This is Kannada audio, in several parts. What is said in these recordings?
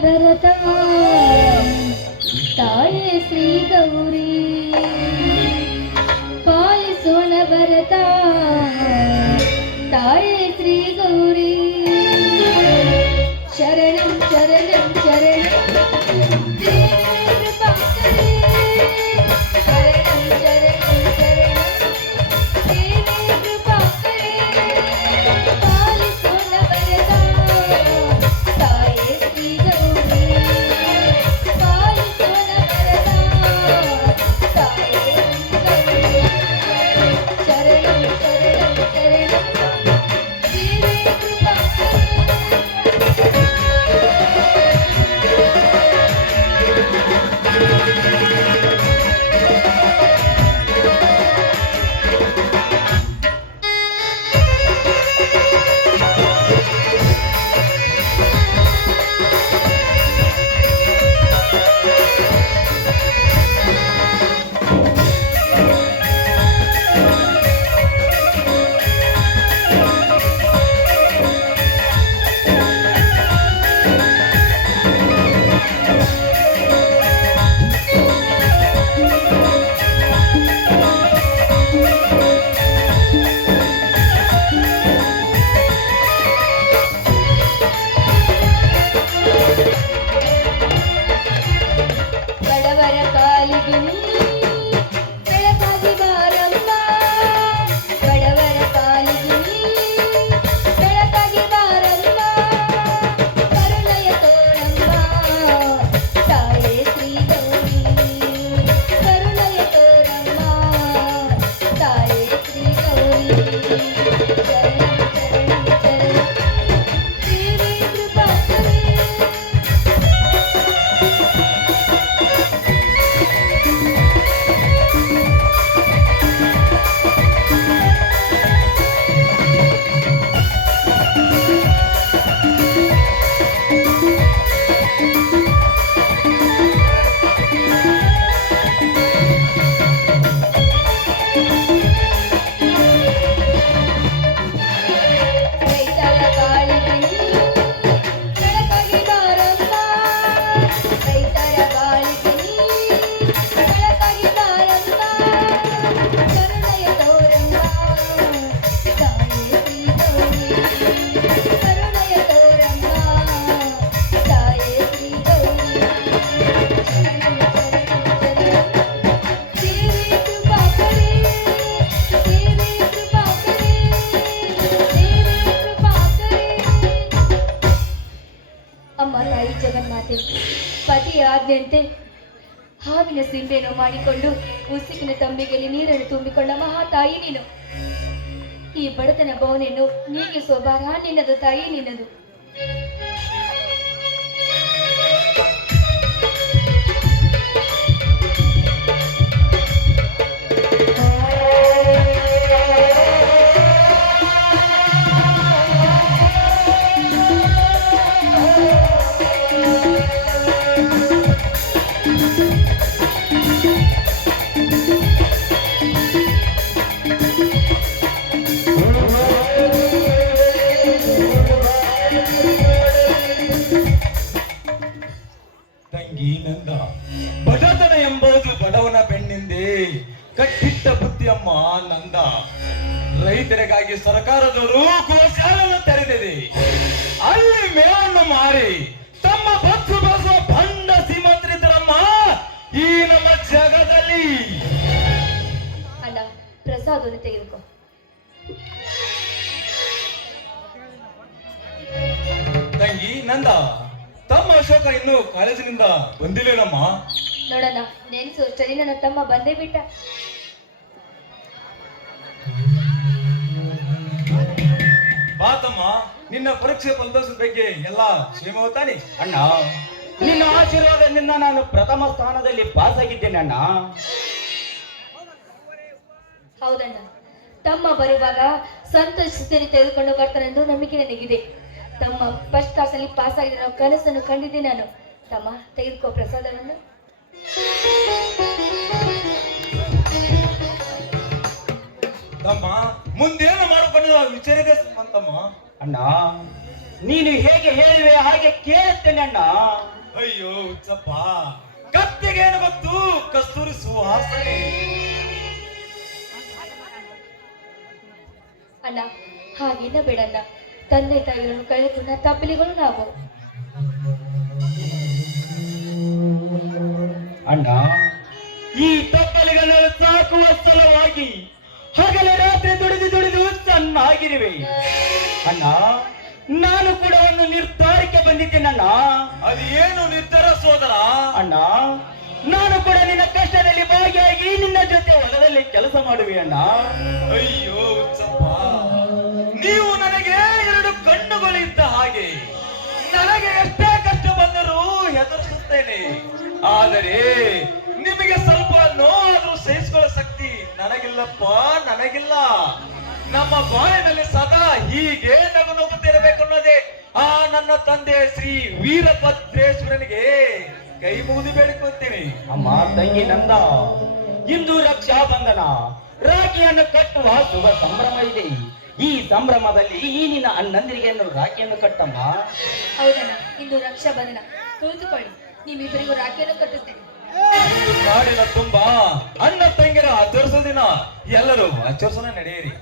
भरता ताये श्री गौरी पालिसोन भरता ताये श्री गौरी शरणं शरणं शरणं देवी कृपा करे शरणं शरणं शरणं देवी कृपा करे पालिसोन भरता ताये श्री गौरी पालिसोन भरता ताये श्री गौरी शरणं शरणं शरणं देवी कृपा करे ಬಡವರ ಕಾಲಿಗೆ ಬೆಳಕಾಗಿ ಬಾರಮ್ಮ ಬಡವರ ಕಾಲಿಗೆ ಬೆಳಕಾಗಿ ಬಾರಮ್ಮ ಕರುಣೆಯ ತೋರಮ್ಮ ತಾಯೇ ಶ್ರೀ ಗೌರಿ ಕರುಣೆಯ ತೋರಮ್ಮ ತಾಯೇ ಶ್ರೀ ಗೌರಿ ಶರಣಂ ಶರಣಂ ಶರಣಂ ದೇವಿ ಕೃಪಾ करे ರೈತರ ಕಾಲಿಗೆ ಬೆಳಕಾಗಿ ಬಾರಮ್ಮ ರೈತರ ಕಾಲಿಗೆ ಬೆಳಕಾಗಿ ಬಾರಮ್ಮ ಕರುಣೆಯ ತೋರಮ್ಮ ತಾಯೇ ಶ್ರೀ ಗೌರಿ ಕರುಣೆಯ ತೋರಮ್ಮ ತಾಯೇ ಶ್ರೀ ಗೌರಿ ಶರಣಂ ಶರಣಂ ಶರಣಂ ದೇವಿ ಕೃಪಾ करे देवी कृपा करे देवी कृपा करे ಅಮ್ಮ ತಾಯಿ ಜಗನ್ಮಾತೆ ಪತಿಯ ಆಜ್ಞೆಯಂತೆ ಹಾವಿನ ಸಿಂಬೆಯನ್ನು ಮಾಡಿಕೊಂಡು ಉಸುಕಿನ ತಂಬಿಗೆಯಲ್ಲಿ ನೀರನ್ನು ತುಂಬಿಕೊಂಡ ಮಹಾ ತಾಯಿ ನೀನು ಈ ಬಡತನ ಭವನೆಯನ್ನು ನೀಗಿಸುವ ಭಾರ ನಿನ್ನದು ತಾಯಿ ನಿನ್ನದು ತಂಗಿ ನಂದ ಬಡತನ ಎಂಬುದು ಬಡವನ ಬೆನ್ನಿಂದೆ ಕಟ್ಟಿಟ್ಟ ಬುದ್ಧಿಯಮ್ಮ ನಂದ ರೈತರಿಗಾಗಿ ಸರ್ಕಾರದವರು ಗೋಶಾಲೆಯನ್ನು ತೆರೆದಿದೆ ಅಲ್ಲಿ ಮೇವನ್ನು ಮಾರಿ ತಮ್ಮ ಬಸ್ಸು ಬಸುವ ಭಂಡ ಶ್ರೀಮಂತರಿದ್ದರಮ್ಮ ಈ ನಮ್ಮ ಜಗದಲ್ಲಿ ಅಣ್ಣ ಪ್ರಸಾದವನ್ನು ತೆಗೆದುಕೋ ತಂಗಿ ನಂದ ತಮ್ಮ ಅಶೋಕ ಇನ್ನು ಕಾಲೇಜಿನಿಂದ ಬಂದಿಲ್ಲೇನಮ್ಮ ನೋಡೋಣ ನೆನ್ಸು ಅಷ್ಟರಲ್ಲಿ ನನ್ನ ತಮ್ಮ ಬಂದೇ ಬಿಟ್ಟ ಬಾತಮ್ಮ ನಿನ್ನ ಪರೀಕ್ಷೆ ಫಲಿತಾಂಶದ ಬಗ್ಗೆ ಎಲ್ಲ ಕ್ಷೇಮವ ತಾನೆ ಅಣ್ಣ ನಿನ್ನ ಆಶೀರ್ವಾದದಿಂದ ನಾನು ಪ್ರಥಮ ಸ್ಥಾನದಲ್ಲಿ ಪಾಸ್ ಆಗಿದ್ದೇನೆ ಅಣ್ಣ. ಹೌದಣ್ಣ, ತಮ್ಮ ಬರುವಾಗ ಸಂತೋಷದಲ್ಲಿ ತೆಗೆದುಕೊಂಡು ಬರ್ತಾನೆಂದು ನಂಬಿಕೆ ನನಗಿದೆ. ತಮ್ಮ ಫಸ್ಟ್ ಕ್ಲಾಸಲ್ಲಿ ಪಾಸ್ ಆಗಿರೋ ಕನಸನ್ನು ಕಂಡಿದ್ದೆ ನಾನು. ತಮ್ಮ ತೆಗೆದುಕೋ ಪ್ರಸಾದವನ್ನು. ತಮ್ಮ ಮುಂದೇನು ಮಾಡಿಕೊಂಡಿದ ವಿಚಾರಿದೆ ಅಂತಮ್ಮ. ಅಣ್ಣ, ನೀನು ಹೇಗೆ ಹೇಳಿವೆ ಹಾಗೆ ಕೇಳುತ್ತೇನೆ ಅಣ್ಣ. ಅಯ್ಯೋ ಹುಚ್ಚಪ್ಪ, ಕತ್ತಿಗೆ ಏನು ಗೊತ್ತು ಕಸ್ತೂರಿ ಸುವಾಸನೆ. ಅಣ್ಣ, ಹಾಗೇನ ಬೇಡಣ್ಣ. ತಂದೆ ತಾಯಿಗಳನ್ನು ಕಳೆದುಕೊಂಡ ತಪ್ಪಲಿಗಳು ನಾವು. ಅಣ್ಣ, ಈ ತಪ್ಪಲಿಗಳನ್ನು ಸಾಕುವ ಸಲುವಾಗಿ ಹಗಲು ರಾತ್ರಿ ದುಡಿದು ಚೆನ್ನಾಗಿರುವೆ ಅಣ್ಣ. ನಾನು ಕೂಡ ಒಂದು ನಿರ್ಧಾರಕ್ಕೆ ಬಂದಿದ್ದೇನಣ್ಣ. ಅದು ಏನು ನಿರ್ಧಾರ ಸೋದರ? ಅಣ್ಣ, ನಾನು ಕೂಡ ನಿನ್ನ ಕಷ್ಟದಲ್ಲಿ ಭಾಗಿಯಾಗಿ ನಿನ್ನ ಜೊತೆ ಹೊಲದಲ್ಲಿ ಕೆಲಸ ಮಾಡುವೆ ಅಣ್ಣ. ಅಯ್ಯೋ ಹುಚ್ಚಪ್ಪ, ನೀವು ನನಗೆ ಎರಡು ಕಣ್ಣುಗಳು ಇದ್ದ ಹಾಗೆ. ನನಗೆ ಎಷ್ಟೇ ಕಷ್ಟ ಬಂದರೂ ಹೆದರಿಸುತ್ತೇನೆ. ಆದರೆ ನಿಮಗೆ ಸ್ವಲ್ಪ ನೋವಾದ್ರೂ ಸಹಿಸಿಕೊಳ್ಳೋ ಶಕ್ತಿ ನನಗಿಲ್ಲಪ್ಪ, ನನಗಿಲ್ಲ. ನಮ್ಮ ಬಾಳಿನಲ್ಲಿ ಸದಾ ಹೀಗೆ ನಗು ನಗುತ್ತಿರಬೇಕು ಅನ್ನೋದೇ ಆ ನನ್ನ ತಂದೆ ಶ್ರೀ ವೀರಭದ್ರೇಶ್ವರನಿಗೆ ಕೈ ಮುಗಿದು ಬೇಡಿಕೊಳ್ತೀನಿ. ಅಮ್ಮ ತಂಗಿ ನಂದ, ಇಂದು ರಕ್ಷಾ ಬಂಧನ, ರಾಖಿಯನ್ನು ಕಟ್ಟುವ ಶುಭ ಸಂಭ್ರಮ ಇದೆ. ಈ ಸಂಭ್ರಮದಲ್ಲಿ ಈ ನಿನ್ನ ಅಣ್ಣಂದಿರಿಗೆ ರಾಖಿಯನ್ನು ಕಟ್ಟಮ್ಮ. ಹೌದಣ್ಣ, ಇಂದು ರಕ್ಷಾ ಬಂಧನ. ಕುಳಿತುಕೊಳ್ಳಿ, ನಿಮ್ಮಿಬ್ಬರಿಗೂ ರಾಖಿಯನ್ನು ಕಟ್ಟುತ್ತೇನೆ. ಇಂದು ನಾಡಿನ ತುಂಬಾ ಅಣ್ಣ ತಂಗಿರ ಆಚರಿಸೋ ದಿನ. ಎಲ್ಲರೂ ಆಚರಿಸೋಣ, ನಡೆಯಿರಿ.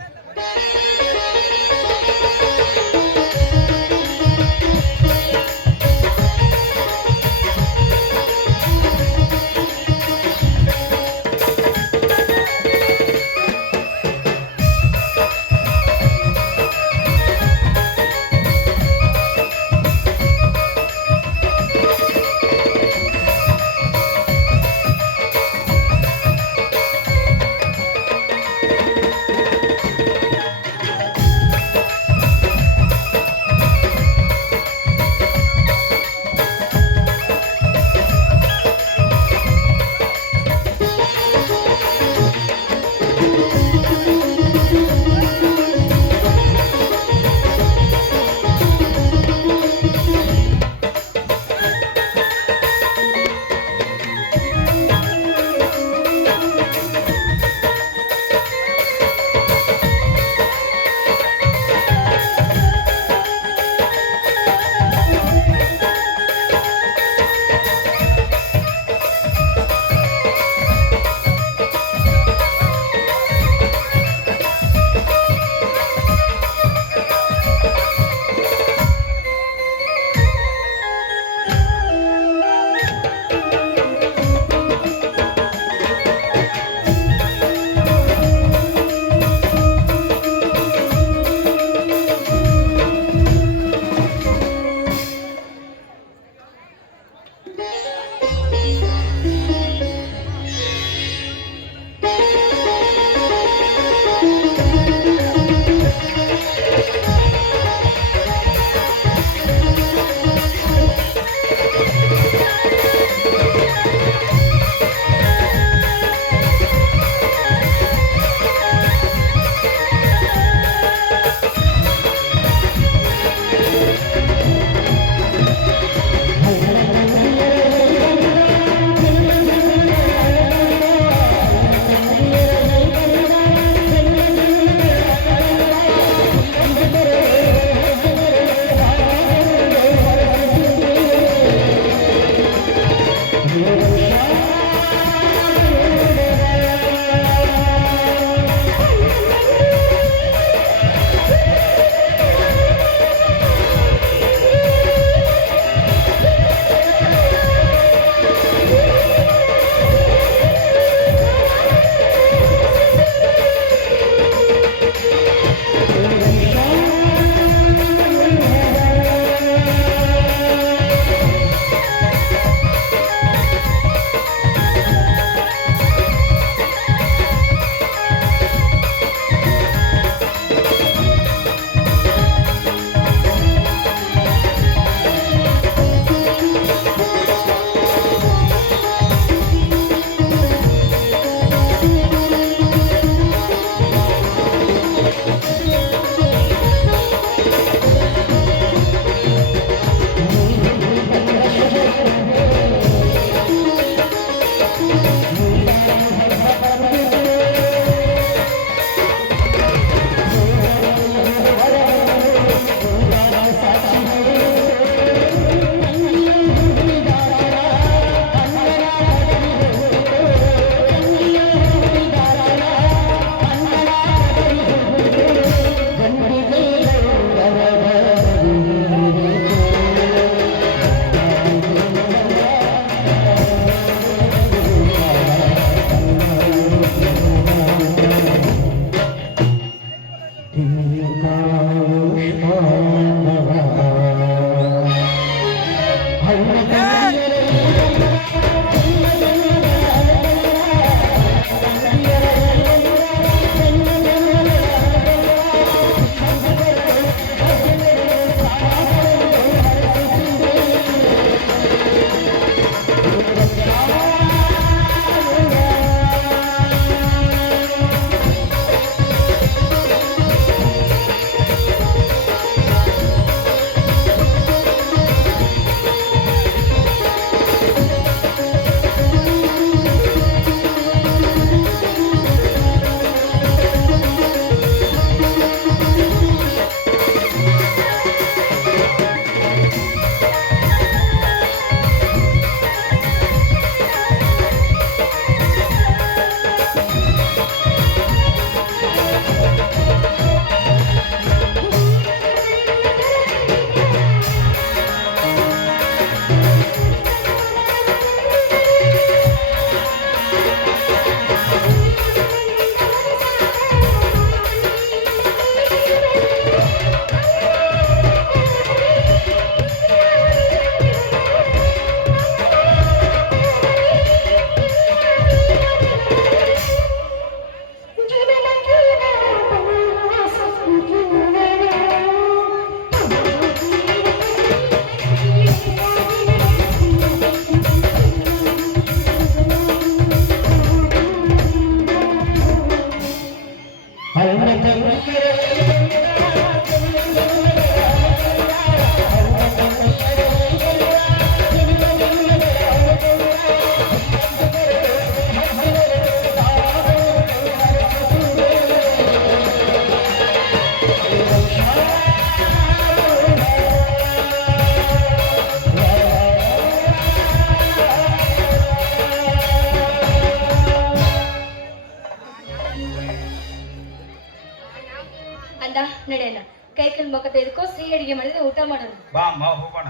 ನಡೆಯೋಣ. ಕೈ ಕಾಲು ಮುಖ ತೆಗೆದುಕೋ, ಸಿಹಿ ಅಡಿಗೆ ಮಾಡಿದ್ರೆ ಊಟ ಮಾಡೋಣ. ಬಾ ಅಮ್ಮ ಹೋಗೋಣ.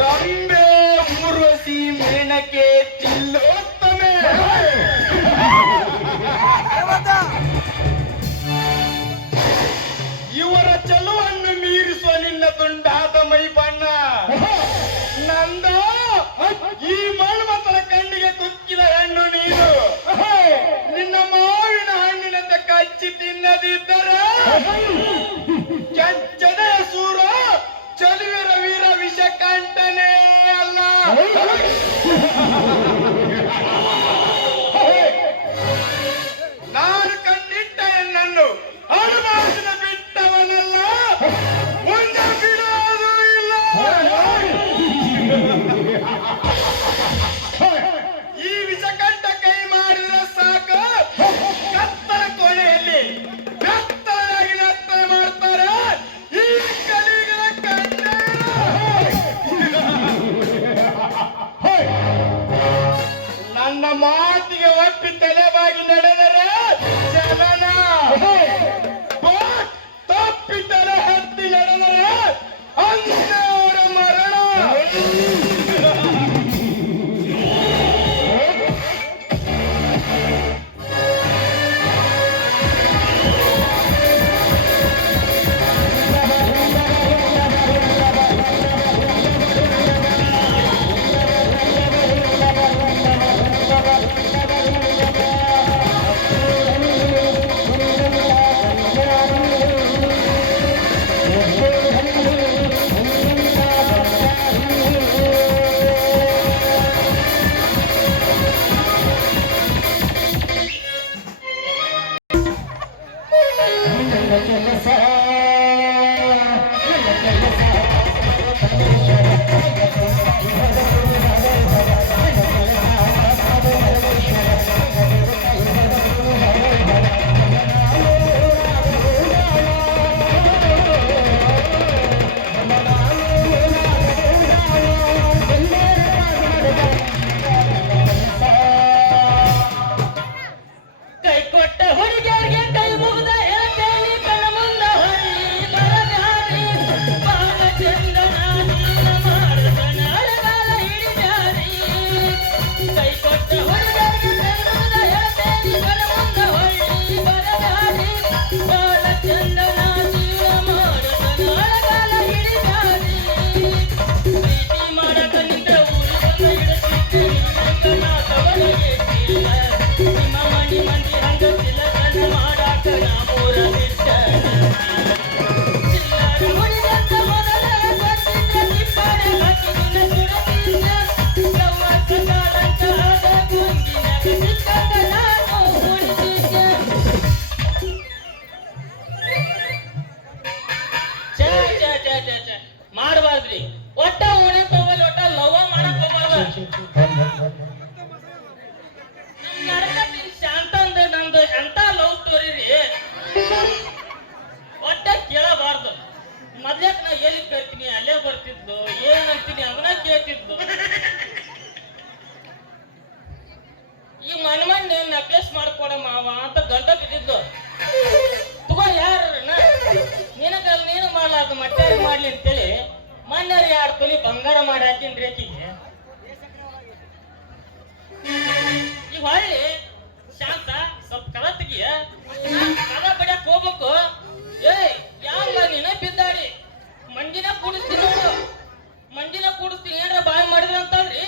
ರಂಬೆ ಊರ್ವಶಿ ಮೇನಕೆ ತಿಲ್ಲೋತ್ತಮೆ ಇವರ ಚಲುವನ್ನು ಮೀರಿಸುವ ನಿನ್ನ ತುಂಡಾದ ಮೈ ಬಣ್ಣ ನಂದ ಈ ಮಣ್ಮತಳ ಕಣ್ಣಿಗೆ ಕುಕ್ಕಿದ ಹೆಣ್ಣು ನೀನು ನಿನ್ನ ಮಾವಿನ ಹಣ್ಣಿನಂತೆ ಕಚ್ಚಿ ತಿನ್ನದಿದ್ದರೆ ಕೆಚ್ಚದೆಯ ಸೂರ ಚಲುವಿರ ವೀರ ವಿಷ ಕಂಠನೇ ಅಲ್ಲ. ನಾನು ಕಂಡಿಟ್ಟ ಹೆಣ್ಣನ್ನು ಅನುಭವಿಸಿದ ಬಿಟ್ಟವನಲ್ಲ, ಮುಂದೆ ಬಿಡೋದು ಇಲ್ಲ. ಈ ವಿಷಕಂಠ ಕೈ ಮಾಡಿದ್ರೆ ಸಾಕು, ಕತ್ತಲ ಕೋಣೆಯಲ್ಲಿ ಕತ್ತಲಾಗಿ ನರ್ತನ ಮಾಡ್ತಾರೆ ಈ ಕಲಿಗಳ ಕಂಡ. ನನ್ನ ಮಾತಿಗೆ ಒಪ್ಪಿ ತಲೆಬಾಗಿ ನಡೆದರೆ ಜನನ, ತಪ್ಪಿ ತಲೆ ಹತ್ತಿ ನಡೆದರೆ ಅಂದವರ ಮರಣ. ಮೊನ್ನೆ ನೆಕ್ಲೆಸ್ ಮಾಡ್ಕೊಡ ಮಾವ ಅಂತ ಗಂಟ ಬಿದ್ದಿದ್ದು ತಗೋ ಯಾರ ನಿನಗಲ್ಲಿ ನೀನು ಮಾಡ್ಲಾರ್ದು ಮತ್ತೆ ಮಾಡ್ಲಿ ಅಂತೇಳಿ ಮೊನ್ನೆ 2 ತೊಲಿ ಬಂಗಾರ ಮಾಡಿ ಹಾಕಿನ್ರಿ ಆಕಿಗೆ. ಈಗ ಹೊಳ್ಳಿ ಶಾಂತ ಸ್ವಲ್ಪ ಕದ ತೆಗಿಯ ಕದ ಬಡಿಯಕ್ ಹೋಗ್ಬೇಕು. ಏಯ್ ಯಾವ ನೀನ ಬಿದ್ದಾಡಿ ಮಂಡಿನ ಕೂಡಿಸ್ತೀನಿ ನೋಡು, ಮಂಡಿನ ಕೂಡಿಸ್ತೀನಿ ಏನ್ರ ಬಾಯ್ ಮಾಡಿದ್ರ ಅಂತಲ್ರಿ.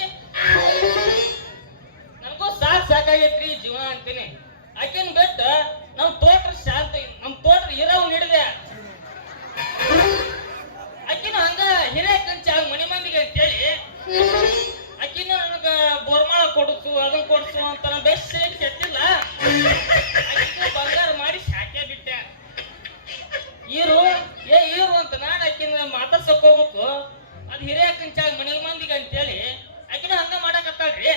ನನಗೂ ಸಾಕಾಗೈತ್ರಿ ಜೀವನ ಅಂತೀನಿ. ಆಕಿನ್ ಬಿಟ್ಟು ನಮ್ ತೋಟ್ರ ಶಾಂತ ನಮ್ ತೋಟ್ರ ಇರವ್ ಹಿಡಿದೆ ಆಕಿನ ಹಂಗ ಹಿರಿಯಕ್ಕಂಚ ಮನಿ ಮಂದಿಗೆ ಅಂತೇಳಿ ಆಕಿನ ನನಗ ಬೋರ್ಮಾಳ ಕೊಡಿಸು ಅದನ್ನ ಕೊಡಿಸು ಅಂತ ನಾನು ಬೆಸ್ಟ್ ಕೆತ್ತಿಲ್ಲ. ಆಕಿಗೆ ಬಂಗಾರ ಮಾಡಿ ಸಾಕೇ ಬಿಟ್ಟೆ. ಈರು ಅಂತ ನಾನು ಆಕಿನ ಮಾತಾಡ್ಸಕ್ ಹೋಗ್ಬೇಕು. ಅದು ಹಿರಿಯಕ್ಕಂಚ ಮನಿ ಮಂದಿಗೆ ಅಂತೇಳಿ ಆಕಿನ ಹಂಗ ಮಾಡಕತ್ತಾಳ್ರಿ.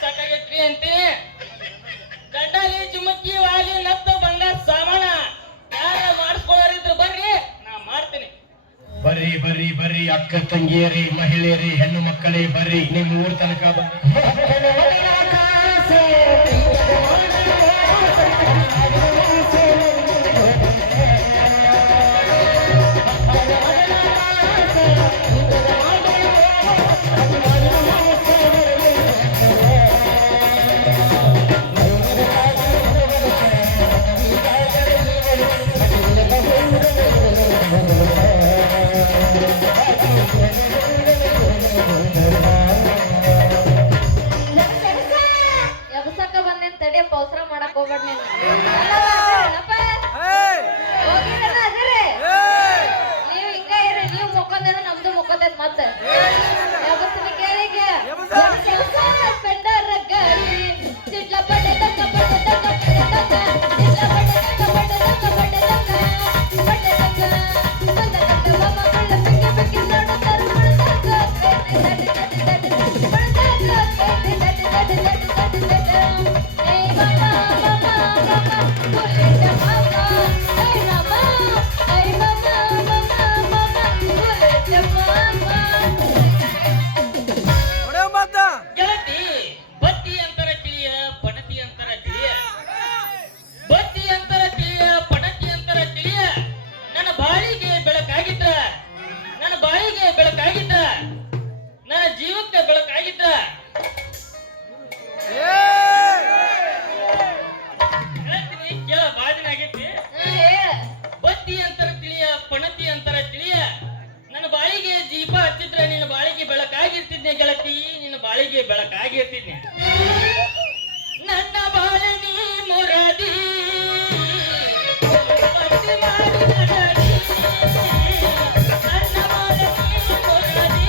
ಸಾಕಾಗೈತ್ರಿ ಅಂತೀನಿ. ಗಂಡಾಲಿ ಜುಮಕ್ಕಿ ವಾಲಿ ನತ್ತ ಬಂಗಾರ ಸಾಮಾನ ಯಾರ ಮಾಡಿಸ್ಕೊಳ್ಳೋರಿದ್ರು ಬರ್ರಿ ನಾ ಮಾಡ್ತೀನಿ. ಬರ್ರಿ ಬರ್ರಿ ಬರ್ರಿ ಅಕ್ಕ ತಂಗಿಯರಿ ಮಹಿಳೆಯರಿ ಹೆಣ್ಣು ಮಕ್ಕಳೇ ಬರ್ರಿ ನಿಮ್ ಊರ್ ತನಕ ಎಬ್ಸಕ್ಕ ಬಂದೇನ್ ತಡಿ ಪೌಸ್ರ ಮಾಡಕ್ ಹೋಗ್ಬೇಡ ನೀನು. ನೀವು ಹಿಂಗ ಇರಿ, ನೀವು ಮುಕ್ಕೊಂದೇನ ನಮ್ದು ಮುಕ್ಕೊಂದೇನ್ ಮತ್ತೆ ಎಬ್ಸ್ತೀನಿ ಕೇಳಿಗೆ. ಪೆಂಡರ ಗಾಡಿ ಸಿಡ್ಲ ಬಡ್ಡೆ ತಕ್ಕ ಬಡ್ಡೆ ತಕ್ಕ ಬಡ್ಡೆ ತಕ್ಕ ಸಿಡ್ಲ ಬಡ್ಡೆ ತಕ್ಕ ಬಡ್ಡೆ ತಕ್ಕ ಬಡ್ಡೆ ತಕ್ಕ ಬಡ್ಡೆ ತಕ್ಕ ಬಂದ ಕಟ್ಟ ಬಾಬಾ ಕಳ್ಳ ಬೆಕ್ಕೆ ಬೆಕ್ಕೆ ನೋಡು ತರು ಗೆಳತಿ ಬತ್ತಿ ಅಂತರ ತಿಳಿಯ ಪಣತಿ ಅಂತರ ತಿಳಿಯ ಬತ್ತಿ ಅಂತರ ತಿಳಿಯ ಪಣತಿ ಅಂತರ ತಿಳಿಯ ನನ್ನ ಬಾಳಿಗೆ ಬೆಳಕಾಗಿದ್ದ ನನ್ನ ಬಾಳಿಗೆ ಬೆಳಕಾಗಿದ್ದ ನನ್ನ ಜೀವಕ್ಕೆ ಬೆಳಕಾಗಿದ್ದ ಹೇಳ್ತೀನಿ ಕೇಳ ಬಾದಿನ ಆಗೈತಿ. ಬತ್ತಿ ಅಂತರ ತಿಳಿಯ ಪಣತಿ ಅಂತರ ತಿಳಿಯ ನನ್ನ ಬಾಳಿಗೆ ದೀಪ ಹಚ್ಚಿದ್ರೆ ನಿನ್ನ ಬಾಳಿಗೆ ಬೆಳಕಾಗಿರ್ತಿದ್ನೆ ಗೆಳತಿ, ನಿನ್ನ ಬಾಳಿಗೆ ಬೆಳಕಾಗಿರ್ತಿದ್ನೆ. ನನ್ನ ಬಾಳನಿ ಮುರಾದಿ ಭಕ್ತಿ ಮಾಡಿ ನಡಡಿ. ನನ್ನ ಬಾಳನಿ ಮುರಾದಿ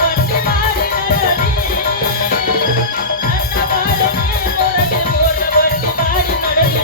ಭಕ್ತಿ ಮಾಡಿ ನಡಡಿ. ನನ್ನ ಬಾಳನಿ ಮುರಾದಿ ಭಕ್ತಿ ಮಾಡಿ ನಡಡಿ.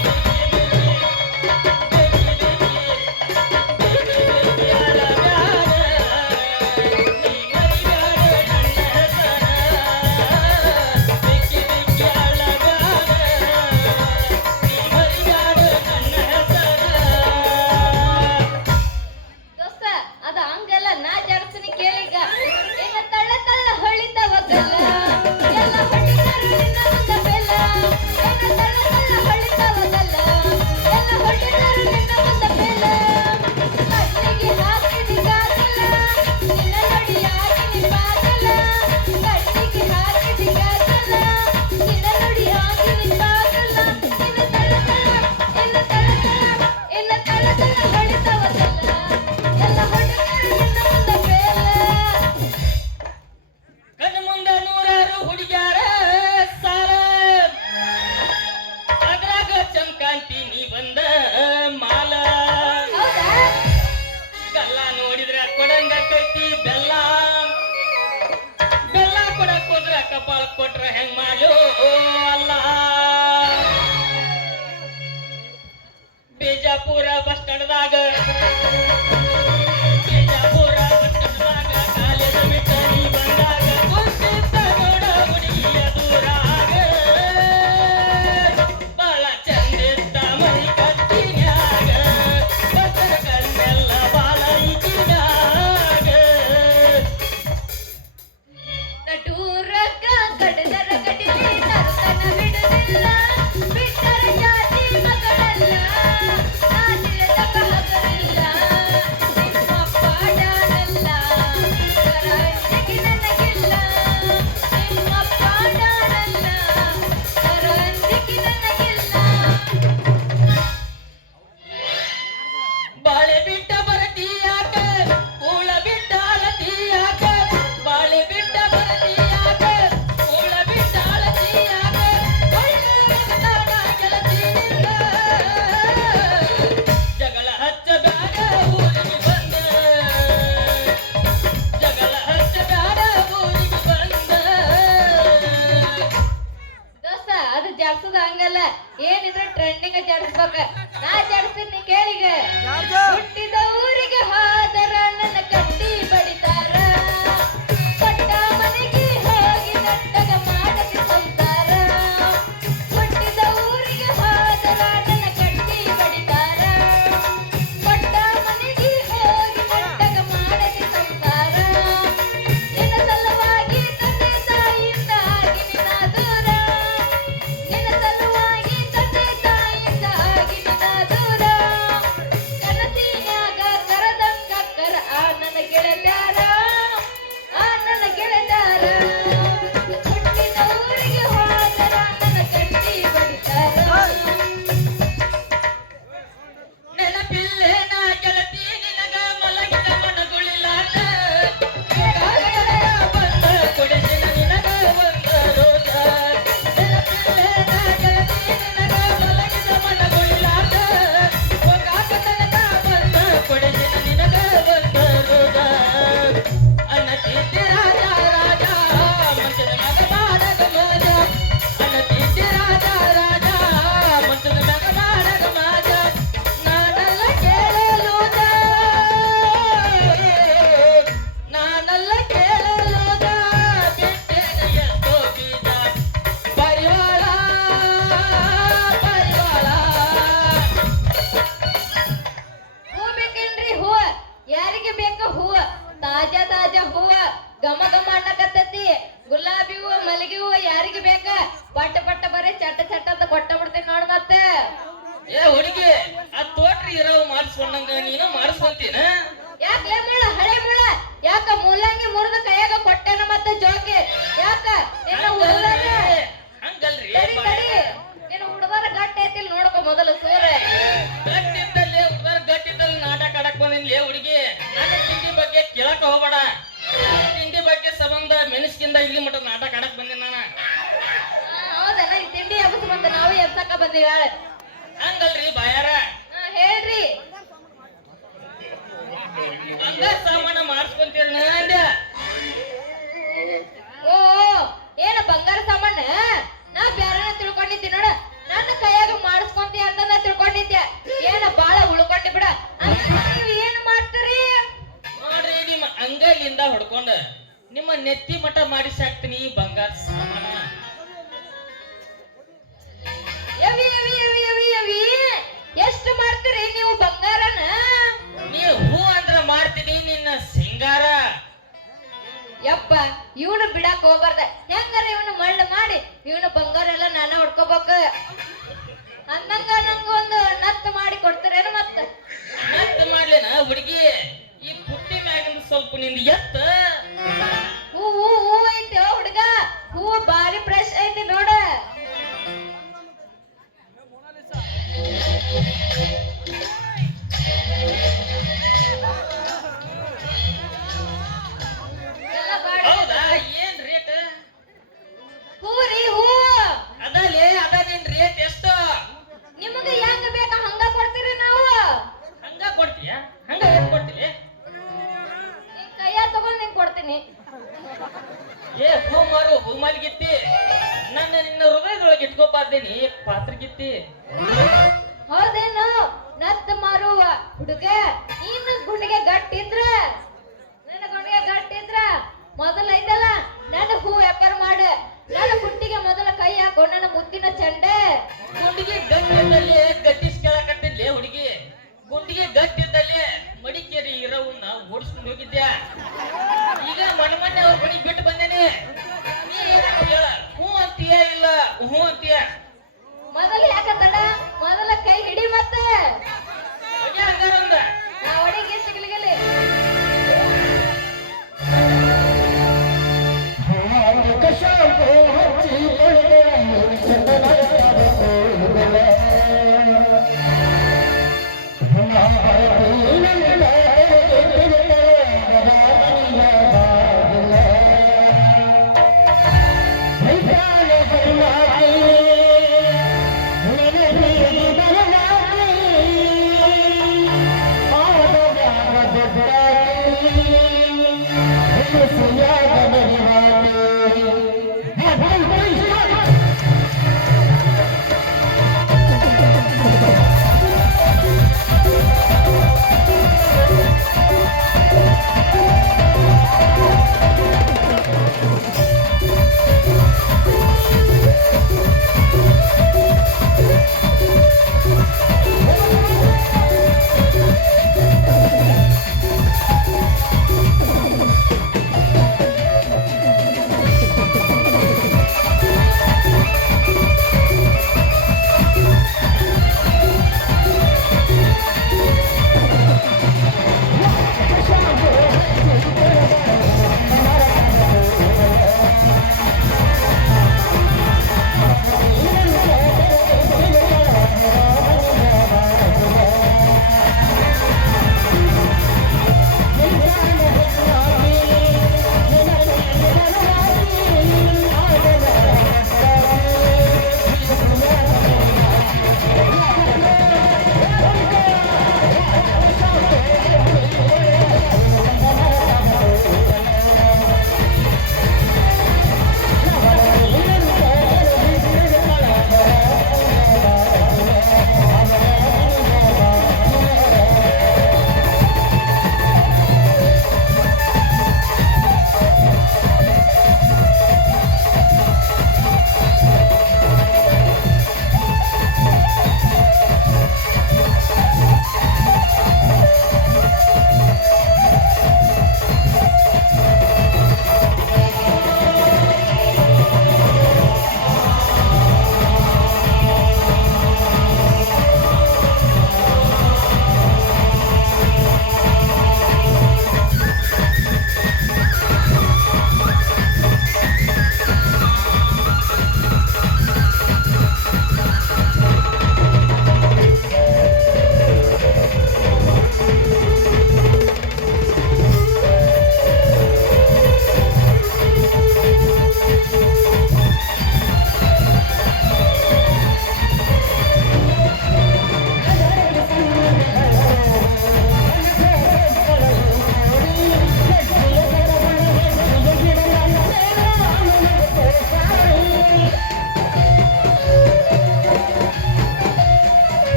ಹಂಗಲ್ಲ ಏನಿದ್ರೆ ಟ್ರೆಂಡಿಂಗ್ ಜಾಡಿಸ್ಬೇಕ ನಾ ಜಾಡಿಸ್ತೀನಿ ಕೇಳಿಗ ಹುಟ್ಟಿದ ಊರಿಗೆ ಹಾದರ ನನ್ನ ಕಟ್ಟಿ ಬಡಿತಾರ ಕೊಟ್ಟ ಮನೆಗೆ ಹೋಗಿ ನಟ್ಟಗ ಮಾಡತಿ ಸಂಸಾರ ಹುಟ್ಟಿದ ಊರಿಗೆ ಹಾದರ ನನ್ನ ಕಟ್ಟಿ ಬಡಿತಾರ ಕೊಟ್ಟ ಮನೆಗೆ ಹೋಗಿ ನಟ್ಟಗ ಮಾಡತಿ ಸಂಸಾರ ನಿನ್ನ ಸಲುವಾಗಿ ತಂದೆ ತಾಯಿಯಿಂದ ಆಗಿ ನಿನ್ನ ದೂರ ನಿನ್ನ ಸಲುವಾಗಿ ತಂದೆ ತಾಯಿಯಿಂದ ಆಗಿ ನಿನ್ನ ದೂರ ಕನಸಿನ್ಯಾಗ ಕರದಂಗ ಕರ ಆ ನನ್ನ ಗೆಳತ್ಯಾರ ಆ ನನ್ನ ಗೆಳತ್ಯಾರ ಹುಟ್ಟಿದ ಊರಿಗೆ ಹೋದರ ನನ್ನ ಕಟ್ಟಿ ಬಡಿತಾರ ನೆನಪಿಲ್ಲೆ ನಾ ಗೆಳತಿ ನಿನಗ ಮಲಗಿದ ಮನಗುಳಿಲಾಟ ಬಂದ ಕೊಡಿಸಿನ ನಿನಗ ಒಂದ ರೋಜ ನೆನಪಿಲ್ಲೆ ನಾ ಗೆಳತಿ ನಿನಗ ಮಲಗಿದ ಮನಗುಳಿಲಾಟ ಹೋಗಾಕ ತನಕ ಬಂದ ಕೊಡಿಸಿನ ನಿನಗ ಒಂದ ರೋಜ ಅನ್ನತಿದ್ದೆ ರಾಜ ರಾಜ ಮಂಚದ ಮಗ ಮಾಡಗ ಮಾಜ ಅನ್ನತಿದ್ದೆ ರಾಜ ರಾಜ ಮಂಚದ ಮಗ ಮಾಡಗ ಮಾಜ ನಾನಲ್ಲ ಕೇಳಲುದ ನಾನಲ್ಲ ಕೇಳಲುದ ಬಿಟ್ಟೆನ ಎಷ್ಟೋ ಬೀಜ ಪರಿವಾಳ ಪರಿವಾಳ ಹೂ ಬೇಕೇನ್ರಿ ಹೂವ ಯಾರಿಗೆ ಬೇಕ ಹೂವ ತಾಜಾ ತಾಜಾ ಹೂವ ಘಮ ಘಮ ಅನ್ನಕತ್ತೈತಿ ಗುಲಾಬಿ ಹೂವ ಮಲ್ಲಿಗೆ ಹೂವ ಯಾರಿಗೆ ಬೇಕ ಪಟ್ಟ ಪಟ್ಟ ಬರೀ ಚಟ್ಟ ಚಟ್ಟ ಅಂತ ಕೊಟ್ಟ ಬಿಡ್ತೀನಿ ನೋಡ್ ಮತ್ತೆ ಏ ಹುಡುಗಿ ಆ ತೋಟ್ರಿ ಇರೋವು ಮಾಡಿಸ್ಕೊಂಡಂಗ ನೀನು ಮಾಡಿಸ್ಕೊಂತೀನ ಯಾಕೆ ಮುಳ್ಳ ಹಳೆ ಮುಳ್ಳ ಯಾಕ ಮೂಲಂಗಿ ಮುರಿದ ಕೈಯಾಗ ಕೊಟ್ಟೆನ ಮತ್ತೆ ಜೋಕೆ ಯಾಕ ನಿನ್ನ ಹುಡುಗರ ಹಂಗಲ್ರಿ ತಡಿ ತಡಿ ನಿನ್ನ ಹುಡುಗರ ಗಟ್ಟ ಐತಿಲ್ ನೋಡ್ಕೊ ಮೊದಲು ಸೂರ ಗಟ್ಟಿದ್ದಲ್ಲಿ ಹುಡುಗರ ಗಟ್ಟಿದ್ದಲ್ಲಿ ನಾಟಕ ಆಡಕ್ ಬಂದಿನ್ಲೇ ಹುಡುಗಿ ನನ್ನ ತಿಂಡಿ ಬಗ್ಗೆ ಕೇಳಕ್ ಹೋಗ್ಬೇಡ ತಿಂಡಿ ಬಗ್ಗೆ ಸಂಬಂಧ ಮೆಣಸ್ಕಿಂದ ಇಲ್ಲಿ ಮಟ್ಟ ನಾಟಕ ಆಡಕ್ ಬಂದಿನ ನಾನು ಹೌದಲ್ಲ ಈ ತಿಂಡಿ ಹಬ್ಬಸ್ ಬಂದ ನಾವೇ ಎಬ್ಸಕ್ಕ ಬಂದೀವಿ ಹೇಳ ಹಂಗಲ್ರಿ ಬಾಯಾರ ಹೇಳ್ರಿ ಬಂಗಾರ ಸಾಮಾನ ಮಾಡಿಸ್ಕೊಂತೀರ ಅಂದೆ ಓ ಏನ ಬಂಗಾರ ಸಾಮಾನ ನಾ ಬ್ಯಾರನ ತಿಳ್ಕೊಂಡಿದ್ದೆ ನೋಡ ನನ್ನ ಕೈಯಾಗ ಮಾಡಿಸ್ಕೊಂತಿ ಅಂತ ನಾ ತಿಳ್ಕೊಂಡಿದ್ದೆ ಏನ ಬಾಳ ಉಳ್ಕೊಂಡಿ ಬಿಡ ನೀವ್ ಏನ್ ಮಾಡ್ತೀರಿ ನೋಡ್ರಿ ನಿಮ್ಮ ಅಂಗೈಲಿಂದ ಹೊಡ್ಕೊಂಡ ನಿಮ್ಮ ನೆತ್ತಿ ಮಠ ಮಾಡಿಸಿ ಹಾಕ್ತೀನಿ ಈ ಬಂಗಾರ ಸಾಮಾನ ಯವಿ ಯವಿ ಯವಿ ಯವಿ ಯವಿ ಎಷ್ಟು ಮಾಡ್ತೀರಿ ನೀವು ಬಂಗಾರನ ನೀ ಹೂ ಅಂದ್ರ ಮಾಡ್ತೀನಿ ನಿನ್ನ ಸಿಂಗಾರ ಯಪ್ಪ ಇವನು ಬಿಡಕ್ ಹೋಗ್ಬಾರ್ದ ಹೆಂಗಾರ ಇವನು ಮಳ್ಳ ಮಾಡಿ ಇವನು ಬಂಗಾರ ಎಲ್ಲ ನಾನ ಹೊಡ್ಕೋಬೇಕು ಅಂದಂಗ ನಂಗ ಒಂದು ನತ್ ಮಾಡಿ ಕೊಡ್ತಾರೇನು ಮತ್ತ ನತ್ ಮಾಡ್ಲೇನ ಹುಡುಗಿ ಈ ಪುಟ್ಟಿ ಮ್ಯಾಗಿಂದ ಸ್ವಲ್ಪ ನಿಂದ ಎತ್ತ ಹೂ ಐತಿ ಹುಡುಗ ಹೂ ಬಾರಿ ಫ್ರೆಶ್ ಐತಿ ನೋಡ ಎಲ್ಲ ಬಾಡಿ ಹೌದಾ ಏನ್ ರೇಟ್ ಹೂ ರೀ ಹೂ ಅದಲೇ ಅದ ನಿನ್ ರೇಟ್ ಎಷ್ಟು ನಿಮಗ ಹೆಂಗ ಬೇಕಾ ಹಂಗ ಕೊಡ್ತೀರಿ ನಾವು ಹಂಗ ಕೊಡ್ತೀಯ ಹಂಗ ಏನ್ ಕೊಡ್ತೀವಿ ನಿನ್ ಕೈಯ ತಗೊಂಡ್ ನಿಂಗ್ ಕೊಡ್ತೀನಿ ಏ ಹೂ ಮಾರು ಹೂ ಮಾಲ್ಗಿತ್ತಿ ನನ್ನ ನಿನ್ನ ಹೃದಯದೊಳಗೆ ಇಟ್ಕೋಬಾರ್ದೇನಿ ಪಾತ್ರಗಿತ್ತಿ ಹೌದೇನು ನತ್ ಮಾರುವ ಹುಡುಗ ನೀನು ಗುಂಡಿಗೆ ಗಟ್ಟಿದ್ರ ನನ್ನ ಗುಂಡಿಗೆ ಗಟ್ಟಿದ್ರ ಮೊದಲ ಐತಲ್ಲ ನನ್ನ ಹೂ ವ್ಯಾಪಾರ ಮಾಡ ನನ್ನ ಕುಟ್ಟಿಗೆ ಮೊದಲ ಕೈ ಹಾಕೋ ನನ್ನ ಮುದ್ದಿನ ಚಂಡೆ ಗುಂಡಿಗೆ ಗಟ್ಟಿದ್ದಲ್ಲಿ ಗಟ್ಟಿಸ್ಕೊಳಕತ್ತಿದ್ಲೆ ಹುಡುಗಿ ಗುಂಡಿಗೆ ಗಟ್ಟಿದ್ದಲ್ಲಿ ಮಡಿಕೇರಿ ಇರೋವನ್ನ ಓಡಿಸ್ಕೊಂಡು ಹೋಗಿದ್ಯಾ ಈಗ ಮಣ್ಣೆ ಅವ್ರ ಬಳಿ ಬಿಟ್ಟು ಬಂದೇನಿ ನೀ ಏನಂತ ಹೇಳ ಹೂ ಅಂತೀಯ ಇಲ್ಲ ಹೂ ಅಂತೀಯ ಮೊದಲ ಯಾಕ ತಡ ಮೊದಲ ಕೈ ಹಿಡಿ ಮತ್ತೆ ಹೋಗಿ ಹಂಗಾರ ಅಂದ ನಾ ಒಳಗೆ ಸಿಗಲಿಗಲಿ Hey,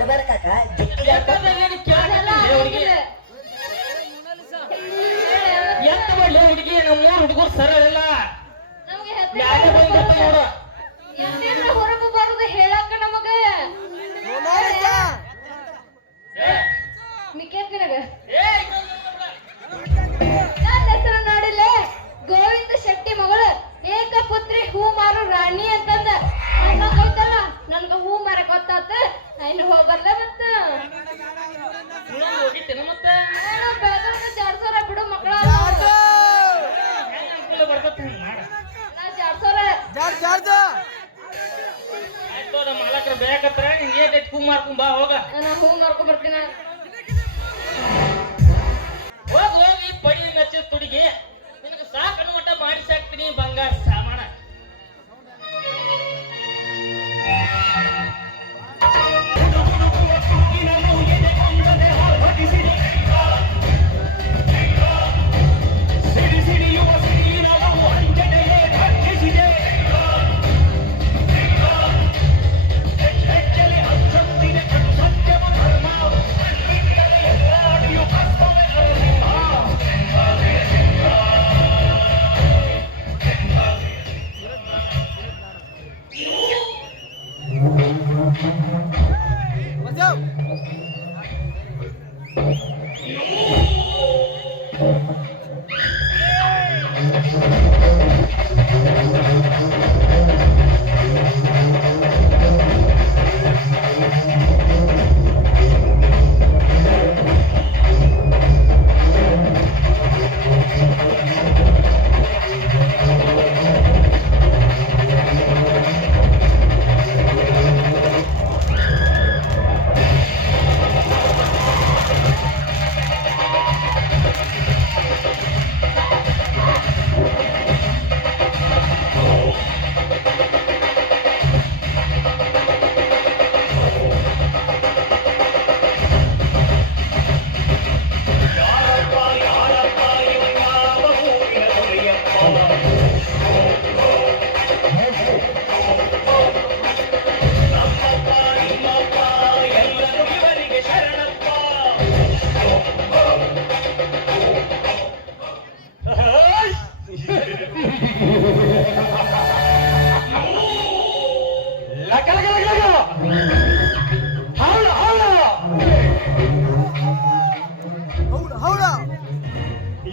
ಬಿಡಬೇಡ ಕಾಕ ಜುಟ್ಟಿಗೆ ಬೇಕಾದಲ್ಲಿ ಕೇಳಲ್ಲ ಹುಡುಗಿ ಎಂತ ಮಾಡ್ಲಿ ಹುಡುಗಿ ನಮ್ಮ ಮೂರು ಹುಡುಗರು ಸರಳ ಇಲ್ಲ ನಮ್ಗೆ ಯಾರೇ ಬಂದಿರ್ತ ನೋಡ ಎಲ್ಲಿಂದ ಹೊರಗು ಬರುದು ಹೇಳಕ್ಕ ನಮಗ ಮಿಕ್ಕೇತ್ ನಿನಗ ನನ್ನ ಹೆಸರು ನೋಡಿಲ್ಲ ಗೋವಿಂದ ಶೆಟ್ಟಿ ಮಗಳು ಏಕಪುತ್ರಿ ಹೂ ಮಾರು ರಾಣಿ ಅಂತಂದ ಅಣ್ಣ ಹೋಯ್ತಲ್ಲ ನನ್ಗ ಹೂ ಮಾರಕ್ ಗೊತ್ತಾತ ಇನ್ನು ಹೋಗಲ್ಲ ಮತ್ತ ಹೋಗಿತ್ತೇನ ಮತ್ತೆ ಬೆಳಗಾವಿ ಜಾಡ್ಸೋರ ಬಿಡು ಮಕ್ಕಳ ಹೆಂಗ್ ಅನುಕೂಲ ಬರ್ತೈತಿ ಹಂಗ್ ಮಾಡ ನಾ ಜಾಡ್ಸೋರ ಆಯ್ತು ನಮ್ಮ ಮಾಲಕರು ಬೇಕತ್ರ ನೀನ್ ಏಟ್ ಹೂ ಮಾರ್ಕೊಂಡ್ ಬಾ ಹೋಗ ನಾ ಹೂ ಮಾರ್ಕೊಂಡ್ ಬರ್ತೀನಿ ಹೋಗಿ ಪಡಿ ಮೆಚ್ಚಿದ ತುಡಿಗೆ ನಿನಗೆ ಸಾಕನ್ನು ಮಟ್ಟ ಮಾಡಿ ಸಾಕ್ತೀನಿ ಬಂಗಾರ ಸಾಮಾನ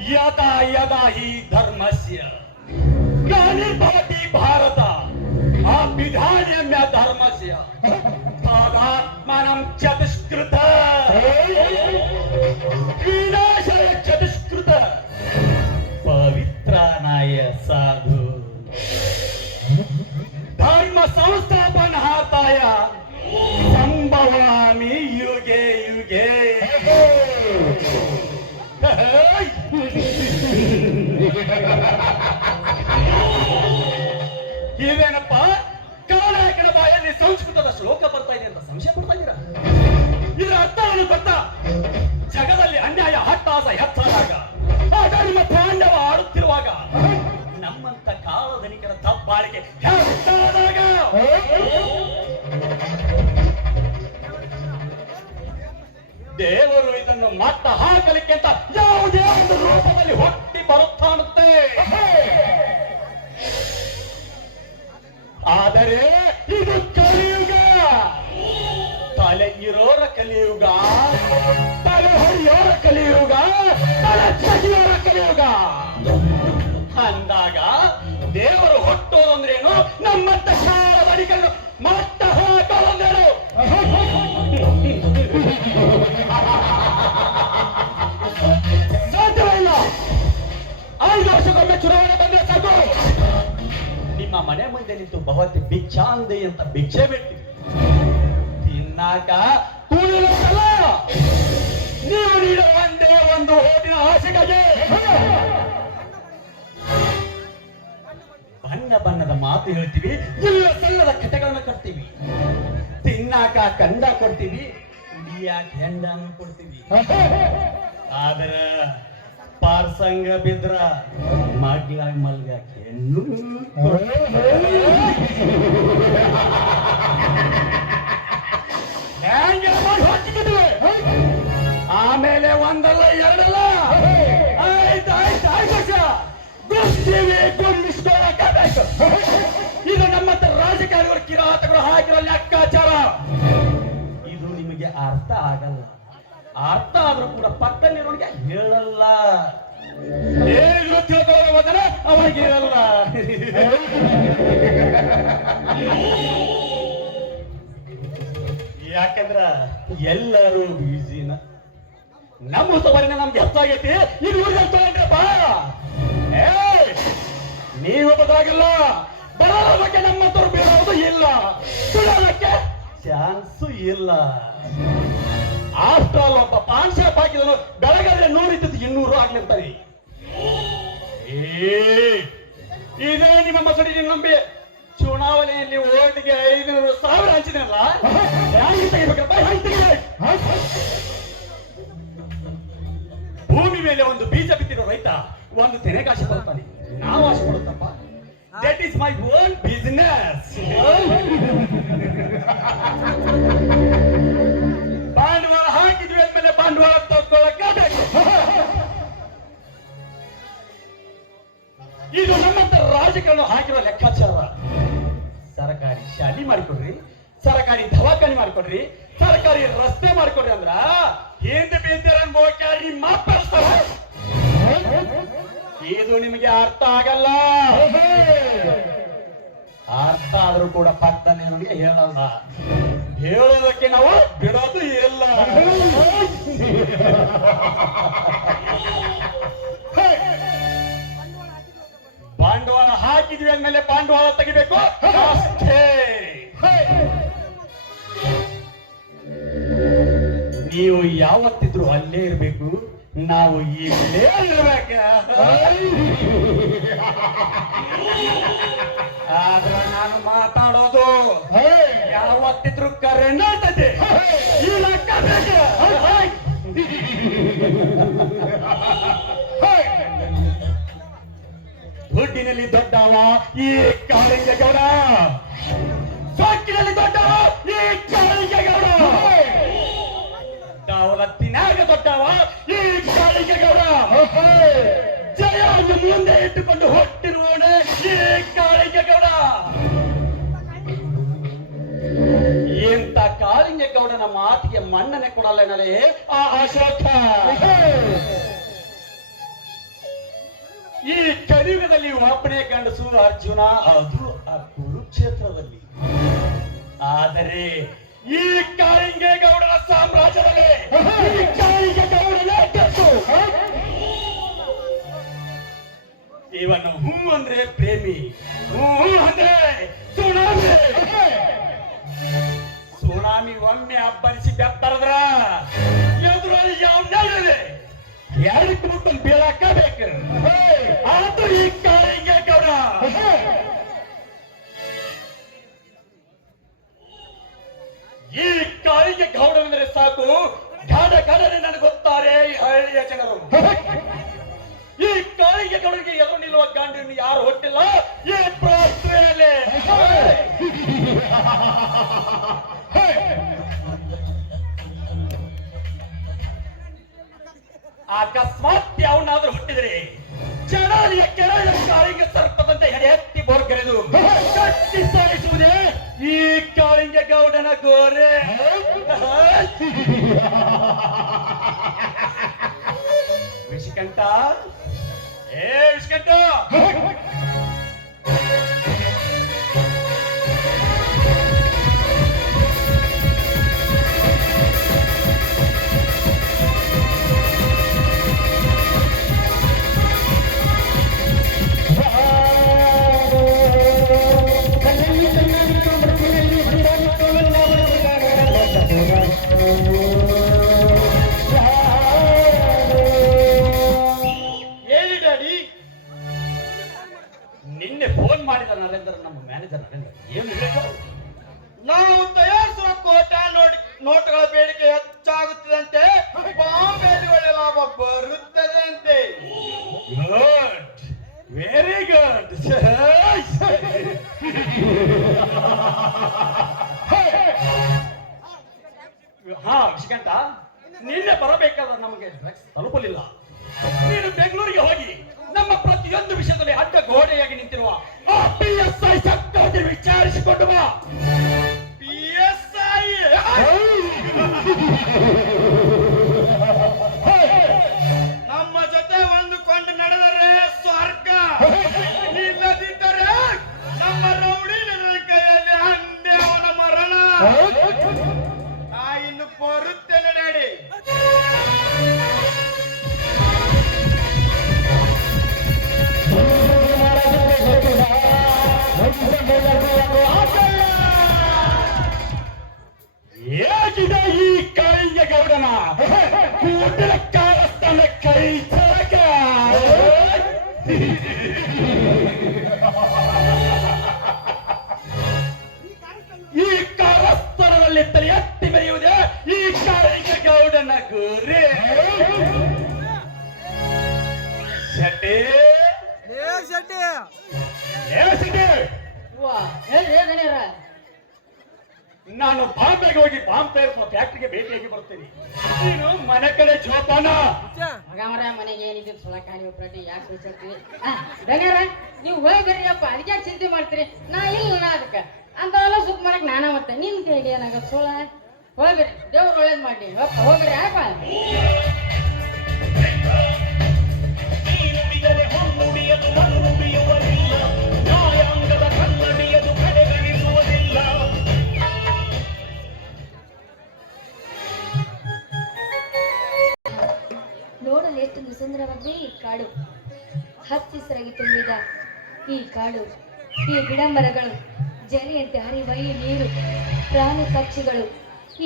यदा यदा हि धर्मस्य ग्लानिर्भवति भारत अभिधान्य धर्मस्य तदात्मानं चतुष्कृत विनाशाय चतुष्कृत पवित्राणाय साधु धर्म संस्थापनार्थाय संभवामि युगे युगे ಇದೇನಪ್ಪ ಕನ್ನಡ ಬಾಯಲ್ಲಿ ಸಂಸ್ಕೃತದ ಶ್ಲೋಕ ಬರ್ತಾ ಇದೆ ಅಂತ ಸಂಶಯ ಪಡ್ತಾ ಇದ್ದೀರಾ? ಇದರ ಅರ್ಥವನ್ನು ಗೊತ್ತಾ? ಜಗದಲ್ಲಿ ಅನ್ಯಾಯ ಹಟ್ಟಾಸ ಹೆಚ್ಚಾದಾಗ ಅಧರ್ಮ ಪಾಂಡವ ಆಡುತ್ತಿರುವಾಗ ನಮ್ಮಂತ ಕಾಲಧನಿಕರ ದಬ್ಬಾಳಿಕೆ ಹೆಚ್ಚಾದಾಗ ದೇವರು ಇದನ್ನು ಮಟ್ಟ ಹಾಕಲಿಕ್ಕೆ ಅಂತ ಯಾವುದೇ ಒಂದು ರೂಪದಲ್ಲಿ ಹುಟ್ಟಿ ಬರುತ್ತಾನುತ್ತೆ. ಆದರೆ ಇದು ಕಲಿಯುಗ, ತಲೆ ಇರೋರ ಕಲಿಯುಗ, ತಲೆ ಹೊಡೆಯೋರ ಕಲಿಯುಗ, ತಲೆ ತೆಗೆಯೋರ ಕಲಿಯುಗ. ಅಂದಾಗ ದೇವರು ಹುಟ್ಟೋದು ಅಂದ್ರೇನು? ನಮ್ಮಂತ ಶಾಲವರಿಗಳು ಮಟ್ಟ ಹಾಕೋದಂದರು. ಸಾಧ್ಯವಿಲ್ಲ. 5 ವರ್ಷಕ್ಕೊಮ್ಮೆ ಚುನಾವಣೆ ಬಂದ್ರೆ ಸಾಕು, ನಿಮ್ಮ ಮನೆ ಮುಂದೆ ನಿಂತು ಭವತಿ ಭಿಕ್ಷಾಂದೆ ಅಂತ ಭಿಕ್ಷೆ ಬಿಡ್ತೀವಿ. ತಿನ್ನಾಕ ಕೂಡಲಲ್ಲ, ನೀವು ನೀಡುವ ಒಂದೇ ಒಂದು ಓಟಿನ ಆಸೆಗಾಗಿ ಬಣ್ಣ ಬಣ್ಣದ ಮಾತು ಹೇಳ್ತೀವಿ, ಇಲ್ಲ ಸಲ್ಲದ ಕಥೆಗಳನ್ನ ಕಟ್ತೀವಿ. ತಿನ್ನಾಕ ಕಂಡ ಕೊಡ್ತೀವಿ, ಕುಡಿಯಾಕ ಹೆಂಡನ್ನು ಕೊಡ್ತೀವಿ. ಆದ್ರ ಪಾರ್ಸಂಗ ಬಿದ್ರ ಮಗ್ಲಾಗ ಮಲ್ಗಾಕ ಹೆಣ್ಣು ಹೆಂಗ ಆಮೇಲೆ ಒಂದಲ್ಲ ಎರಡಲ್ಲ ಆಯ್ತು ಗುರ್ತೀವಿ ಗುರ್ಮಿಸ್ಕೊಳ್ಳಬೇಕು. ಇದು ನಮ್ಮಂತ ರಾಜಕಾರಣಿಗಳು ಕಿರಾತಗಳು ಹಾಕಿರೋ ಲೆಕ್ಕಾಚಾರ. ಇದು ನಿಮಗೆ ಅರ್ಥ ಆಗಲ್ಲ. ಅರ್ಥ ಆದ್ರೂ ಕೂಡ ಪಕ್ಕದಲ್ಲಿರೋನಿಗೆ ಹೇಳಲ್ಲ. ಏನು ತಿಳ್ಕೊಳ್ಳೋದ್ರೆ ಅವನಿಗೆ ಇರಲ್ಲ. ಯಾಕಂದ್ರ ಎಲ್ಲರೂ ಬೀಜಿನ ನಮ್ಮ ಸವಾರಿನ ನಮ್ಗೆ ಹೆಚ್ಚಾಗೈತಿ. ಇದು ಬಾ ನೀವು ಬದಲಾಗಿಲ್ಲ. ಬರೋದ್ರ ಬಗ್ಗೆ ನಮ್ಮಂತವ್ರು ಬೀಳೋದು ಇಲ್ಲ. ಸುಳ್ಳೋದಕ್ಕೆ ಚಾನ್ಸು ಇಲ್ಲ. ಆಫ್ಟರ್ ಆಲ್ ಒಬ್ಬ ಪಾನ್ ಶಾಪ್ ಹಾಕಿದನು ಬೆಳಗಾದ್ರೆ 100 ಇದ್ದದ್ದು 200 ಆಗ್ಲಿರ್ತಾರೆ. ಇದೇ ನಿಮ್ಮ ಮಸಡಿ ನಂಬಿ ಚುನಾವಣೆಯಲ್ಲಿ ಓಟಿಗೆ 500,000 ಹಂಚಿದಲ್ಲ. ಭೂಮಿ ಮೇಲೆ ಒಂದು ಬೀಜ ಬಿತ್ತಿರೋ ರೈತ ಒಂದು ತೆನೆಗೆ ಆಸೆ ಪಡ್ತಾನೆ. ನಾವು ಆಸೆ ಪಡುತ್ತಪ್ಪ. That is my own business. ಬಂಡವಾಳ ಹಾಕಿದ್ವಿ ಅಂದ್ಮೇಲೆ ಬಂಡವಾಳ ತಗೊಳ್ಳಬೇಕು. ಇದು ನಮ್ಮಂತ ರಾಜಕಾರಣ ಹಾಕಿರೋ ಲೆಕ್ಕಾಚಾರ. ಸರ್ಕಾರಿ ಶಾಲೆ ಮಾಡಿಕೊಡ್ರಿ, ಸರ್ಕಾರಿ ದವಾಖಾನೆ ಮಾಡಿಕೊಡ್ರಿ, ಸರ್ಕಾರಿ ರಸ್ತೆ ಮಾಡಿಕೊಡ್ರಿ ಅಂದ್ರ ಹಿಂದೆ ಬೇಂದ್ರಿ ಮಾತಾಡ್ತಾರ. ಇದು ನಿಮಗೆ ಅರ್ಥ ಆಗಲ್ಲ. ಅರ್ಥ ಆದ್ರೂ ಕೂಡ ಪಕ್ಕನೆ ನಮಗೆ ಹೇಳಲ್ಲ. ಹೇಳೋದಕ್ಕೆ ನಾವು ಬಿಡೋದು ಇಲ್ಲ. ಬಂಡವಾಳ ಹಾಕಿದ್ವಿ ಅಂದ್ಮೇಲೆ ಬಂಡವಾಳ ತೆಗಿಬೇಕು ಅಷ್ಟೇ. ನೀವು ಯಾವತ್ತಿದ್ರು ಅಲ್ಲೇ ಇರ್ಬೇಕು, ನಾವು ಇಲ್ಲೇ ಇರ್ಬೇಕ. ಆದ್ರ ನಾನು ಮಾತಾಡೋದು ಯಾವತ್ತಿದ್ರು ಕರ್ನಾಟಕ ಇಲ್ಲ ಕರ್ನಾಟಕ. ದುಡ್ಡಿನಲ್ಲಿ ದೊಡ್ಡವ ಈ ಕಾಳಿಂಗೇಗೌಡ, ಸೊಕ್ಕಿನಲ್ಲಿ ದೊಡ್ಡವ ಈ ಕಾಳಿಂಗೇಗೌಡ, ದೌಲತ್ತಿನಾಗ ದೊಡ್ಡವ ಈ ಕಾಳಿಂಗೇಗೌಡ, ಜಯವನ್ನು ಮುಂದೆ ಇಟ್ಟುಕೊಂಡು ಹೊಟ್ಟಿರುವವನೇ ಈ ಕಾಳಿಂಗೇಗೌಡ. ಇಂಥ ಕಾಳಿಂಗೇಗೌಡನ ಮಾತಿಗೆ ಮನ್ನಣೆ ಕೊಡಲ್ಲ ಎನ್ನಲೇ ಆ ಅಶೋಕ. ಈ ಕಲಿಯುಗದಲ್ಲಿ ಒಬ್ಬನೇ ಗಂಡಸು ಅರ್ಜುನ, ಅದು ಆ ಕುರುಕ್ಷೇತ್ರದಲ್ಲಿ. ಆದರೆ ಈ ಕಾಳಿಂಗೇಗೌಡನ ಸಾಮ್ರಾಜ್ಯದಲ್ಲಿ ಈ ಕಾಳಿಂಗೇಗೌಡನೇ ಗೆದ್ದು. ಇವನು ಹೂ ಅಂದ್ರೆ ಪ್ರೇಮಿ, ಹೂ ಅಂದ್ರೆ ಸುನಾಮಿ. ಸುನಾಮಿ ಒಮ್ಮೆ ಅಬ್ಬರಿಸಿ ಬೆತ್ತರದ್ರ ಎದುರಲ್ಲಿ ಯಾವ ನಡೆದಿದೆ ಯಾರಿಗೆ ಮುಟ್ಟಲ್ಲಿ ಬೀಳಾಕಬೇಕು. ಅದು ಈ ಕಾಳಿಂಗೇಗೌಡ. ಈ ಕಾಳಿಂಗೇಗೌಡನೆಂದರೆ ಸಾಕು, ಗಾಢ ಗಾಢನೆ ನನಗೆ ಗೊತ್ತಾರೆ ಈ ಹಳ್ಳಿಯ ಜನರು. ಈ ಕಾಳಿಂಗೇಗೌಡನಿಗೆ ಎದುರು ನಿಲ್ಲುವ ಗಾಂಡಿಯನ್ನು ಯಾರು ಹೊಟ್ಟಿಲ್ಲ ಈ ಪ್ರಶ್ನೆಯಲ್ಲಿ. ಅಕಸ್ಮಾತ್ ಯಾವನಾದ್ರೂ ಹುಟ್ಟಿದ್ರೆ ಚಡಲಿಯ ಕೆಳಗೆ ಕಾಳಿಂಗ ಸರ್ಪದಂತೆ ಹೆಡೆ ಎತ್ತಿ ಬೋರ್ಗರೆದು ಕಟ್ಟಿ ಸಾಯಿಸುವುದೇ ಈ ಕಾಳಿಂಗೇಗೌಡನ ಗೋರೆ. ವಿಷಕಂಠ, ಏ ವಿಷಕಂಠ, ನಿನ್ನೆ ಫೋನ್ ಮಾಡಿದ ನರೇಂದ್ರ, ನಮ್ಮ ಮ್ಯಾನೇಜರ್ ನರೇಂದ್ರ, ಏನು ಹೇಳಿದ್ರು? ನಾವು ತಯಾರಿಸುವ ಕೋಟಾ ನೋಟುಗಳ ಬೇಡಿಕೆ ಹೆಚ್ಚಾಗುತ್ತಿದಂತೆ ಬಾಂಬೆಯಲ್ಲಿ ಒಳ್ಳೆ ಲಾಭ ಬರುತ್ತದೆ ಅಂತೆ. Good, very good. ಹಾ ವಿಷಕಂಠ, ನಿನ್ನೆ ಬರಬೇಕಾದ ನಮಗೆ ಡ್ರಗ್ಸ್ ತಲುಪಲಿಲ್ಲ. ನೀನು ಬೆಂಗಳೂರಿಗೆ ಹೋಗಿ ನಮ್ಮ ಪ್ರತಿಯೊಂದು ವಿಷಯದಲ್ಲಿ ಅಡ್ಡ ಗೋಡೆಯಾಗಿ ನಿಂತಿರುವ ಆ PSI ಚಕ್ರವರ್ತಿ ವಿಚಾರಿಸಿಕೊಂಡು ಬಾ. PSI ನಮ್ಮ ಜೊತೆ ಹೊಂದಿಕೊಂಡು ನಡೆದರೆ ಸ್ವರ್ಗ, ಇಲ್ಲದಿದ್ದರೆ ನಮ್ಮ ರೌಡಿ ನನ್ನ ಕೈಯಲ್ಲಿ ಅಂದೆ ಅವನ ಮರಣ. ಇನ್ನು ಬರುತ್ತೇನೆ ಡ್ಯಾಡಿ. ಹೇಗಿದೆ ಈ ಕೈಯ ಗೌಡನ ಕೂಡಲ ಕಾಲಸ್ಥಾನ ಕೈ ಚರಕ. ಈ ಕಾಲಸ್ಥಾನದಲ್ಲಿ ತಲೆ ಎತ್ತಿ ಮೆರೆಯುವುದೇ ಈ ಕೈಯ ಗೌಡನ ಗುರಿ. ಶೆಟ್ಟಿ ನಾನು ಬಾಂಬೆಗೆ ಹೋಗಿ ಬಾಂಬ್ ತಯಾರಿಸುವ ಫ್ಯಾಕ್ಟ್ರಿಗೆ ಭೇಟಿಯಾಗಿ ಬರ್ತೇನೆ. ನೀನು ಮನೆ ಕಡೆ ಜೋಪಾನ. ಮಗಮರ ಮನೆಗೆ ಏನಿದೆ ಸುಳಕಾಣಿ ಪ್ರತಿ ಯಾಕೆ ವಿಚಾರ್ತೀವಿ ಧನ್ಯರ ನೀವು ಹೋಗ್ಬರ್ರಿಯಪ್ಪ, ಅದಕ್ಕೆ ಚಿಂತೆ ಮಾಡ್ತೀರಿ. ನಾ ಇಲ್ಲ ಅದಕ್ಕೆ ಅಂತೆಲ್ಲ ಸುಖ ಮಾಡಕ್ ನಾನ ಮತ್ತೆ ನಿನ್ ಕೈಗೆ ಏನಾಗ ಸುಳ ಹೋಗ್ರಿ, ದೇವ್ರು ಒಳ್ಳೇದ್ ಮಾಡಿ ಹೋಗ್ರಿ ಯಾಕ. ನೋಡಲು ಎಷ್ಟು ಸುಂದರವಾಗಿದೆ ಈ ಕಾಡು. ಹಚ್ಚಿಸರಾಗಿ ತುಂಬಿದ ಈ ಕಾಡು, ಈ ಗಿಡ ಮರಗಳು, ಜರಿಯಂತೆ ಹರಿಯುವ ಈ ನೀರು, ಪ್ರಾಣಿ ಪಕ್ಷಿಗಳು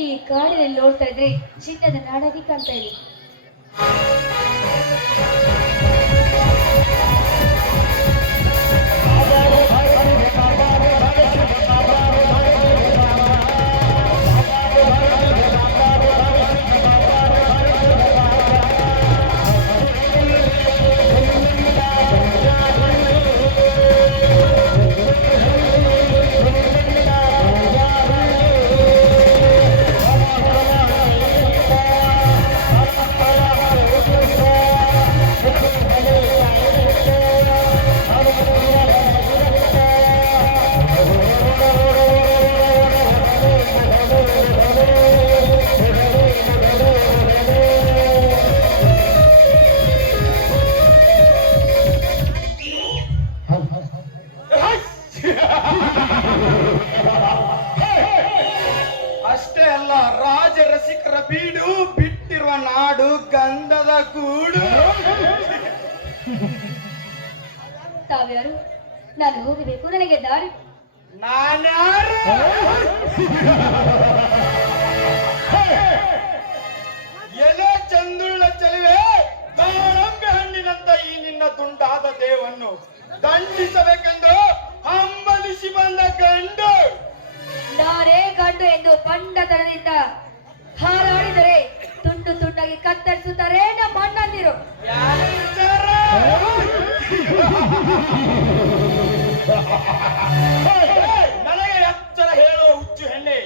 ಈ ಕಾಡಿನಲ್ಲಿ ನೋಡ್ತಾ ಇದ್ರೆ ಚಿನ್ನದ ನಾಡಾಗಿ ಕಾಣ್ತಾ ಇದೆ. ಅಷ್ಟೇ ಅಲ್ಲ, ರಾಜ ರಸಿಕರ ಬೀಡು, ಬಿಟ್ಟಿರುವ ನಾಡು ಗಂಧದ ಕೂಡು. ತಾವ್ಯಾರು? ನಾನು ಹೋಗಬೇಕು, ನನಗೆ ದಾರಿ. ನಾನ್ಯಾರು? ಎಲೆ ಚಂದುಳ್ಳ ಚೆಲುವೆ, ದಾಳಂಬೆ ಹಣ್ಣಿನಂತ ಈ ನಿನ್ನ ತುಂಡಾದ ದೇವನ್ನು ದಂಡಿಸಬೇಕೆಂದು ಹಂಬಲಿಸಿ ಬಂದ ಗಂಡು. ನಾನೇ ಗಂಡು ಎಂದು ಬಂಡತನದಿಂದ ಹಾರಾಡಿದರೆ ತುಂಡು ತುಂಡಾಗಿ ಕತ್ತರಿಸುತ್ತಾರೆ ನಮ್ಮ ಅಣ್ಣಂದಿರು. ನನಗೆ ಎಚ್ಚರ ಹೇಳುವ ಹುಚ್ಚು ಹೆಣ್ಣೆ,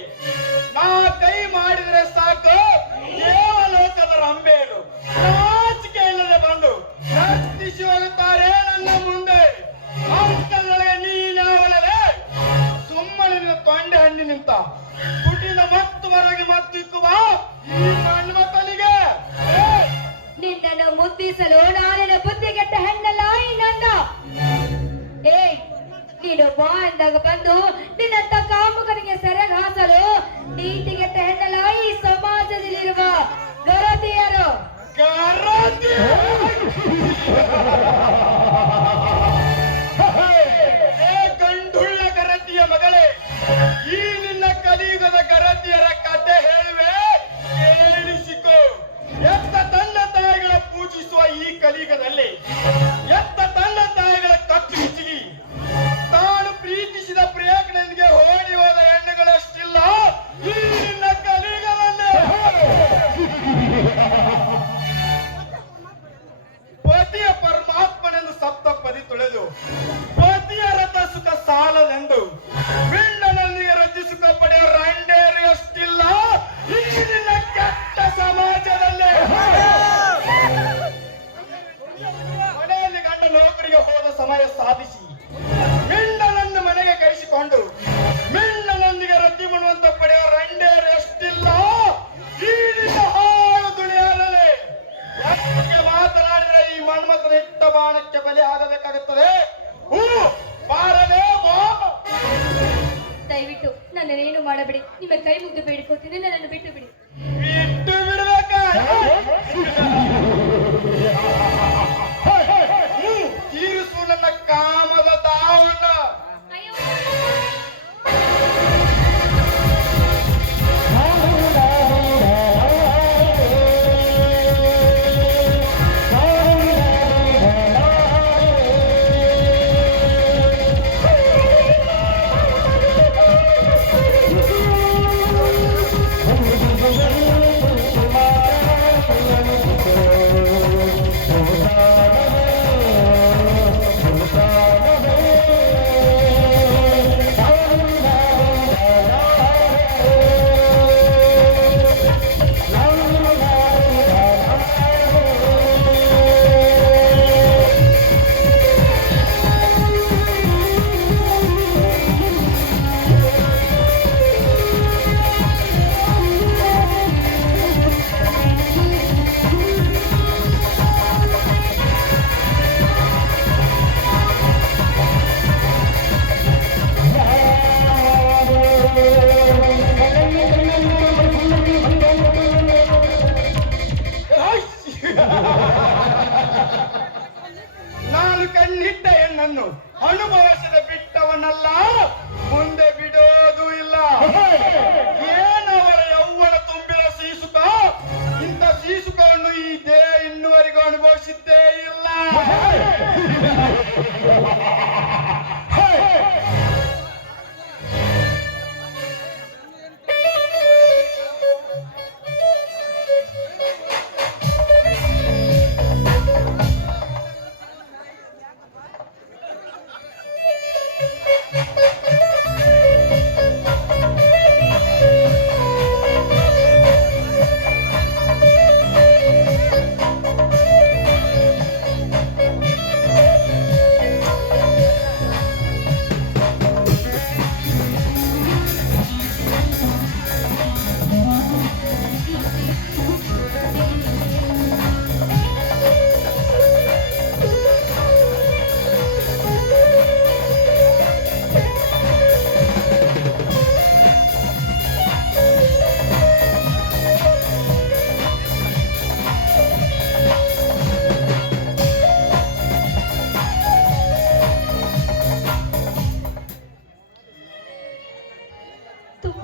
ನಾ ಕೈ ಮಾಡಿದ್ರೆ ಸಾಕು ದೇವಲೋಕದ ರಂಬೇರು ನಾಚಿಕೆ ಇಲ್ಲದೆ ಬಂದು ರಕ್ಷಿಸಿ ಹೋಗುತ್ತಾರೆ ನನ್ನ ಮುಂದೆ. ಅಂತಲ್ಲದೆ ನೀನಾವಲದೆ ಸುಮ್ಮನೆ ತೊಂಡೆ ಹಣ್ಣಿ ನಿಂತ ಕುಟಿನ ಮತ್ತು ಹೊರಗೆ ಮತ್ತು ಇಕ್ಕುವ ಈ ಮನ್ಮತನಿಗೆ ನಿನ್ನನ್ನು ಮುದ್ದಿಸಲು ನಾನಿನ ಬುದ್ಧಿಗೆಟ್ಟ ಹೆಣ್ಣಲ್ಲ ಈ ನನ್ನ. ನೀನು ಬಾ ಎಂದಾಗ ಬಂದು ನಿನ್ನಂತ ಕಾಮುಕನಿಗೆ ಸೆರೆಗೆ ಹಾಸಲು ನೀತಿಗೆಟ್ಟ ಹೆಣ್ಣಲ್ಲ ಈ ಸಮಾಜದಲ್ಲಿರುವ ಗರತಿಯರು. ಗಂಡುಳ್ಳ ಗರತಿಯ ಮಗಳೇ, ಈ ನಿನ್ನ ಕಲಿಯುಗದ ಗರತಿಯರ ಕತೆ ಹೇಳುವೆ, ಕೇಳಿಸಿಕೋ. ಎತ್ತ ತನ್ನ ತಾಯಿಗಳ ಪೂಜಿಸುವ ಈ ಕಲಿಯುಗದಲ್ಲಿ ಎತ್ತ ತನ್ನ ತಾಯಿಗಳ ಕತ್ತು ಹಿಚಿಗಿ ತಾನು ಪ್ರೀತಿಸಿದ ಪ್ರಿಯಕನಿಗೆ ಓಡಿ ಹೋದ ಬಿಡಿ, ನಿಮ್ಮ ಕೈ ಮುಗ್ದು ಬೇಡಿಕೊಳ್ತೀನಿ, ನನ್ನನ್ನು ಬಿಟ್ಟು ಬಿಡಿ. ಬಿಟ್ಟು ಬಿಡ್ಬೇಕ ತೀರಿಸು ನನ್ನ ಕಾಮದ ದಾವಣ್ಣ. ಅಯ್ಯೋ ನಾನು ಕಣ್ಣಿಟ್ಟ ಹೆಣ್ಣನ್ನು ಅನುಭವಿಸದೆ ಬಿಟ್ಟವನಲ್ಲ, ಮುಂದೆ ಬಿಡೋದು ಇಲ್ಲ. ಏನವರ ಯೌವನ ತುಂಬಿದ ಸೀಸುಕ, ಇಂಥ ಸೀಸುಕವನ್ನು ಈ ಇನ್ನುವರೆಗೂ ಅನುಭವಿಸಿದ್ದೇ ಇಲ್ಲ.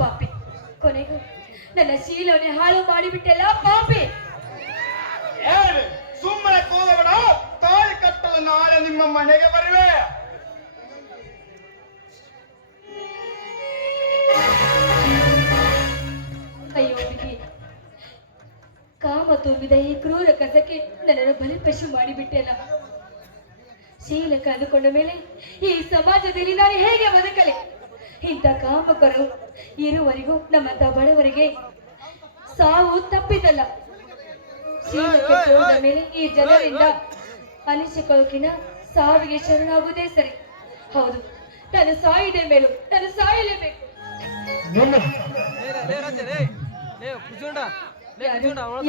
ಪಾಪಿ, ಕೊನೆಗೂ ನನ್ನ ಶೀಲವನ್ನೇ ಹಾಳು ಮಾಡಿಬಿಟ್ಟೆಲ್ಲ ಪಾಪಿ. ಹೇಳಿ, ಸುಮ್ಮನೆ ಕೂದಬೇಡ. ತಾಳಿ ಕಟ್ಟಲು ನಾಳೆ ನಿಮ್ಮ ಮನೆಗೆ ಬರುವೆ. ಅಯ್ಯೋ ಬಿಡಿ, ಕಾಮ ತುಂಬಿದ ಈ ಕ್ರೂರ ಕಸಕ್ಕೆ ನನ್ನನ್ನು ಬಲಿಪಶು ಮಾಡಿಬಿಟ್ಟೆಲ್ಲ. ಶೀಲ ಕಳೆದುಕೊಂಡ ಮೇಲೆ ಈ ಸಮಾಜದಲ್ಲಿ ನಾನು ಹೇಗೆ ಬದುಕಲಿ? ಇಂಥ ಕಾಮಕರು ಇರುವವರೆಗೂ ನಮ್ಮಂತ ಬಡವರಿಗೆ ಸಾವು ತಪ್ಪಿದಲ್ಲ. ಶೀಲಕ್ಕೆ ಹೋದ ಮೇಲೆ ಈ ಜನರಿಂದ ಅನಿಸಿಕೊಳ್ಳೋಕಿನ ಸಾವಿಗೆ ಶರಣಾಗುವುದೇ ಸರಿ. ಹೌದು, ನಾನು ಸಾಯಿದೆ ಮೇಲೂ ನಾನು ಸಾಯಲೇಬೇಕು.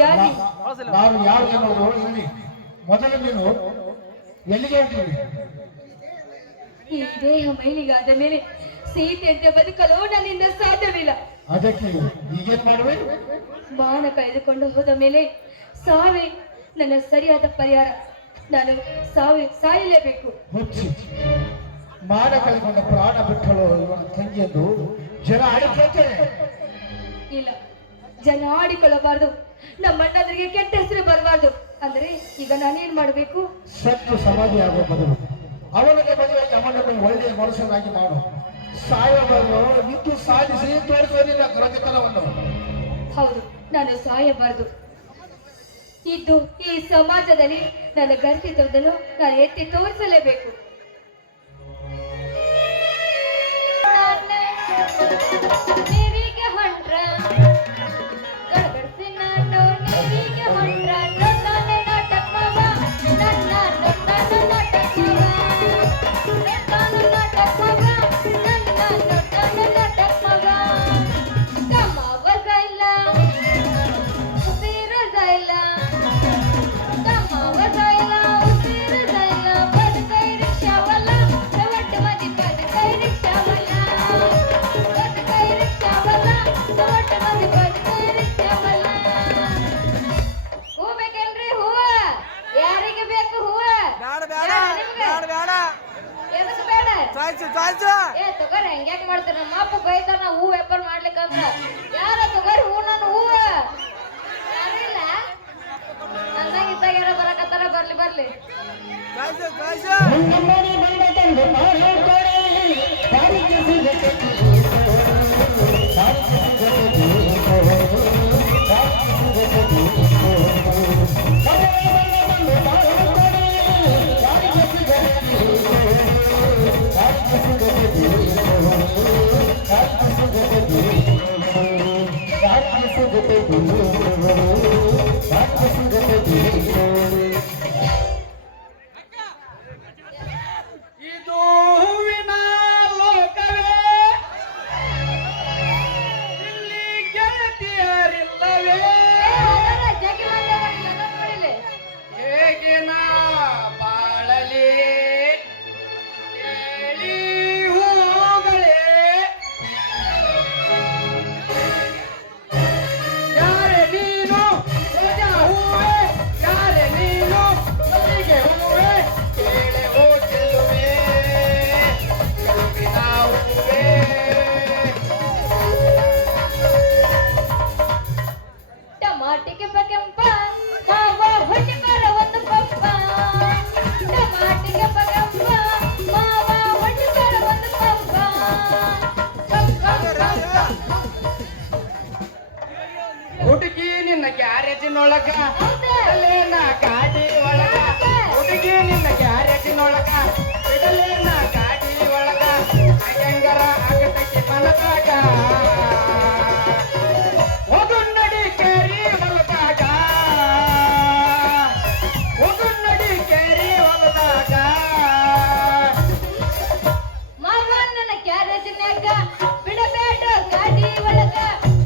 ಯಾರು? ನಾನು ಯಾರು ಎನ್ನುವುದು ಇಲ್ಲಿ ಮೊದಲು ನೀನು ಎಲ್ಲಿಗೆ ಹೋಗ್ತೀವಿ? ಈ ದೇಹ ಮೈಲಿಗಾದ ಮೇಲೆ ಸೀತೆಯಂತೆ ಬದುಕಲು ನನ್ನಿಂದ ಸಾಧ್ಯವಿಲ್ಲ. ಅದಕ್ಕೆ ಈಗೇನ್ ಮಾಡುವೆ? ಮಾನ ಕಳೆದುಕೊಂಡು ಹೋದ ಮೇಲೆ ಸಾವೇ ನನ್ನ ಸರಿಯಾದ ಪರಿಹಾರ. ನಾನು ಸಾಯಲೇಬೇಕು. ಹುಚ್ಚಿ, ಮಾನ ಕಳೆದುಕೊಂಡ ಪ್ರಾಣ ಬಿಟ್ಟಳು ಇವನ ತಂಗಿಯೆಂದು ಜನ ಆಡಿಕೊಳ್ತೇನೆ. ಇಲ್ಲ, ಜನ ಆಡಿಕೊಳ್ಳಬಾರ್ದು, ನಮ್ಮ ಅಣ್ಣದರಿಗೆ ಕೆಟ್ಟ ಹೆಸರು ಬರಬಾರ್ದು. ಅಂದ್ರೆ ಈಗ ನಾನೇನ್ ಮಾಡಬೇಕು? ಸತ್ತು ಸಮಾಧಿ ಆಗುವ ಬದಲು ಅವನಿಗೆ ಮದುವೆಗೆ ಅವನನ್ನು ಒಳ್ಳೆಯ ಮನುಷ್ಯನಾಗಿ ಮಾಡು. ಸಾಯಬಾರದು, ನಿಂತು ಸಾಧಿಸಿ ತೋರಿಸುವುದಿಲ್ಲ ಗ್ರಹತನವನ್ನು. ಹೌದು, ನಾನು ಸಾಯಬಾರದು. ಇದ್ದು ಈ ಸಮಾಜದಲ್ಲಿ ನನ್ನ ಗರ್ಭಿತವನ್ನು ನಾನು ಎತ್ತಿ ತೋರಿಸಲೇಬೇಕು. ಹುಡುಗಿಯರ ಬರಕತ್ತಾರ, ಬರ್ಲಿ ಬರ್ಲಿ. ಇದು ಹೂವಿನ ಲೋಕವೇ, ಇಲ್ಲಿ ಗೆಳತಿಯರಿಲ್ಲವೇ, ಜಗ್ಗಿ ಮಂದಿ ಅದಾರ, ಇಲ್ಲ ನೋಡಿಲ್ಲಿ. ಹೇಗೆ ನಾ ಬಾಳಲಿ ಕೇಳಿ ಹೂಗಳೇ, ಯಾರೆ ನೀನು ರೋಜಾ ಹೂವೇ, ಯಾರೆ ನೀನು ಮಲ್ಲಿಗೆ ಹೂವೇ, ಕೇಳೆ ಓ ಚೆಲುವೆ ಚೆಲುವಿನ ಹೂವೇ. ಟಮಾಟಿಗೆ ಬಗೆಂಪ ಮಾವ ಹೊಟ್ಟಿಬಾರ ಒಂದು ಪಂಪ. ಟಮಾಟಿಗೆ ಬಗೆಂಪ ಮಾವ ಹೊಟ್ಟಿಬಾರ ಒಂದು ಪಂಪ. ಹುಡುಗಿ ನಿನ್ನ ಗ್ಯಾರೇಜಿನೊಳಗ ಹೌದಾ? ಇಡಲೇನ ಗಾಡಿ ಒಳಗ, ಹುಡುಗಿ ನಿನ್ನ ಗ್ಯಾರೇಜಿನೊಳಗ ಇಡಲೇನ ಗಾಡಿ ಒಳಗ, ಹೆಂಗರ ಆಗತೈತಿ ಮನದಾಗ ಹೋಗು ನಡಿ ಕೇರಿ ಹೊಲದಾಗ, ಹೋಗು ನಡಿ ಕೇರಿ ಹೊಲದಾಗ. ಮಾವ ನನ್ನ ಗ್ಯಾರೇಜಿನ್ಯಾಗ ಬಿಡಬೇಡ ಗಾಡಿ ಒಳಗ.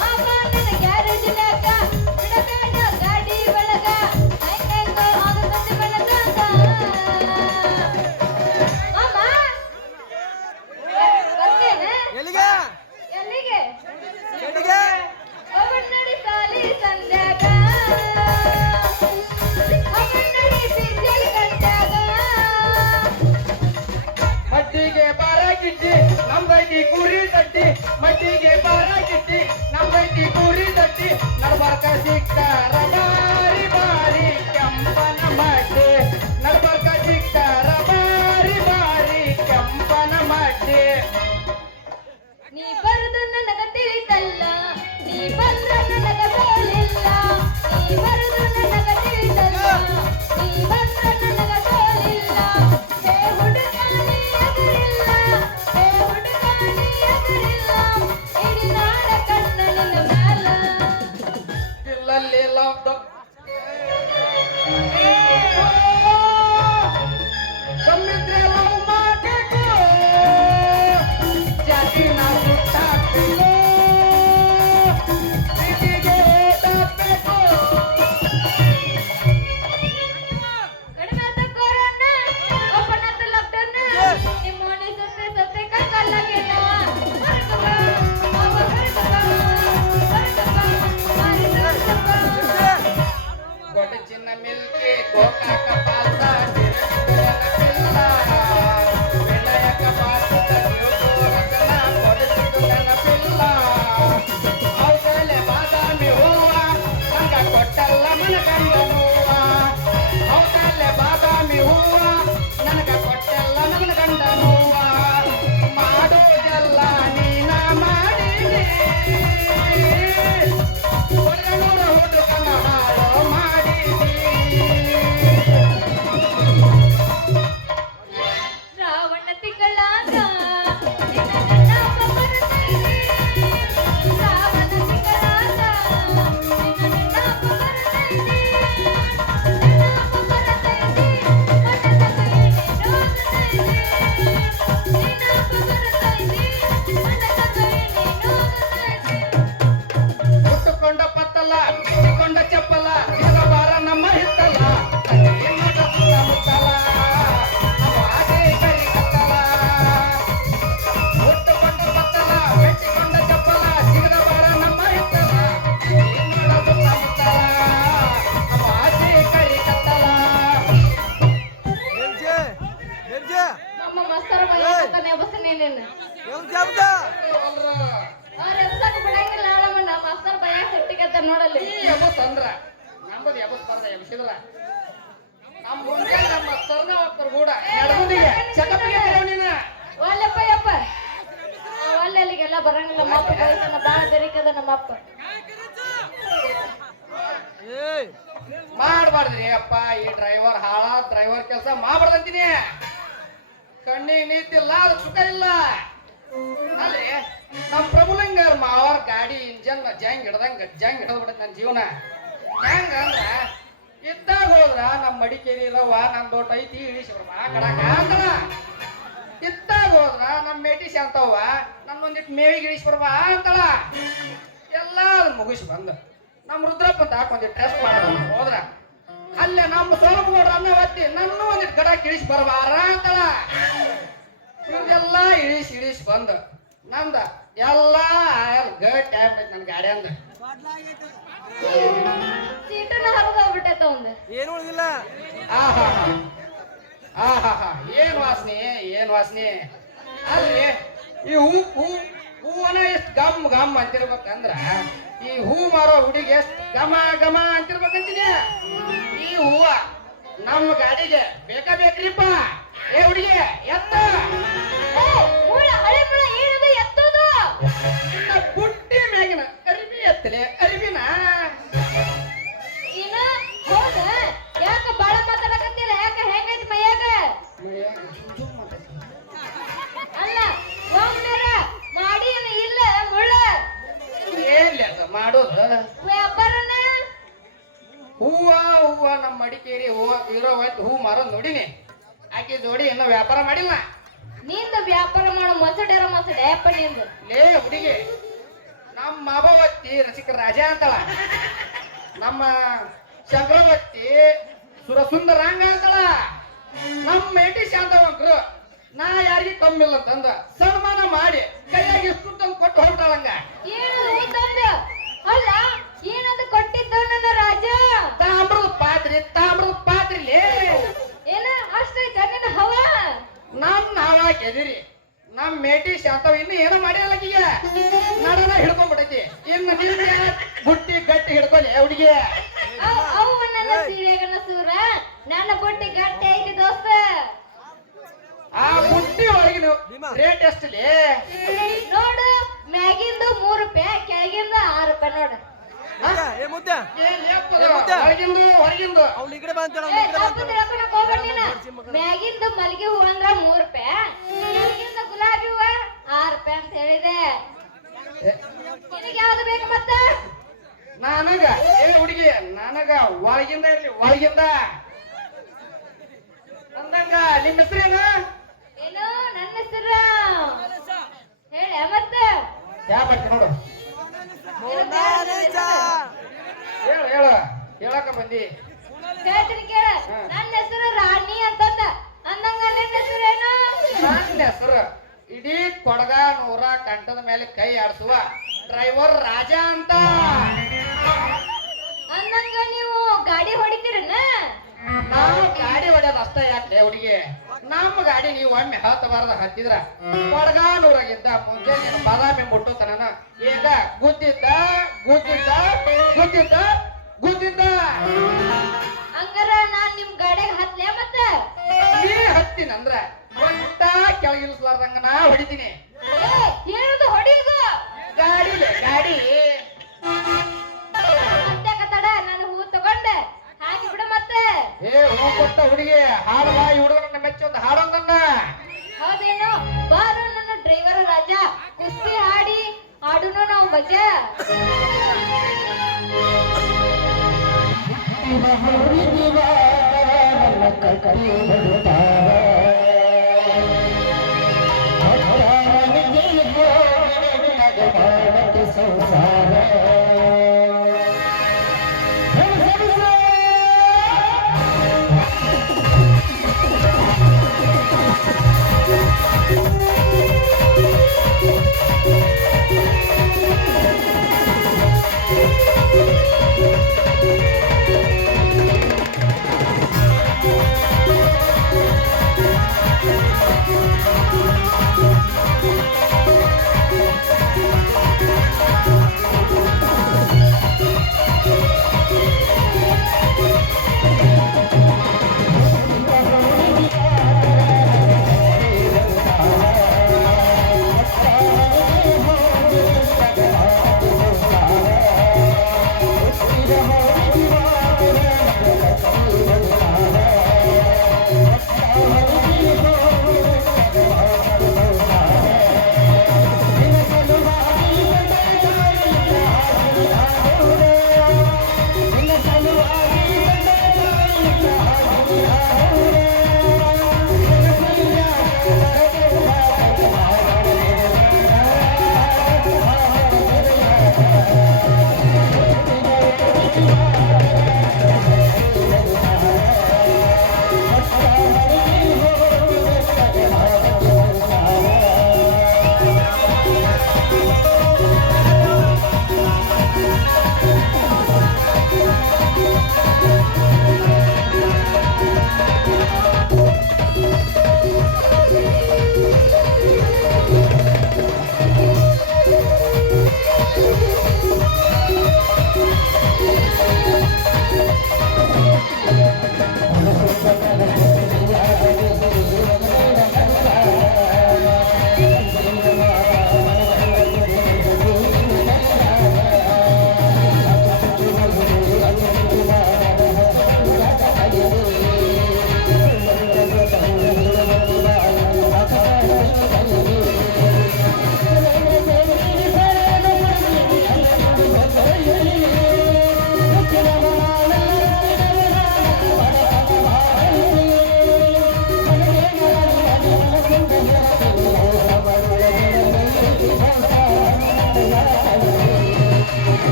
ಮಾವ ನನ್ನ ಗ್ಯಾರೇಜಿನ್ಯಾಗ ಬಿಡಬೇಡ ಗಾಡಿ ಒಳಗ. ಹೆಂಗೆಂಗೋ ಆಗತೈತಿ ಮನದಾಗ. ಮಾಮ ಬರ್ತೇನೆ. ಎಲ್ಲಿಗೆ? ಅವನ್ನಡಿ ಸಾಲಿ ಸಂಧ್ಯಾಗ, ಅವನ್ನಡಿ ಸಿಂಜಲ್ ಗಂಟಾಗ. ಮಟ್ಟಿಗೆ ಬಾರಾಗಿಟ್ಟಿ ನಮ್ದೈತಿ ಕುರಿ ತಟ್ಟಿ, ಮಟ್ಟಿಗೆ ಬಾರಾಗಿಟ್ಟಿ ನಮ್ದೈತಿ ಕುರಿ ತಟ್ಟಿ, ನಡ್ಬರ್ಕ ಸಿಕ್ತಾರ ಬಾರಿ ಬಾರಿ ಕೆಂಪನ ಮಟ್ಟಿ, ನಡ್ಬರ್ಕ ಸಿಕ್ತಾರ ಬಾರಿ ಬಾರಿ ಕೆಂಪನ ಮಟ್ಟಿ. ನೀ ಬರುದು ನನಗ ತಿಳಿತಲ್ಲ, ನೀ ಬಂದ್ರ ನನಗ ಸೋಲಿಲ್ಲ. ನೀ ಬರುದು ನನಗ ತಿಳಿತಲ್ಲ, ನೀ ಬಂದ್ರ ನನಗ ಸೋಲಿಲ್ಲ. ಹೇ ಹುಡುಗ ನೀ ಎದುರಿಲ್ಲ, ಹೇ ಹುಡುಗ ನೀ ಎದುರಿಲ್ಲ. ಇಡೀ ನಾಡ ಕಣ್ಣ ನಿನ್ನ ಮ್ಯಾಲ. ಇಲ್ಲಲ್ಲಿ ಲಾಭ ಕಮ್ಮಿದ್ರೆ ಲವ್ ಮಾಡಬೇಕು, ಜಾತಿನ ಸುಟ್ಟಾಕ್ಬೇಕು, ಪ್ರೀತಿಗೆ ಓಟಾಕ್ಬೇಕು. ಕಡಿಮೆ ಆತ ಕೊರೋನಾ, ಓಪನ್ ಆತ ಲಾಕ್ಡೌನ್. ನಿಮ್ಮ ಮನೆ ಸತ್ತೆ ಸತ್ತೆ ಕಲ್ಲಾಗ್ಯದ. ಹೊರಗೆ ಬಾ, ಮಾವ ಹೊರಗೆ ಬಾ, ಹೊರಗೆ ಬಾ, ಮಾರಿ ಹೊರಗೆ ಬಾ. ಗೊಡಚಿನ ಮಿಲ್ಕಿ ಗೋಕಾಕ ಪಾಸ ಪಿಲ್ಲ, ವಿನಾಯಕ ಪಾಸದ ರಕನ ಕೊಡಚಿತು ನೆನಪಿಲ್ಲ. ಔಸಲೆ ಬಾದಾಮಿ ಹೂವ ಹಂಗ ಕೊಟ್ಟಲ್ಲ ಮನಗಂಡ ಹೂವ, ಔಸಲೆ ಬಾದಾಮಿ ಹೂವ ನನಗ ಕೊಟ್ಟಲ್ಲ ನನ್ನ ಗಂಡ ಹೂವ. ಮಾಡೋದೆಲ್ಲ ನೀನ ಮಾಡಿದಿ, ಹುಡುಗನೂರ ಹುಡುಗನ ಹಾಳು ಮಾಡಿದಿ. ಶ್ರಾವಣ ತಿಂಗಳಾಗ ನಿನ್ನ ನೆನಪ ಬರ್ತೈತಿ. ಶ್ರಾವಣ ತಿಂಗಳಾಗ ನಿನ್ನ ನೆನಪ ಬರ್ತೈತಿ. ನೆನಪ ಬರ್ತೈತಿ, ಮನದಾಗ ಏನೇನೋ ಆಗತೈತಿ. ನೆನಪ ಬರ್ತೈತಿ, ಮನದಾಗ ಏನೇನೋ ಆಗತೈತಿ. ಹುಟ್ಟುಕೊಂಡ ಪತ್ತಲ ಹುಟ್ಟಿಕೊಂಡ ಚಪ್ಪಲ ಚಿನ್ನ ಬಾರ ನಮ್ಮ ಹಿತ್ತಲ, ಇನ್ನೊಂದ ಸುತ್ತಮುತ್ತಲ ಅವ ಹಾಗೆ ಕರಿ ಕತ್ತಲ. ಹುಟ್ಟುಕೊಂಡ ಪತ್ತಲ ಹುಟ್ಟಿಕೊಂಡ ಚಪ್ಪಲ ಚಿನ್ನ ಬಾರ ನಮ್ಮ ಹಿತ್ತಲ, ಇನ್ನೊಂದ ಸುತ್ತಮುತ್ತಲ ಅವ ಹಾಗೆ ಕರಿ ಕತ್ತಲ. ನಮ್ಮ ಮಸ್ತರ ಬಯಕತ್ತಾನೆ ಬಸ್ಸನೇ ನಿನ್ನ. ಅವ್ರ ಎಬ್ಸಕ್ ಬಿಡಂಗಿಲ್ಲ ಹೇಳಮ್ಮ, ನಮ್ಮ ಮಸ್ತರ ಬಯ ಸಿಟ್ಟಿಗತ್ತ ನೋಡಲ್ಲಿ. ಈ ಎಬಸ್ ಅಂದ್ರ ನಮ್ಮದು ಎಬಸ್ ಬರ್ದ ಎಬ್ಸಿದ್ರ ನಮ್ಮ ಮುಂಜಾನೆ ನಮ್ಮ ಸರ್ನ ಹೋಗ್ತಾರ ಕೂಡ ನಡ್ಮುಂದಿಗೆ ಚೆಕಪ್ಗೆ ಕರೆಯವ್ ನೀನ ಒಲ್ಲಪ್ಪ ಯಪ್ಪ ಅಲ್ಲಿಗೆಲ್ಲ ಬರಂಗಿಲ್ಲ ನಮ್ಮ ಅಪ್ಪ ಬೈತಾನ ಬಾಳ ಬೆರಿಕದ ನಮ್ಮ ಅಪ್ಪ ಮಾಡ್ಬಾರ್ದ್ರಿ ಅಪ್ಪ ಈ ಡ್ರೈವರ್ ಹಾಳ ಡ್ರೈವರ್ ಕೆಲಸ ಮಾಡ್ಬಾರ್ದಂತೀನಿ ಕಣ್ಣಿಗೆ ನೀತಿಲ್ಲ ಅದಕ್ಕೆ ಸುಖ ಇಲ್ಲ ಅಲ್ರಿ ನಮ್ಮ ಪ್ರಭುಲಿಂಗರ್ ಮಾವರ್ ಗಾಡಿ ಇಂಜನ್ ಜಂಗ್ ಹಿಡದ್ ಬಿಡತ್ ನನ್ನ ಜೀವನ ಹೆಂಗ ಅಂದ್ರ ಇದ್ದಾಗ ಹೋದ್ರ ನಮ್ಮ ಮಡಿಕೇರಿ ರವ್ವ ನಮ್ ದೊಡ್ಡ ಐತಿ ಇಳಿಸ್ಬಿಡ್ಬ ಕಡಕ ಅಂತಳ ಇದ್ದಾಗ ಹೋದ್ರ ನಮ್ಮ ಮೇಟಿ ಶಾಂತವ್ವ ನನ್ನೊಂದಿಟ್ಟು ಮೇವಿಗೆ ಇಳಿಸ್ಬಿಡ್ಬ ಅಂತಳ ಎಲ್ಲ ಮುಗಿಸಿ ಬಂದ ನಮ್ಮ ರುದ್ರಪ್ಪ ಅಂತ ಒಂದಿಟ್ಟು ಟೆಸ್ಟ್ ಮಾಡೋಣ ಹೋದ್ರ ಅಲ್ಲೇ ನಮ್ಮ ಸ್ವಲ್ಪ ನೋಡ್ರ ಅನ್ನ ಒತ್ತಿ ನನ್ನ ಒಂದಿಟ್ಟು ಗಡಕ್ಕೆ ಇಳಿಸಿ ಬರ್ಬಾರ ಅಂತಳ ಇವ್ರಿಗೆಲ್ಲ ಇಳಿಸಿ ಬಂದ ನಮ್ದ ಎಲ್ಲ ಗಟ್ಟಿ ಆಗ್ಬಿಟ್ಟೈತಿ ನನ್ನ ಗಾಡಿ ಅಂದ ಸೀಟನ್ನ ಹರಿದೋಗ್ಬಿಟ್ಟೈತ ಒಂದು ಆಹಾ ಏನ್ ವಾಸನೆ ಅಲ್ಲಿ ಈ ಹೂವನ ಎಷ್ಟು ಗಮ್ ಅಂತಿರ್ಬೇಕಂದ್ರ ಈ ಹೂ ಮಾರೋ ಹುಡುಗಿ ಎಷ್ಟು ಘಮ ಅಂತಿರ್ಬೇಕಂತೀನಿ ಈ ಹೂವ ನಮ್ಮ ಗಾಡಿಗೆ ಬೇಕ್ರಿಪ್ಪ ಏ ಹುಡುಗಿ ಎತ್ತ ಹಳೆ ಮುಳ ಏನದು ಎತ್ತೋದು ನಿನ್ನ ಬುಟ್ಟಿ ಮ್ಯಾಗಿನ ಅರಿವಿ ಎತ್ತಲೆ ಅರಿವಿನ ಏನ ಹೌದ ಯಾಕ ಬಾಳ ಮಾತಾಡಕತ್ತಿಲ್ಲ ಯಾಕ ಹೆಂಗೈತಿ ಮೈಯಾಗ ಅಲ್ಲ ಹೋಗ್ತಾರ ಮಾಡಿ ಇಲ್ಲ ಮುಳ್ಳ ಏನ್ಲಿ ಅದು ಮಾಡೋದು ವ್ಯಾಪಾರನ ಹೂವ ನಮ್ಮ ಮಡಿಕೇರಿ ಹೂವ ಇರೋ ಹೂ ಮಾರೋದ್ ನೋಡಿನಿ ಆಕೆ ಜೋಡಿ ಇನ್ನೂ ವ್ಯಾಪಾರ ಮಾಡಿಲ್ಲ ನಿಂದ ವ್ಯಾಪಾರ ಮಾಡೋ ಮಸಡೆ ಅಪ್ಪ ನಿಂದು ಲೇ ಹುಡುಗಿ ನಮ್ಮ ಮಾಭವತ್ತಿ ರಸಿಕ ರಾಜ ಅಂತಳ ನಮ್ಮ ಚಕ್ರವರ್ತಿ ಸುರಸುಂದರಾಂಗ ಅಂತಳ ನಮ್ಮ ಮೇಟಿ ಶಾಂತವಂಕ್ರು ನಾ ಯಾರಿಗೆ ಕಮ್ಮಿಲ್ಲ ಅಂತಂದ ಸನ್ಮಾನ ಮಾಡಿ ಕೈಯಾಗಿ ಇಷ್ಟು ತಂದು ಕೊಟ್ಟು ಹೋಗ್ಬಿಟ್ಟಾಳಂಗ ಏನದು ತಂದು ಅಲ್ಲ ಏನದು ಕೊಟ್ಟಿದ್ದು ನನ್ನ ರಾಜ ತಾಮ್ರದ ಪಾತ್ರಿಲೇ ಏನ ಅಷ್ಟೈತ ನಿನ್ನ ಹವ ನನ್ನ ನಾವ ಕೆದಿರಿ ನಮ್ ಮೇಟಿ ಶಾಂತವ್ ಇನ್ನು ಏನೋ ಮಾಡಿಲ್ಲಕೀಗ ನಡನ ಹಿಡ್ಕೊಂಡ್ಬಿಟ್ಟೈತಿ ಇನ್ನು ನಿನ್ನ ಬುಟ್ಟಿ ಗಟ್ಟಿ ಹಿಡ್ಕೊಳ್ಳಿ ಹುಡುಗಿ ಅವು ನನ್ನ ಸೀರೆಗನ ಸೂರ ನನ್ನ ಬುಟ್ಟಿ ಗಟ್ಟಿ ಐತಿ ದೋಸ್ತ ಆ ಬುಟ್ಟಿ ಒಳಗಿನ ರೇಟ್ ಎಷ್ಟಲಿ ನೋಡು ಮ್ಯಾಗಿಂದು 3 ರೂಪಾಯಿ ಕೆಳಗಿಂದ 6 ರೂಪಾಯಿ ನೋಡು ಹೊರಗಿಂದು ಮ್ಯಾಗಿಂದು ಮಲ್ಲಿಗೆ ಹೂವ ಅಂದ್ರ 3 ರೂಪಾಯಿ ಕೆಳಗಿಂದ ಗುಲಾಬಿ ಹೂವ 6 ರೂಪಾಯಿ ಅಂತ ಹೇಳಿದೆ ನಿನಗೆ ಯಾವ್ದು ಬೇಕು ಮತ್ತೆ ನನಗ ಹುಡುಗಿ ನನಗ ಒಳಗಿಂದ ಇರ್ಲಿ ಒಳಗಿಂದ ಅಂದಂಗ ನಿಮ್ಮ ಹೆಸರೇನು ಏನು ನನ್ನ ಹೆಸರು ಹೇಳ ಮತ್ತೆ ಯಾವ ಬಟ್ಟೆ ನೋಡು ಹೇಳಕ ಬಂದಿ ಹೇಳ್ತೀನಿ ಕೇಳ ನನ್ನ ಹೆಸರು ರಾಣಿ ಅಂತಂದ ಅಂದಂಗ ನಿನ್ನ ಹೆಸರೇನು ನನ್ನ ಹೆಸರು ಇಡೀ ಕೊಡಗ ನೂರ ಕಂಠದ ಮೇಲೆ ಕೈ ಆಡಿಸುವ ಡ್ರೈವರ್ ರಾಜ ಅಂತ ಅಂದಂಗ ನೀವು ಗಾಡಿ ಹೊಡಿತೀರನ್ನ ನಾವು ಗಾಡಿ ಹೊಡೆಯೋದು ಅಷ್ಟ ಯಾಕೆ ಹುಡುಗಿ ನಮ್ಮ ಗಾಡಿ ನೀವು ಒಮ್ಮೆ ಹತ್ತಬಾರ್ದ ಹತ್ತಿದ್ರ ಕೊಡಗಾನೂರಾಗಿದ್ದ ಮುಂಜಾನೆ ಬಾದಾಮಿ ಮುಟ್ಟುತ್ತಾನ ಈಗ ಗುದ್ದಿದ್ದ ಹಂಗಾರ ನಾನ್ ನಿಮ್ ಗಾಡಿಗೆ ಹತ್ಲೆ ಮತ್ತೆ ನೀ ಹತ್ತಿನಂದ್ರ ಒಟ್ಟ ಕೆಳಗಿಳಿಸ್ಲಾರ್ದಂಗ ನಾ ಹೊಡಿತೀನಿ ಏನದು ಹೊಡಿಯೋದು ಗಾಡಿ ಮತ್ತೆ ಕತ್ತಡ ನಾನು ಹೂ ತಗೊಂಡೆ ಹಾಕಿ ಬಿಡು ಮತ್ತೆ ಹೂ ಕೊಟ್ಟ ಹುಡುಗಿ ಹಾಡಲ್ಲ ಈ ಹುಡುಗರನ್ನ ಮೆಚ್ಚಿ ಒಂದು ಹಾಡೊಂದನ್ನ ಹೌದೇನು ಬಾರು ನನ್ನ ಡ್ರೈವರ್ ರಾಜ ಕುಸ್ತಿ ಹಾಡಿ ಹಾಡುನು ನಾವು ಬಜಾ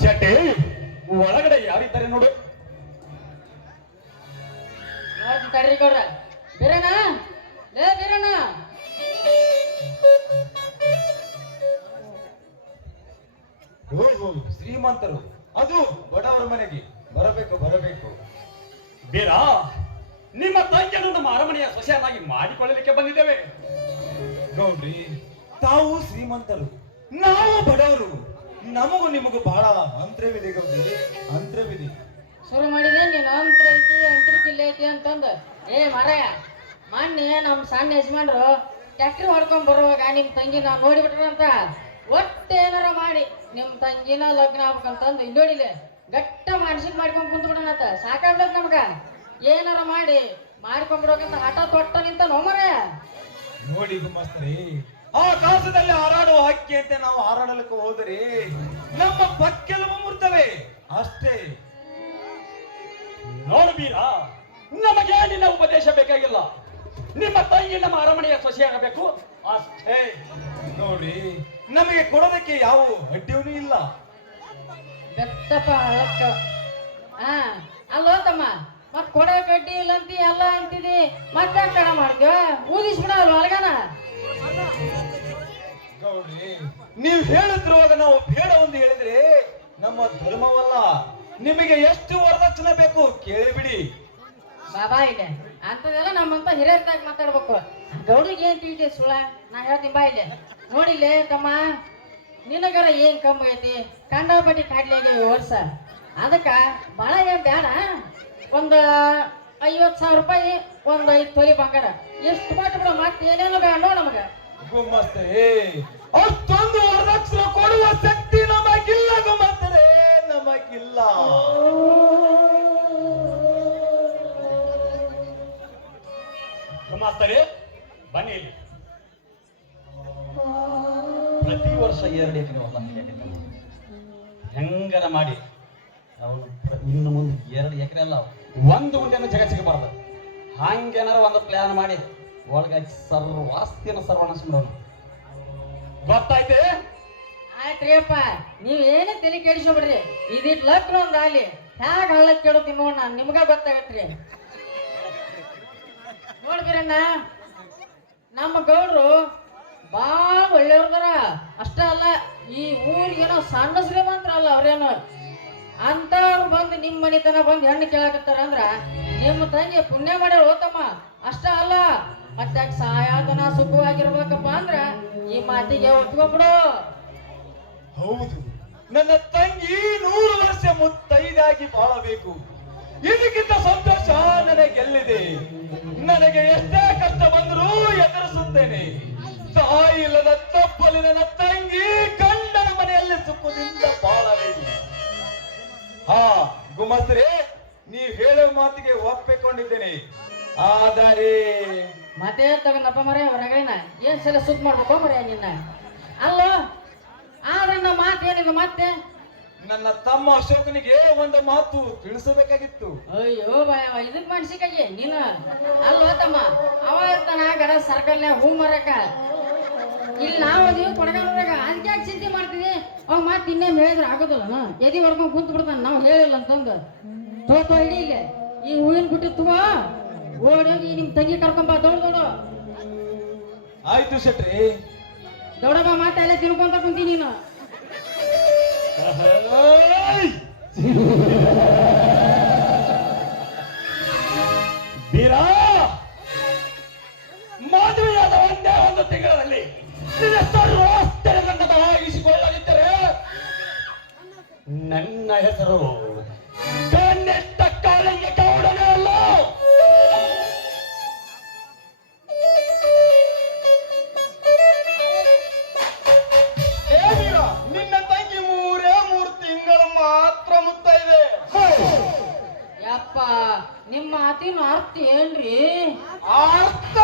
ಶೆಟ್ಟಿ ಒಳಗಡೆ ಯಾರಿದ್ದಾರೆ ನೋಡು. ತಡ್ರಿ ಗೌಡ್ರ. ಬೀರಣ್ಣ, ಲೇ ಬೀರಣ್ಣ. ಓಹೋ, ಶ್ರೀಮಂತರು, ಅದು ಬಡವರ ಮನೆಗೆ ಬರಬೇಕು ಬರಬೇಕು. ಬೀರ, ನಿಮ್ಮ ತಂಗಿಯನ್ನು ನಮ್ಮ ಅರಮನೆಯ ಸೊಸೆಯನ್ನಾಗಿ ಮಾಡಿಕೊಳ್ಳಲಿಕ್ಕೆ ಬಂದಿದ್ದೇವೆ. ಗೌಡ್ರಿ, ತಾವು ಶ್ರೀಮಂತರು, ನಾವು ಬಡವರು. ನಮಗೂ ನಿಮಗೂ ಬಹಳ ಅಂತರವಿದೆ ಗೌಡ್ರಿ, ಅಂತರವಿದೆ. ಶುರು ಮಾಡಿದೆ ನೀನು ಅಂತ ಐತಿ ಅಂತ್ರಿಕಿಲ್ಲ ಐತಿ ಅಂತಂದು. ಏ ಮಾರಾಯ, ಮೊನ್ನೆ ನಮ್ಮ ಸಣ್ಣ ಯಜಮಾನ್ರು ಟ್ಯಾಕ್ಟ್ರಿ ಹೊಡ್ಕೊಂಡ್ ಬರುವಾಗ ನಿಮ್ ತಂಗಿ ನಾವು ನೋಡಿಬಿಟ್ರಂತ ಒಟ್ಟು ಏನಾರ ಮಾಡಿ ನಿಮ್ ತಂಗಿನ ಲಗ್ನ ಆಗ್ಬೇಕಂತಂದು ಇಲ್ಲಿ ನೋಡಿಲೆ ಗಟ್ಟ ಮನ್ಸಿಗೆ ಮಾಡ್ಕೊಂಡ್ ಕುಂತ ಬಿಡೋಣತ್ತ. ಸಾಕಾಗ್ಬೇಕು ನಮ್ಗ. ಏನಾರ ಮಾಡಿ ಮಾಡ್ಕೊಂಡ್ಬಿಡ್ಬೇಕಂತ ಹಠ ತೊಟ್ಟ ನಿಂತ ನೋಮರಾಯ. ನೋಡಿ ಗುಮ್ಮಸ್ತರೇ, ಆಕಾಶದಲ್ಲಿ ಹಾರಾಡುವ ಹಕ್ಕಿ ಅಂತ ನಾವು ಹಾರಾಡಲಿಕ್ಕೆ ಹೋದರೆ ನಮ್ಮ ಪಕ್ಕೆಲವು ಮುರ್ತವೆ ಅಷ್ಟೇ. ನೋಡು ಬೀರ, ನಮಗೆ ನಿನ್ನ ಉಪದೇಶ ಬೇಕಾಗಿಲ್ಲ. ನಿಮ್ಮ ತಂಗಿ ನಮ್ಮ ಅರಮನೆಯ ಸೊಸೆಯಾಗಬೇಕು ಅಷ್ಟೇ. ನೋಡಿ, ನಮಗೆ ಕೊಡೋದಕ್ಕೆ ಯಾವ ಅಡ್ಡಿಯೂ ಇಲ್ಲ. ಬೆತ್ತಪ್ಪ ಹಳಕ್ಕ. ಹಾ ಅಲ್ಲೋ ತಮ್ಮ, ಮತ್ ಕೊಡ ಕಡ್ಡಿ ಇಲ್ಲಂತಿ ಎಲ್ಲ ಅಂತಿದಿ, ಮತ್ತೆ ಕಡ ಮಾಡ್ತೀವ ಊದಿಸ್ಬಿಡ ಅಲ್ವ ಅಲ್ಗನ. ಗೌಡ್ರಿ, ನೀವು ಹೇಳುತ್ತಿರುವಾಗ ನಾವು ಬೇಡ ಒಂದು ಹೇಳಿದ್ರೆ ನಮ್ಮ ಧರ್ಮವಲ್ಲ. ನಿಮಗೆ ಎಷ್ಟು ವರದಕ್ಷಿಣೆ ಬೇಕು ಕೇಳಿಬಿಡಿ. ಬಾಬಾ ಇದೆ ಅಂತದೆಲ್ಲ ನಮ್ಮಂತ ಹಿರಿಯರ್ದಾಗ ಮಾತಾಡ್ಬೇಕು. ಗೌಡಿಗೆ ಏನ್ ತಿಳಿದೆ ಸುಳ, ನಾ ಹೇಳ್ತೀನಿ ಬಾ ಇದೆ. ನೋಡಿಲ್ಲೇ ತಮ್ಮ, ನಿನಗರ ಏನ್ ಕಮ್ಮಿ ಐತಿ, ಕಂಡಾಪಟ್ಟಿ ಕಾಡ್ಲಿಗೆ ವರ್ಷ. ಅದಕ್ಕ ಬಾಳ ಏನ್ ಬೇಡ, ಒಂದು 50,000 ರೂಪಾಯಿ, ಒಂದು 5 ತೊಲಿ ಬಂಗಾರ ಎಷ್ಟು ಕೊಟ್ಟು ಬಿಡ. ಮತ್ತೆ ಏನೇನು ಬೇಡ ನೋಡ ನಮಗ. ಗುಮ್ಮಸ್ತರೇ, ಅಷ್ಟೊಂದು ವರದಕ್ಷಿಣೆ ಕೊಡುವ ಶಕ್ತಿ ನಮಗಿಲ್ಲ ಗುಮ್ಮಸ್ತರೇ, ನಮಗಿಲ್ಲ. ಮಾಸ್ತರೇ ಬನ್ನಿ ಇಲ್ಲಿ. ಪ್ರತಿ ವರ್ಷ 2 ಎಕರೆ ಹೊಲ ಹೆಂಗರ ಮಾಡಿ ಅವನು ಇನ್ನು ಮುಂದೆ 2 ಎಕರೆ ಅಲ್ಲ, 1 ಗುಂಟೆನೂ ಜಗ ಸಿಗಬಾರ್ದು. ಹಂಗೇನಾರ ಒಂದು ಪ್ಲಾನ್ ಮಾಡಿ ಒಳಗಾಗಿ ಸರ್ವಾಸ್ತಿನ ಸರ್ವನಾಶ ಮಾಡೋಣ. ಗೊತ್ತಾಯ್ತೆ? ಆಯ್ತ್ರಿಯಪ್ಪ, ನೀವೇನೇ ತಲೆ ಕೆಡಿಸ್ಕೊಬಿಡ್ರಿ. ಇದಿಟ್ ಲಗ್ನ ಒಂದ್ ಅಲ್ಲಿ ಹ್ಯಾಗ ಹಳ್ಳಕ್ ಕೇಳೋತೀನಿ ನೋಡ್, ನಾನು ನಿಮ್ಗ ಗೊತ್ತಾಗತ್ರಿ. ನೋಡ್ಬಿರಣ್ಣ, ನಮ್ಮ ಗೌಡ್ರು ಬಾಳ ಒಳ್ಳೆಯವ್ರದಾರ. ಅಷ್ಟ ಅಲ್ಲ, ಈ ಊರಿಗೇನೋ ಸಣ್ಣ ಶ್ರೀಮಂತರ ಅಲ್ಲ ಅವ್ರೇನೋ. ಅಂತವ್ರು ಬಂದು ನಿಮ್ಮ ಮನಿತನ ಬಂದು ಹೆಣ್ಣು ಕೇಳಾಕತ್ತಾರ ಅಂದ್ರ ನಿಮ್ಮ ತಂಗಿ ಪುಣ್ಯ ಮಾಡ್ಯಾಳ ಓತಮ್ಮ. ಅಷ್ಟ ಅಲ್ಲ, ಮತ್ತೆ ಸಾಯಾತನ ಸುಖವಾಗಿರ್ಬೇಕಪ್ಪ ಅಂದ್ರ ಈ ಮಾತಿಗೆ ಒತ್ಕೊಬಿಡು. ಹೌದು, ನನ್ನ ತಂಗಿ 100 ವರ್ಷ ಮುತ್ತೈದಾಗಿ ಬಾಳಬೇಕು. ಇದಕ್ಕಿಂತ ಸಂತೋಷ ನನಗೆಲ್ಲಿದೆ. ನನಗೆ ಎಷ್ಟೇ ಕಷ್ಟ ಬಂದರೂ ಎದುರಿಸುತ್ತೇನೆ. ತಾಯಿ ಇಲ್ಲದ ತಪ್ಪಲಿ ನನ್ನ ತಂಗಿ ಗಂಡನ ಮನೆಯಲ್ಲಿ ಸುಖದಿಂದ ಬಾಳಬೇಕು. ಹಾ ಗುಮ್ಮಸ್ತ್ರೆ, ನೀವು ಹೇಳೋ ಮಾತಿಗೆ ಒಪ್ಪಿಕೊಂಡಿದ್ದೇನೆ. ಆದರೆ ಮತ್ತೆ ತಗೊಂಡಪ್ಪ ಮರ ಹೊರಗೇನ ಏನ್ ಸಲ ಸುತ್ತ ಮಾಡ್ಬೇಕು ಮರ ನಿನ್ನ. ಅಲ್ಲೋ, ಆದ್ರೆ ನಮ್ಮ ಮಾತು ಏನಿದೆ ಮತ್ತೆ? ನನ್ನ ತಮ್ಮ ಅಶೋಕನಿಗೆ ಒಂದು ಮಾತು ತಿಳಿಸಬೇಕಾಗಿತ್ತು. ಅಯ್ಯೋ ಬಾಯವ, ಇದಕ್ ಮನ್ಸಿಕಾಗಿ ನೀನು. ಅಲ್ಲೋ ತಮ್ಮ, ಅವ ಇರ್ತಾನ ಗಡ ಸರ್ಕಲ್ನ್ಯಾಗ ಹೂ ಮರಕ. ಇಲ್ಲಿ ನಾವು ಅದೀವಿ ಕೊಡಗಾಗ, ಅದಕ್ಕೆ ಚಿಂತೆ ಮಾಡ್ತೀವಿ. ಅವ್ ಮಾತು ಇನ್ನೇ ಹೇಳಿದ್ರೆ ಆಗೋದಿಲ್ಲ, ಎದಿ ಹೊಡ್ಕೊಂಡ್ ಕುಂತ ಬಿಡ್ತಾನ ನಾವು ಹೇಳಿಲ್ಲ ಅಂತಂದು. ತೋತ ಇಡೀ ಇಲ್ಲ ಈ ಹೂವಿನ ಬಿಟ್ಟು ತುವ ಓಡೋಗಿ ನಿಮ್ ತಂಗಿ ಕರ್ಕೊಂಬ. ದೊಡ್ಡ ಆಯ್ತು ಶೆಟ್ರಿ. ದೊಡ್ಡಮ್ಮ ಮಾತ ಎಲ್ಲ ತಿನ್ಕೊಂತ ಕುಂತಿ ನೀನು. ಬೀರ, ಮದುವೆಯಾದ ಒಂದೇ 1 ತಿಂಗಳಲ್ಲಿ ನಿನ್ನ ಸರ್ವಾಸ್ತಿಗಳನ್ನು ಭಾಗಿಸಿಕೊಳ್ಳಲಿದ್ದರೆ ನನ್ನ ಹೆಸರು ಕನ್ನೆಟ್ಟ ಕಾಳಿಂಗ ಗೌಡನೇ ಅಲ್ಲ. ಏನಿಲ್ಲ, ನಿನ್ನ ತಂಗಿ 3 ತಿಂಗಳು ಮಾತ್ರ ಮುತ್ತೈದೆ. ಯಪ್ಪ ನಿಮ್ಮ ಮಾತಿನ ಅರ್ಥ ಏನ್ರಿ? ಅರ್ಥ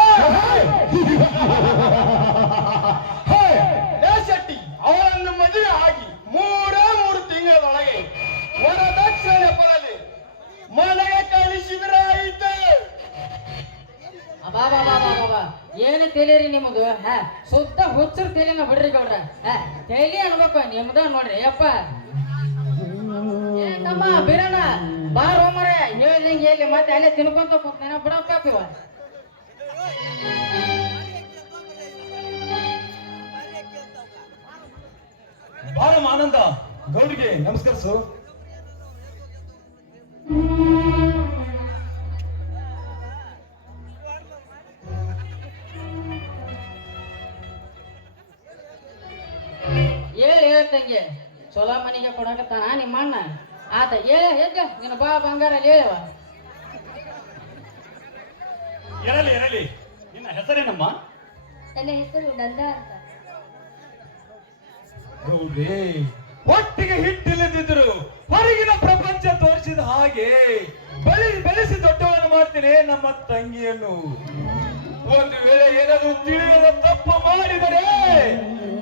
ಶೆಟ್ಟಿ ಅವಳನ್ನು ಮದುವೆ ಆಗಿ 3 ತಿಂಗಳೊಳಗೆ ವರದಕ್ಷಿಣೆ ಬರಲಿ ಮನೆಗೆ ಕಳಿಸಿದ್ರಾಯಿತು. ಅಬಾಬಾಬಾಬಾಬಾ ಏನು ತಿಳಿರಿ ನಿಮ್ಮದು? ಸುತ್ತ ಹುಚ್ಚರು ತಿಳಿನ ಬಿಡ್ರಿ ಗೌಡ್ರ. ತೈಲಿ ಅನ್ಬೇಕು ನಿಮ್ದ ನೋಡ್ರಿ ಯಪ್ಪ. ಏ ತಮ್ಮ ಬೀರಣ್ಣ ಬಾರ್ ಹೋಮರ ಹೇಳ್ದಂಗೆ ಹೇಳಿ ಮತ್ತೆ ಅಲ್ಲೇ ತಿನ್ಕೊಂತ ಕೂತಾನ ಬಿಡಪ್ಪಿವ. ಬಾರಮ್ಮ ಆನಂದ, ಗೌಡ್ರಿಗೆ ನಮಸ್ಕರಿಸು. ಹೇಳ್ತಂಗೆ ಚೊಲೋ ಮನೆಗೆ ಕೊಡಕತ್ತಾನ ನಿಮ್ಮ ಅಣ್ಣ. ಆತ ಹೇಳ ನಿನ್ನ ಬಾ ಬಂಗಾರ ಹೇಳವ. ಇರಲಿ ಇರಲಿ, ನಿನ್ನ ಹೆಸರೇನಮ್ಮ? ನನ್ನ ಹೆಸರು ನಂದ ಅಂತ. ಗೌಡ್ರಿ, ಒಟ್ಟಿಗೆ ಹಿಟ್ಟಿಲ್ಲದಿದ್ರು ಹೊರಗಿನ ಪ್ರಪಂಚ ತೋರಿಸಿದ ಹಾಗೆ ಬೆಳೆಸಿ ದೊಡ್ಡವನ್ನು ಮಾಡ್ತೇನೆ ನಮ್ಮ ತಂಗಿಯನ್ನು. ಒಂದು ವೇಳೆ ಏನಾದ್ರು ತಿಳಿಯದ ತಪ್ಪು ಮಾಡಿದರೆ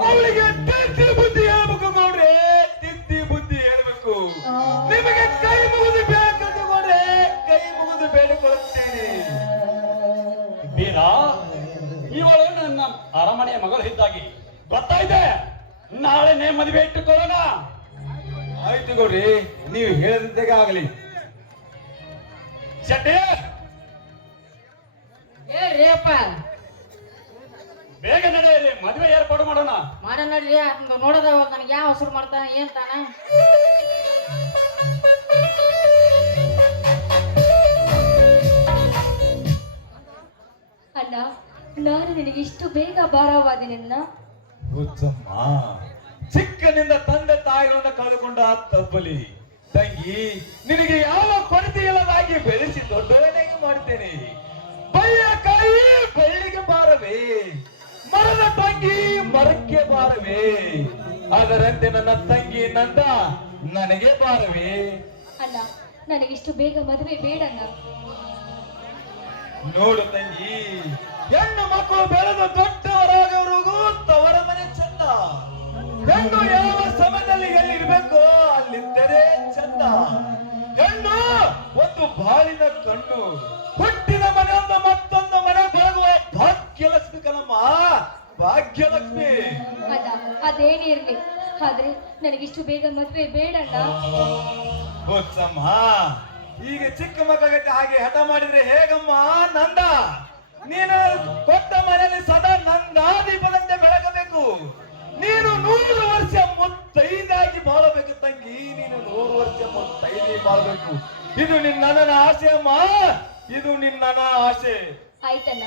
ಅವಳಿಗೆ ತಿದ್ದಿ ಬುದ್ಧಿ ಹೇಳ್ಬೇಕು ಗೌಡ್ರೆ, ತಿದ್ದಿ ಬುದ್ಧಿ ಹೇಳ್ಬೇಕು. ನಿಮಗೆ ಕೈ ಮುಗಿದು ಬೇಕಂತ ಗೌಡ್ರೆ, ಕೈ ಮುಗಿದು ಬೇಡಿಕೊಳ್ಳುತ್ತೇನೆ. ಬೀರ, ಇವಳು ನನ್ನ ಅರಮನೆಯ ಮಗಳು ಇದ್ದಾಗಿ ಗೊತ್ತಾಯ್ತೆ. ನಾಳೆನೇ ಮದುವೆ ಇಟ್ಟುಕೊಳ್ಳೋಣ. ಆಯ್ತು ಗೌಡ್ರಿ, ನೀವು ಹೇಳದಿದ್ದಾಗ ಆಗಲಿ. ಶೆಟ್ಟಿ, ಹೇಳ್ರಿ ಅಪ್ಪ. ಬೇಗ ನಡೆಯಿರಿ, ಮದುವೆ ಏರ್ಪಾಡು ಮಾಡೋಣ. ಮಾಡ ನೋಡ್ರಿ ನೋಡದ ನನಗೆ ಯಾವ ಹೆಸರು ಮಾಡ್ತಾನ ಏನ್ ತಾನ. ಅಣ್ಣ, ನಾನು ನಿನಗೆ ಇಷ್ಟು ಬೇಗ ಭಾರವಾದಿನನ್ನ? ಹುಚ್ಚಮ್ಮ, ಚಿಕ್ಕನಿಂದ ತಂದೆ ತಾಯಿಗಳನ್ನ ಕಳೆದುಕೊಂಡ ತಪ್ಪಲಿ ತಂಗಿ, ನಿನಗೆ ಯಾವ ಕೊರತೆ ಇಲ್ಲದಾಗಿ ಬೆಳೆಸಿ ದೊಡ್ಡವನಾಗಿ ಮಾಡ್ತೇನೆ. ಬಯ್ಯ ಕಾಯಿ ಬೆಳ್ಳಿಗೆ ಬಾರವೇ, ಮರದ ತಂಗಿ ಮರಕ್ಕೆ ಬಾರವೇ, ಅದರಂತೆ ನನ್ನ ತಂಗಿ ನಂದ ನನಗೆ ಬಾರವೇ. ಅಣ್ಣ, ನನಗಿಷ್ಟು ಬೇಗ ಮದುವೆ ಬೇಡಣ್ಣ. ನೋಡು ತಂಗಿ, ಹೆಣ್ಣು ಮಕ್ಕಳು ಬೆಳೆದು ದೊಡ್ಡವರಾಗವರೆಗೂ ತವರ ಮನೆ ಚಂದ. ಹೆಣ್ಣು ಯಾವ ಸಮಯದಲ್ಲಿ ಎಲ್ಲಿರ್ಬೇಕು ಅಲ್ಲಿದ್ದರೆ ಚಂದ. ಹೆಣ್ಣು ಒಂದು ಬಾಳಿನ ಕಣ್ಣು, ಹುಟ್ಟಿದ ಮನೆಯೊಂದು ಮತ್ತೊಂದು ಮನೆ ಬರಗುವ ಭಾಗ್ಯಲಕ್ಷ್ಮಿ ಕಣಮ್ಮ, ಭಾಗ್ಯಲಕ್ಷ್ಮಿ. ಅಣ್ಣ, ಅದೇನಿರ್ಲಿ, ಆದ್ರೆ ನನಗಿಷ್ಟು ಬೇಗ ಮದುವೆ ಬೇಡಣ್ಣ. ಗೊತ್ತಮ್ಮ, ಈಗ ಚಿಕ್ಕ ಮಕ್ಕಳಿಗೆ ಹಾಗೆ ಹಠ ಮಾಡಿದ್ರೆ ಹೇಗಮ್ಮ ನಂದ? ನೀನು ಕೊಟ್ಟ ಮನೆಯಲ್ಲಿ ಸದಾ ನಂದಾದೀಪದಂತೆ ಬೆಳಗಬೇಕು. ನೀನು 100 ವರ್ಷ ಮುತ್ತೈದಾಗಿ ಬಾಳಬೇಕು ತಂಗಿ, ನೀನು 100 ವರ್ಷ ಮುತ್ತೈದಿ ಬಾಳಬೇಕು. ಇದು ನನ್ನ ಆಸೆ ಅಮ್ಮ, ಇದು ನಿನ್ನ ಆಸೆ. ಆಯ್ತಣ್ಣ,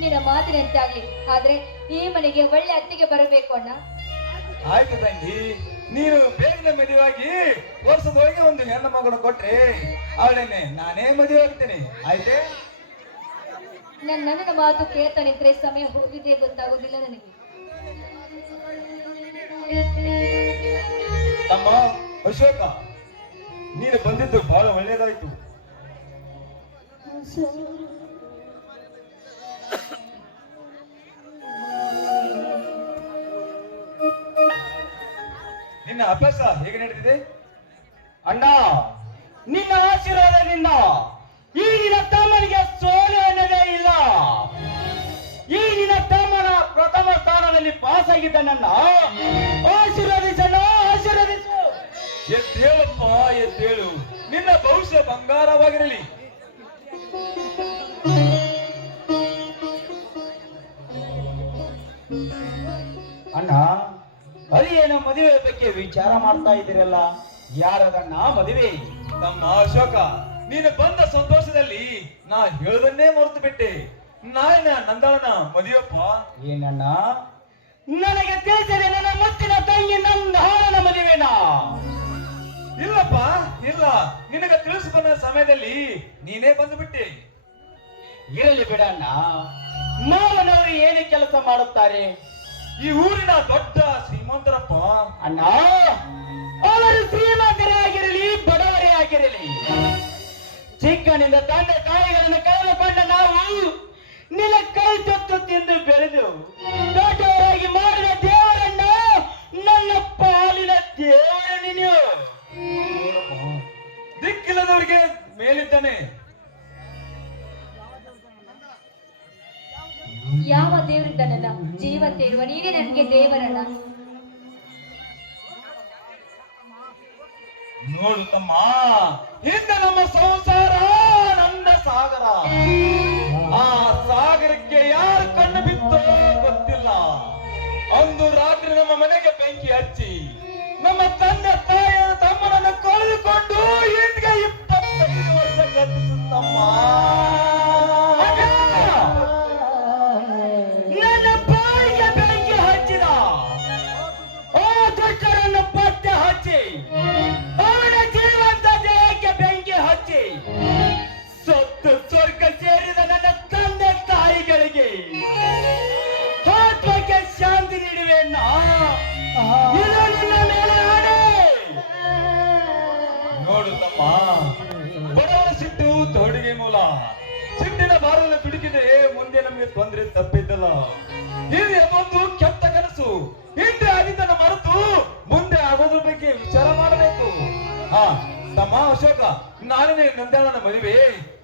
ನಿನ್ನ ಮಾತಿನಂತೆ ಆಗ್ಲಿ, ಆದ್ರೆ ಈ ಮನೆಗೆ ಒಳ್ಳೆ ಅತ್ತಿಗೆ ಬರಬೇಕು ಅಣ್ಣ. ಆಯ್ತು ತಂಗಿ, ನೀನು ಬೇಗನೆ ಮದುವಾಗಿ ವರ್ಷದೊಳಗೆ ಒಂದು ಹೆಣ್ಣು ಮಗನ ಕೊಟ್ರೆ ಅವಳನ್ನೇ ನಾನೇ ಮದುವೆ ಆಗ್ತೇನೆ. ಆಯ್ತೆ? ನನ್ನ ಮಾತು ಕೇಳ್ತಾನಿದ್ರೆ ಸಮಯ ಹೋಗಿದ್ದೇ ಗೊತ್ತಾಗುದಿಲ್ಲ ನನಗೆ. ತಮ್ಮ ಅಶೋಕ, ನೀನು ಬಂದಿದ್ದು ಬಹಳ ಒಳ್ಳೇದಾಯ್ತು. ನಿನ್ನ ಅಭ್ಯಾಸ ಹೇಗೆ ನಡೆದಿದೆ? ಅಣ್ಣ, ನಿನ್ನ ಆಶೀರ್ವಾದದಿಂದ ಈ ನಿನ್ನ ತಮ್ಮನಿಗೆ ಸೋಲು ಅನ್ನೋದೇ ಇಲ್ಲ. ಈ ನಿನ್ನ ತಮ್ಮನ ಪ್ರಥಮ ಸ್ಥಾನದಲ್ಲಿ ಪಾಸ್ ಆಗಿದ್ದ ನನ್ನ ಆಶೀರ್ವದಿಸಣ್ಣ, ಆಶೀರ್ವದಿಸು. ಎದ್ದೇಳಪ್ಪ, ಎದ್ದೇಳು, ನಿನ್ನ ಭವಿಷ್ಯ ಬಂಗಾರವಾಗಿರಲಿ. ಅಣ್ಣ, ಅರಿಯೇನ ಮದುವೆ ಬಗ್ಗೆ ವಿಚಾರ ಮಾಡ್ತಾ ಇದ್ದೀರಲ್ಲ, ಯಾರದಣ್ಣ ಮದುವೆ? ತಮ್ಮ ಅಶೋಕ, ನೀನು ಬಂದ ಸಂತೋಷದಲ್ಲಿ ನಾ ಹೇಳದನ್ನೇ ಮರೆತು ಬಿಟ್ಟೆ. ನಾಳಿನ ನಂದಳನ ಮದುವೆಯಪ್ಪ. ಏನಣ್ಣ, ನನಗೆ ತಿಳಿಸದೆ ನನ್ನ ಮುತ್ತಿನ ತಂಗಿ ನಂದಾಳನ ಮದುವೆನಾ? ಇಲ್ಲಪ್ಪ ಇಲ್ಲ, ನಿನಗ ತಿಳಿಸಿ ಬಂದ ಸಮಯದಲ್ಲಿ ನೀನೇ ಬಂದುಬಿಟ್ಟೆ. ಇರಲಿ ಬಿಡಣ್ಣ, ಮಾವನವರು ಏನೇ ಕೆಲಸ ಮಾಡುತ್ತಾರೆ? ಈ ಊರಿನ ದೊಡ್ಡ ಶ್ರೀಮಂತರಪ್ಪ. ಅಣ್ಣ, ಅವರು ಶ್ರೀಮಂತರೇ ಆಗಿರಲಿ ಬಡವರೇ ಆಗಿರಲಿ, ಚಿಕ್ಕನಿಂದ ತಂದೆ ತಾಯಿಗಳನ್ನು ಕಳೆದುಕೊಂಡ ನಾವು ನಿನ್ನ ಕೈ ತೊತ್ತು ತಿಂದು ಬೆಳೆದು ದೊಡ್ಡವರಾಗಿ ಮಾಡಿದ ದೇವರನ್ನ ನನ್ನ ಪಾಲಿನ ದೇವರ ನೀನು. ದಿಕ್ಕಿಲ್ಲದವರಿಗೆ ಮೇಲಿದ್ದಾನೆ. ಯಾವ ದೇವರಿದ್ದಾನಲ್ಲ, ಜೀವಂತ ಇರುವ ನೀನೇ ನನಗೆ ದೇವರಲ್ಲ. ನೋಡು ತಮ್ಮ, ಹಿಂದೆ ನಮ್ಮ ಸಂಸಾರ ನನ್ನ ಸಾಗರ. ಆ ಸಾಗರಕ್ಕೆ ಯಾರು ಕಣ್ಣು ಬಿತ್ತೋ ಗೊತ್ತಿಲ್ಲ. ಒಂದು ರಾತ್ರಿ ನಮ್ಮ ಮನೆಗೆ ಬೆಂಕಿ ಹಚ್ಚಿ ನಮ್ಮ ತಂದೆ ತಾಯಿಯ ತಮ್ಮನನ್ನು ಕಳೆದುಕೊಂಡು ಇಂದಿಗೆ 25 ವರ್ಷ ಗತಿಸುತ್ತಮ್ಮ. ನನ್ನ ಬಾಯಿಗೆ ಬೆಂಕಿ ಹಚ್ಚಿದ ಓ ದುಷ್ಟರನ್ನು ಪತ್ತೆ ಹಚ್ಚಿ ಅವನ ಜೀವಂತ ದೇಹಕ್ಕೆ ಬೆಂಕಿ ಹಚ್ಚಿ ಸತ್ತು ಸ್ವರ್ಗ ಸೇರಿದ ನನ್ನ ತಂದೆ ತಾಯಿಗಳಿಗೆ ಆತ್ಮಕ್ಕೆ ಶಾಂತಿ ನೀಡುವೆ. ಇದು ನಿನ್ನ ಮೇಲೆ ಆಣೆ. ನೋಡು ತಮ್ಮ, ಬಡವರ ಸಿಟ್ಟು ತೋಡಿಗೆ ಮೂಲ. ಸಿಟ್ಟಿನ ಭಾರದಲ್ಲಿ ದುಡುಕಿದರೆ ಮುಂದೆ ನಮಗೆ ತೊಂದರೆ ತಪ್ಪಿದ್ದಲ್ಲ. ಇದು ಅದೊಂದು ಕೆಟ್ಟ ಕನಸು. ಹಿಂದೆ ಆಗಿದ್ದನ್ನು ಮರೆತು ಮುಂದೆ ಆಗೋದ್ರ ಬಗ್ಗೆ ವಿಚಾರ ಮಾಡಬೇಕು. ಹಾ ತಮ್ಮ ಅಶೋಕ, ನಾಳೆ ನಂದಣ್ಣನ ಮದುವೆ,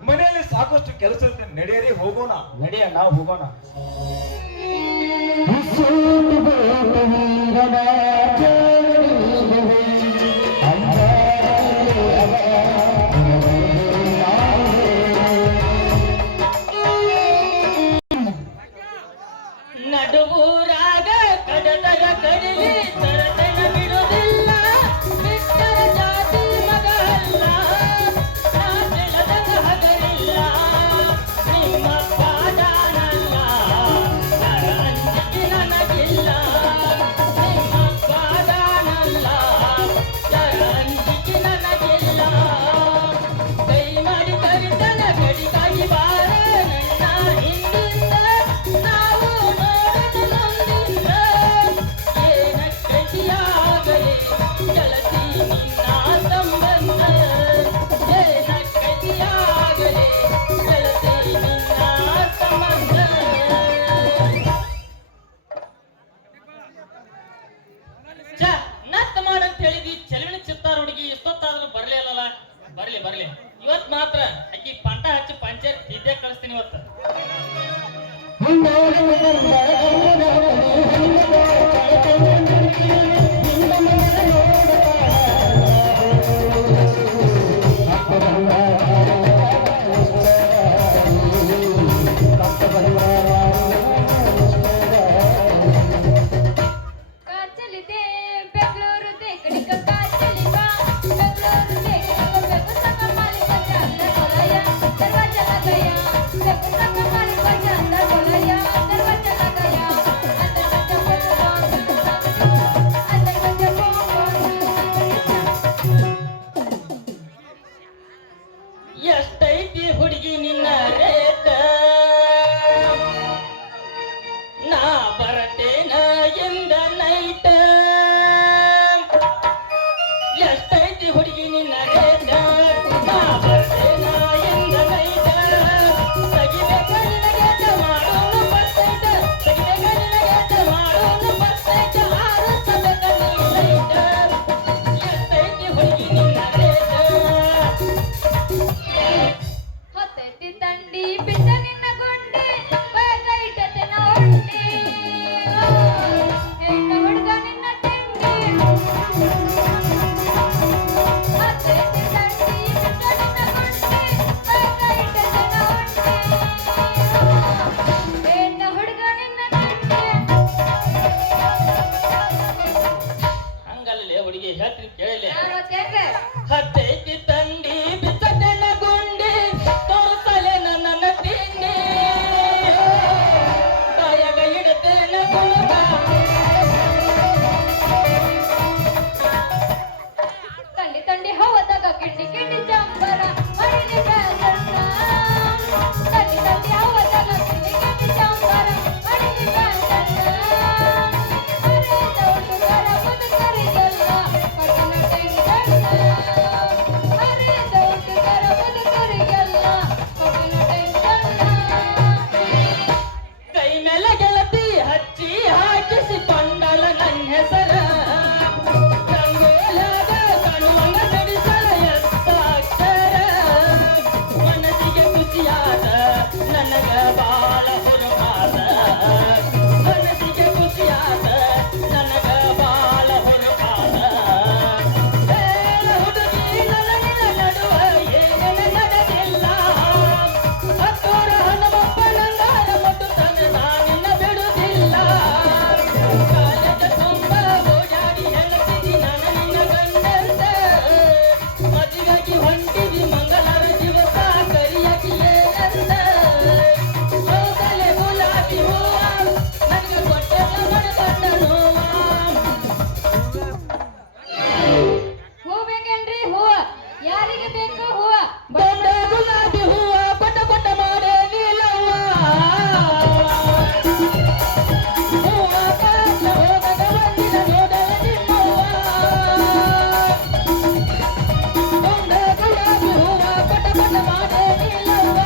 ಮನೆಯಲ್ಲಿ ಸಾಕಷ್ಟು ಕೆಲಸ ಇರುತ್ತೆ, ನಡೆಯರಿ ಹೋಗೋಣ. ನಡಿಯ, ನಾವು ಹೋಗೋಣ. ನಡುವೂರಾಗ ಕಡದರ ಕಡಿಲಿ ತರತನ ಬಿಡುವುದಿಲ್ಲ, ಬಿಟ್ಟರ ಜಾತಿ ಮಗ ಅಲ್ಲ, ನಾ ಬೆಳೆದಾಗ ಹಗಲಿಲ್ಲ, ನಿಮ್ಮ ಪಾದಾನಲ್ಲ, ನರ ಅಂಜಿಕೆ ನನಗಿಲ್ಲ, ನಿಮ್ಮ ಪಾದಾನಲ್ಲ, ನರ ಅಂಜಿಕೆ ನನಗಿಲ್ಲ, ಕೈ ಮಾಡಿ ಕರಿತನ ಗಡಿಗಾಗಿ ಬಾರ ನನ್ನ ಹಿಂದಿಂದ, ನಾವು ನೋಡದ ಮುಂದಿಂದ, ಏನ ಕಟಿಯಾಗಲಿ ಗೆಳತಿ ನಿನ್ನ ಸಂಬಂಧ, ಏನ ಕಟಿಯಾಗಲಿ ಗೆಳತಿ ನಿನ್ನ ಸಂಬಂಧ. ಛ, ನತ್ತ ಮಾಡಂತ ಹೇಳಿದ್ವಿ, ಚೆಲುವಿನ ಚಿತ್ತಾರ ಹುಡುಗಿ ಎಷ್ಟೊತ್ತಾದ್ರೂ ಬರ್ಲೇ ಅಲ್ಲಲ್ಲ. ಬರ್ಲಿ ಬರ್ಲಿ, ಇವತ್ ಮಾತ್ರ ಆಕಿ ಪಂಟ ಹಚ್ಚಿ ಪಂಚಾಯತ್ ತಿದ್ದೆ ಕಳಿಸ್ತೀನಿ ಇವತ್ತು. ಕಾಚಲಿದೆ ಬೆಂಗಳೂರು ದೇಕಡಿಕ ಕಾಚಲಿಗ ಬೆಂಗಳೂರು ದೇಕಡಿಕ ಬೆಂಗು ಸಂಗ ಮಾಲಿಕ ಚಂದ ಕೊಲಯ ದರ್ವಾಜ ಲಗಯ ಬೆಂಗು ಸಂಗ ಮಾಲಿಕ ಚಂದ ಕೊಲಯ ದರ್ವಾಜ ಲಗಯ ಅಂದ ಗಂಜ ಎಷ್ಟೈತಿ ಹುಡುಗಿ ನಿನ್ನ ರೇಟ, ನಾ ಬರತೇನ ಎಂದ ನೈಟ. ಎಷ್ಟೈತಿ ಹುಡುಗಿ ನಿನ್ನ ರೇಟ, ನಾ ಬರತೇನ ಎಂದ ನೈಟ. ತೆಗಿಬೇಕ ನಿನಗೇಟ ಮಾಡೋನು ಬರ್ತೈತ, ತೆಗಿಬೇಕ ನಿನಗೇಟ ಮಾಡೋನು ಬರ್ತೈತ, ಆರಿಸಬೇಕ ನೀ ಲೈಟ. ಎಷ್ಟೈತಿ ಹುಡುಗಿ ನಿನ್ನ ರೇಟ. ಹೊತ್ತೈತಿ ತಂಡಿ ಬಿಟ್ಟ ನಿನ್ನ ಗುಂಡಿ ಬಯಕ ಇಟ್ಟತೆ ನೋಡ್ನಿ ಹೆಂಗ ಕಾಲದ ತುಂಬ ಓಡಾಡಿ ಹೇಳ್ತೀನಿ ನಾನು ನಿನ್ನ ಗಂಡಂತ ಮದುವೆಗೆ ಹೊಂಟಿದಿ ಮಂಗಳವಾರ ದಿವಸ ಕರಿಯಕ್ಕೆ ಏನಂತ ಹೋಗಲೆ ಗುಲಾಬಿ ಹೂವ ನನಗೆ ಕೊಟ್ಟೆಲ್ಲ ಮನಗಂಡ ನೋವ ಹೂ ಬೇಕೇನ್ರಿ ಹೂ ಯಾರಿಗೆ ಬೇಕು ಹೂ ಬಂದ ಗುಲಾಬಿ ಹೂವ ಕೊಟ್ಟ ಕೊಟ್ಟ ಮಾಡೇ ನೀಲವ್ವ ಹೂವ ಕಾಲ ಹೋಗದ ಬಂದಿನ ನೋಡಲ ನಿಮ್ಮವ್ವ ಬಂದ ಗುಲಾಬಿ ಹೂವ ಕೊಟ್ಟ ಕೊಟ್ಟ ಮಾಡೇ ನೀಲವ್ವ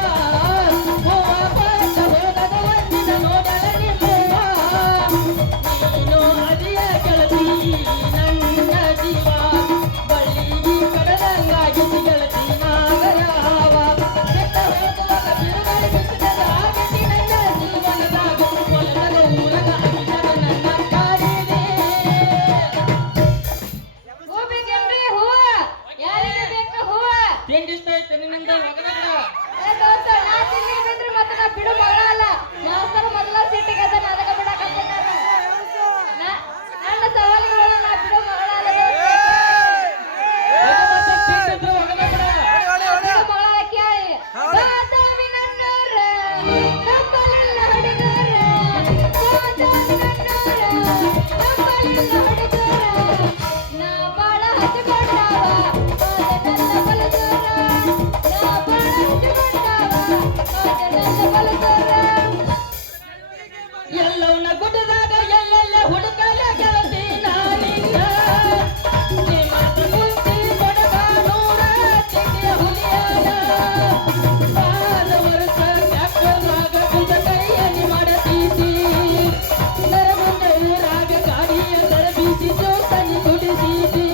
ಹೂವ ಕಾಲ ಹೋಗದ ಬಂದಿನ ನೋಡಲ ನಿಮ್ಮವ್ವ ನೀನು ಅದಿಯ ಗೆಳತಿ ನನ್ನ ಜೀವ ಬಳ್ಳಿಗೆ ಕಡದಂಗಾಗಿಸಿ ಗೆಳತಿ ನಾಗರಾವ ಕೆಟ್ಟ ಹೋಗುವಾಗ ಬಿರುಗಾಳಿ ಬಿಸಿದಾಗ ಆಗತಿ ನನ್ನ ಜೀವನದಾಗ ಹೊಲದಾಗ ಊರಗ ಅಗಿದಾಗ ನನ್ನ ಕಾಡಿದೆ ಹೂ ಬೇಕೇನ್ರಿ ಹೂ ಯಾರಿಗೆ ಬೇಕು ಹೂ ತಿಂಡಿ ಇಷ್ಟ ಐತೆ ನಿನ್ನಿಂದ ಮಗನ ಏ ದೋಸ್ತ ನಾ ತಿನ್ನಿದ್ರೆ ಮತ್ತೆ ನಾ ಬಿಡು ಮಗಳಲ್ಲ ಮಾಸ್ತರ ಮೊದಲ ಸಿಟ್ಟಿಗೆ ಅದ ಅದಕ್ಕೆ ಬಿಡಕತ್ತೆ ನನ್ನ ಸವಾಲಿಗೆ ನಾ ಬಿಡು ಮಗಳಲ್ಲ ತಿಂದಿದ್ರು ಮಗನ ಬಿಡು ಮಗಳಲ್ಲ ಕೇಳಿ ಬಾದಾಮಿನನ್ನೂರ ನಂಬಲಿಲ್ಲ ಹುಡುಗರ ಬಾದಾಮಿನನ್ನೂರ ನಂಬಲಿಲ್ಲ ಹುಡುಗರ ನಾ ಬಾಳ ಹಚ್ಚಿಕೊಂಡಾವ ಅದನ್ನೆಲ್ಲ ಬಲದೂರ ನಾ ಬಾಳ ಹಚ್ಚಿಕೊಂಡಾವ ಅದನ್ನೆಲ್ಲ ಬಲದೂರ ಎಲ್ಲವನ್ನ ಗುಡ್ಡದಾಗ ಎಲ್ಲೆಲ್ಲ ಹುಡುಕಲ ಗೆಳತಿ ನಾನಿನ್ನ ನೀ ಮಾತ್ರ ಕುಂತಿ ಕೊಡಗ ನೂರ ತಿಂಡಿಯ ಹುಲಿಯಾನ ಬಾಳ ವರ್ಷ ಟ್ಯಾಕ್ಟರ್ನಾಗ ಕುಂತ ಕೈಯಲ್ಲಿ ಮಾಡತೀತಿ ನರ ಮುಂದೆ ಊರಾಗ ಗಾಡಿಯ ದರ ಬೀಸಿ ಜೋತನಿ ಕುಡಿಸೀತಿ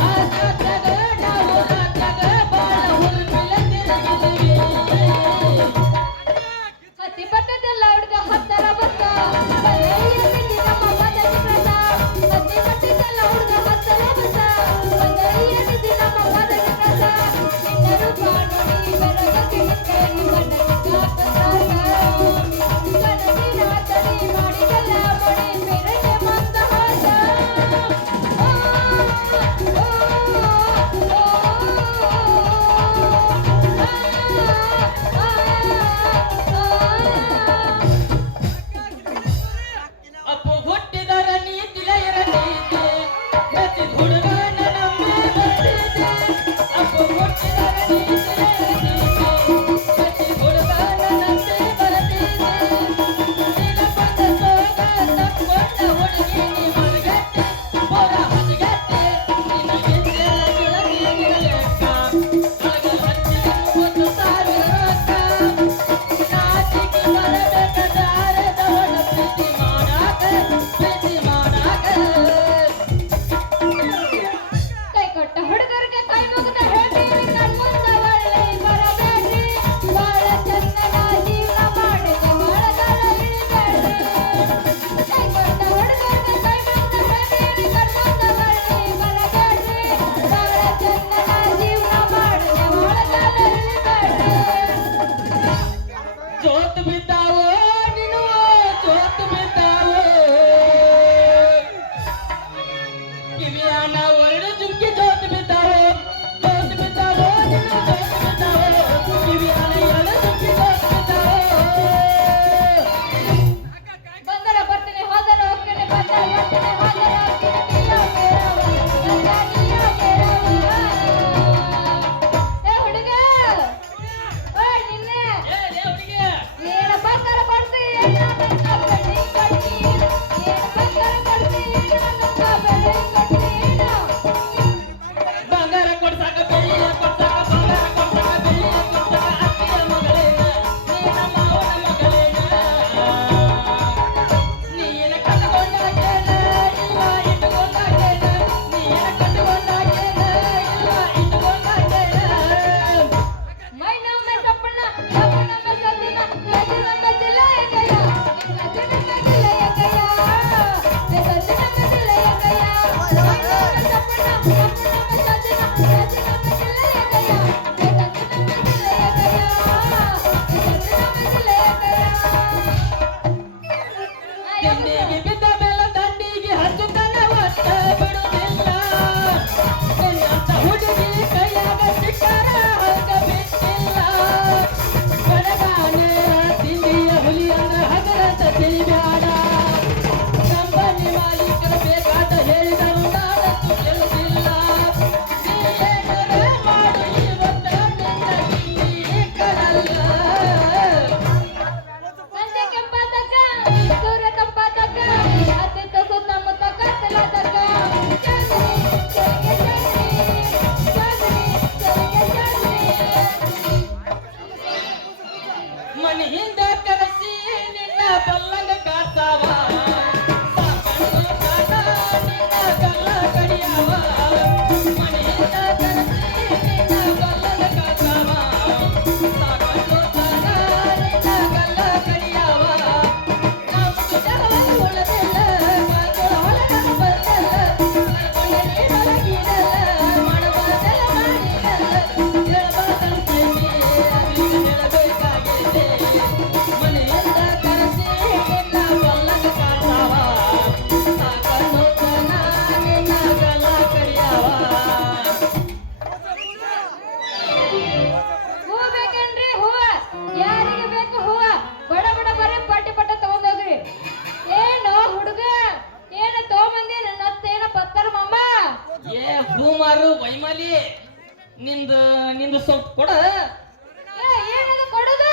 ಆ ಜಾತ್ಯಾಗ ನಾವು ರಾತ್ಯಾಗ ಬಾಳ ಹುರುಪಿಲ್ಲ ತಿರುಗಿದ್ವಿ ಹತ್ತಿ ಬರ್ತದಲ್ಲ ಹುಡುಗ ಹತ್ತರ ಬತ್ತ ಬಂದೈಯಲ್ಲಿ ನಮ್ಮ ಬದಲಿ ಪ್ರಸ ಹತ್ತಿ ಬರ್ತದಲ್ಲ ಹುಡುಗ ಹತ್ತರ ಬತ್ತ ಬಂದೈಯಲ್ಲಿ ನಮ್ಮ ಬದಲಿ ಪ್ರಸ ನಿನ್ನ ರೂಪ ನೋಡಿ ಬೆರಗಕ್ಕೆ ನಿಂತೆ ನಿಮ್ಮ ಕನಸಿನ ತಡಿ ಮಾಡಿದಲ್ಲ ಮಡಿ ಬೆರಗೆ ಮಂದಹಾಸ ಅಪ್ಪು ಹುಟ್ಟಿದರ ನೀತಿಲ ಇರತೈತೆ ಪ್ರತಿ ಹುಡುಗನ ನಂಬಿ ಬರ್ತಿದೆ ಅಪ್ಪು ಹುಟ್ಟಿದರ ನೀತಿಲ ಇರತೈತೆ ಪ್ರತಿ ಹುಡುಗನ ನಂಬಿ ಬರ್ತಿದೆ ನಿನ್ನ ಬಂದ ಸೋಗ ತಕ್ಕೊಂಡ ಹುಡುಗಿ ನೀ ಮರಗಟ್ಟೆ ಪೋರ ಹದಗಟ್ಟೆ ನಿನ್ನ ಗೆದ್ದೆಲ್ಲ ಗೆಳತಿ ಲೆಕ್ಕ ಅಳಗಲ್ ಹಚ್ಚಿದ 1,000 ರೊಕ್ಕ ನಾಚಿಕೆ ಬರಬೇಕದಾರದವಳ ಪ್ರೀತಿ ಮಾಡಾಕ ಕೈ ಕೊಟ್ಟ ಹುಡುಗರಿಗೆ ಕೈ ಮುಗಿದ ಹೇಳ್ತೀನಿ ಕಣ್ಮುಂದ ಒಳ್ಳೆ ಬರಬೇಡ್ರಿ ಬಾಳ ಚಂದನ ಜೀವನ ಮಾಡಿದ ಬಾಳಗಾಲ ಇಳಿಬೇಡ್ರಿ ಕೈ ಕೊಟ್ಟ ಹುಡುಗರಿಗೆ ಕೈ ಮುಗಿದ ಹೇಳ್ತೀನಿ ಕಣ್ಮುಂದ ಒಳ್ಳೆ ಬರಬೇಡ್ರಿ ಬಾಳ ಚಂದನ ಜೀವನ ಮಾಡಿದ ಬಾಳಗಾಲ ಇಳಿಬೇಡ್ರಿ ಜೋತ್ ಬಿದ್ದಾವೋ ನೀನು ಜೋತ್ ಬಿದ್ದಾವೋ ಕಿವಿಯಾನ ಒಳ್ಳೆ ಜುಮ್ಕಿ ಜೋತ್ ಬಿದ್ದಾವೋ ನೀನು ಜೋತ್ ಬಿದ್ದಾವೋ ಕಿವಿಯಾನ ಎರಡು ಜುಮ್ಕಿ ಜೋತ್ ಬಿದ್ದಾವೋ ಬಂದರ ಬರ್ತೀನಿ ಹೋದರ ಹೋಗ್ತೀನಿ ಬಂದರ ಬರ್ತೀನಿ ಹೋದರ ಹೋಗ್ತೀನಿ ನೀಯೋ ಮೇರವ ನನ್ನ ನೀಯೋ ಮೇರವ ಏ ಹುಡುಗ ಓಯ್ ನಿನ್ನೆ ಹುಡುಗಿ ಏನು ಬಂಗಾರ ಕೊಡ್ಸಿ ಏನು ಬೆಳ್ಳಿ ಕೊಡ್ತಿ ಏನು ಬಂಗಾರ ಕೊಡ್ಸಿ ಏನು ಬೆಳ್ಳಿ ಕೊಡ್ತಿ ಬಂಗಾರ ಕೊಡ್ಸಾಕ ಬೆಳ್ಳಿಯ ಕೊಡ್ಸಾಕ ಬಂಗಾರ ಕೊಡ್ಸಾಕ ಬೆಳ್ಳಿಯ ಕೊಡ್ಸಾಕ ಅತ್ತಿಯ ಮಗಳೇನ ನೀನ ಮಾವನ ಮಗಳೇನ ನೀನ ಕಟ್ಕೊಂಡಾಗೇನ ಇಲ್ಲ ಇಟ್ಕೊಂಡಾಗೇನ ನೀನ ಕಟ್ಕೊಂಡಾಗೇನ ಇಲ್ಲ ಇಟ್ಕೊಂಡಾಗೇನ ಮೈ ನಮ್ಮೆ ಸಪ್ಪಣ್ಣ ಸಪ್ಪಣ್ಣ ಸದ್ದಿನ ಸದ್ದಿನ ಮದ್ದಿಲ ಏಕಯ್ಯ ಸದ್ದಿನ ಮದ್ದಿಲ ಏಕಯ್ಯ ಸದ್ದಿನ ಮದ್ದಿಲ ಏಕಯ್ಯ ಮೈ ನಮ್ಮೆ ಸಪ್ಪಣ್ಣ ಸಪ್ಪಣ್ಣ ಸದ್ದಿನ ಸದ್ದಿನ ಮದ್ದಿಲ ಏಕಯ್ಯ ಸದ್ದಿನ ಮದ್ದಿಲ ಏಕಯ್ಯ ಸದ್ದಿನ ಮದ್ದಿಲ ಏಕಯ್ಯ ತಿಂಡಿಗೆ ಬಿದ್ದ ಮೇಲೆ ಮಾಲಿ ನಿಂದು ನಿಂದು ಸ್ವಲ್ಪ ಕೊಡ. ಏನದು ಕೊಡೋದು?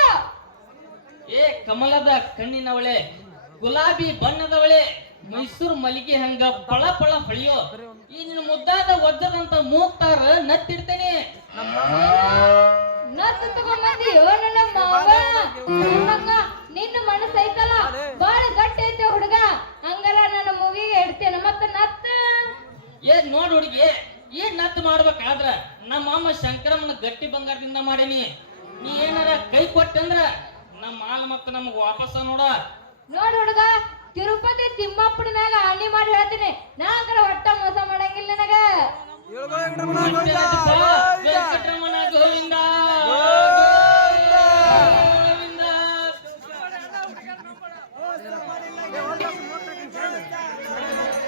ಏ ಕಮಲದ ಕಣ್ಣಿನವಳೆ, ಗುಲಾಬಿ ಬಣ್ಣದವಳೆ, ಮೈಸೂರು ಮಲ್ಲಿಗೆ ಹಂಗ ಪಳ ಪಳ ಹೊಳೆಯೋ ಈ ನಿನ್ನ ಮುದ್ದಾದ ಒದ್ದದಂತ ಮೂಗ್ತಾರ ನತ್ತಿಡ್ತೇನೆ. ನತ್ತು ತಗೊಂಬಂದಿಯೋ ನನ್ನ ಮಾವ. ನಿಮ್ಮಕ್ಕ ನಿನ್ನ ಮನಸ್ಸು ಐತಲ್ಲ ಬಾಳ ಗಟ್ಟಿ ಐತೆ ಹುಡುಗ. ಹಂಗಾರ ನನ್ನ ಮೂಗಿಗೆ ಇಡ್ತೇನೆ ಮತ್ತೆ ನತ್ತ. ಏ ನೋಡ್ ಹುಡುಗಿ, ಈ ನತ್ ಮಾಡ್ಬೇಕಾದ್ರ ನಮ್ಮ ಅಮ್ಮ ಶಂಕರಮ್ಮನ ಗಟ್ಟಿ ಬಂಗಾರದಿಂದ ಮಾಡೀನಿ. ನೀ ಏನಾರ ಕೈ ಕೊಟ್ಟಂದ್ರ ನಮ್ಮ ಮಾಲ್ ಮಕ್ಕ ನಮಗ್ ವಾಪಸ್ ನೋಡ. ನೋಡ್ ಹುಡುಗ, ತಿರುಪತಿ ತಿಮ್ಮಪ್ಪನ ಮ್ಯಾಗ ಹಣ್ಣಿ ಮಾಡಿ ಹೇಳ್ತೀನಿ, ನಾ ಕಡೆ ಒಟ್ಟ ಮೋಸ ಮಾಡಂಗಿಲ್ಲ ನನಗ. ವೆಂಕಟರಮಣ ಗೋವಿಂದ ಗೋವಿಂದ.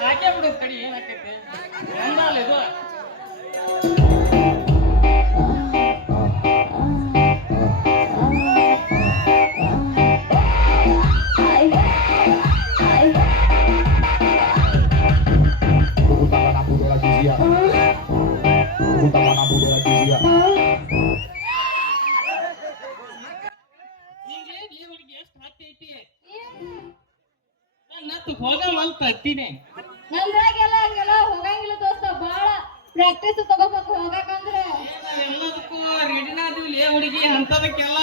ಹಾಕೇ ಬಿಡು ಕಡಿ, ಏನಾಕೈತಿ ಒಂದಾಲ ಇದು. ಹೋಗವಂತ ಹತ್ತೀನಿ. ನಂದ್ರಾಗೆಲ್ಲ ಹಂಗೆಲ್ಲ ಹೋಗಂಗಿಲ್ಲ ದೋಸ್ತ, ಬಾಳ ಪ್ರಾಕ್ಟೀಸ್ ತಗೋಬೇಕು ಹೋಗಕಂದ್ರೆ. ಎಲ್ಲದಕ್ಕೂ ರೆಡಿನಾದಿವ್ಲಿ ಹುಡುಗಿ ಅಂತದಕ್ಕೆಲ್ಲ.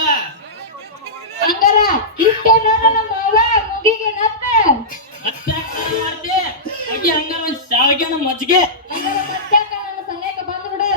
ಹಂಗಾರ ಇಷ್ಟೇ ನೋಡ ನಮ್ಮ ಅವ್ವ ಮುಗಿಗೆ ನತ್ತ. ಮತ್ತೆ ಮಾಡ್ತಿ ಅಗಿ ಹಂಗಾರ ಶಾವಿಗೆನ ಮಜ್ಜಿಗೆ. ಹಂಗಾರ ಮತ್ತೆ ನನ್ನ ಸನೇಕ ಬಂದ್ಬಿಡು.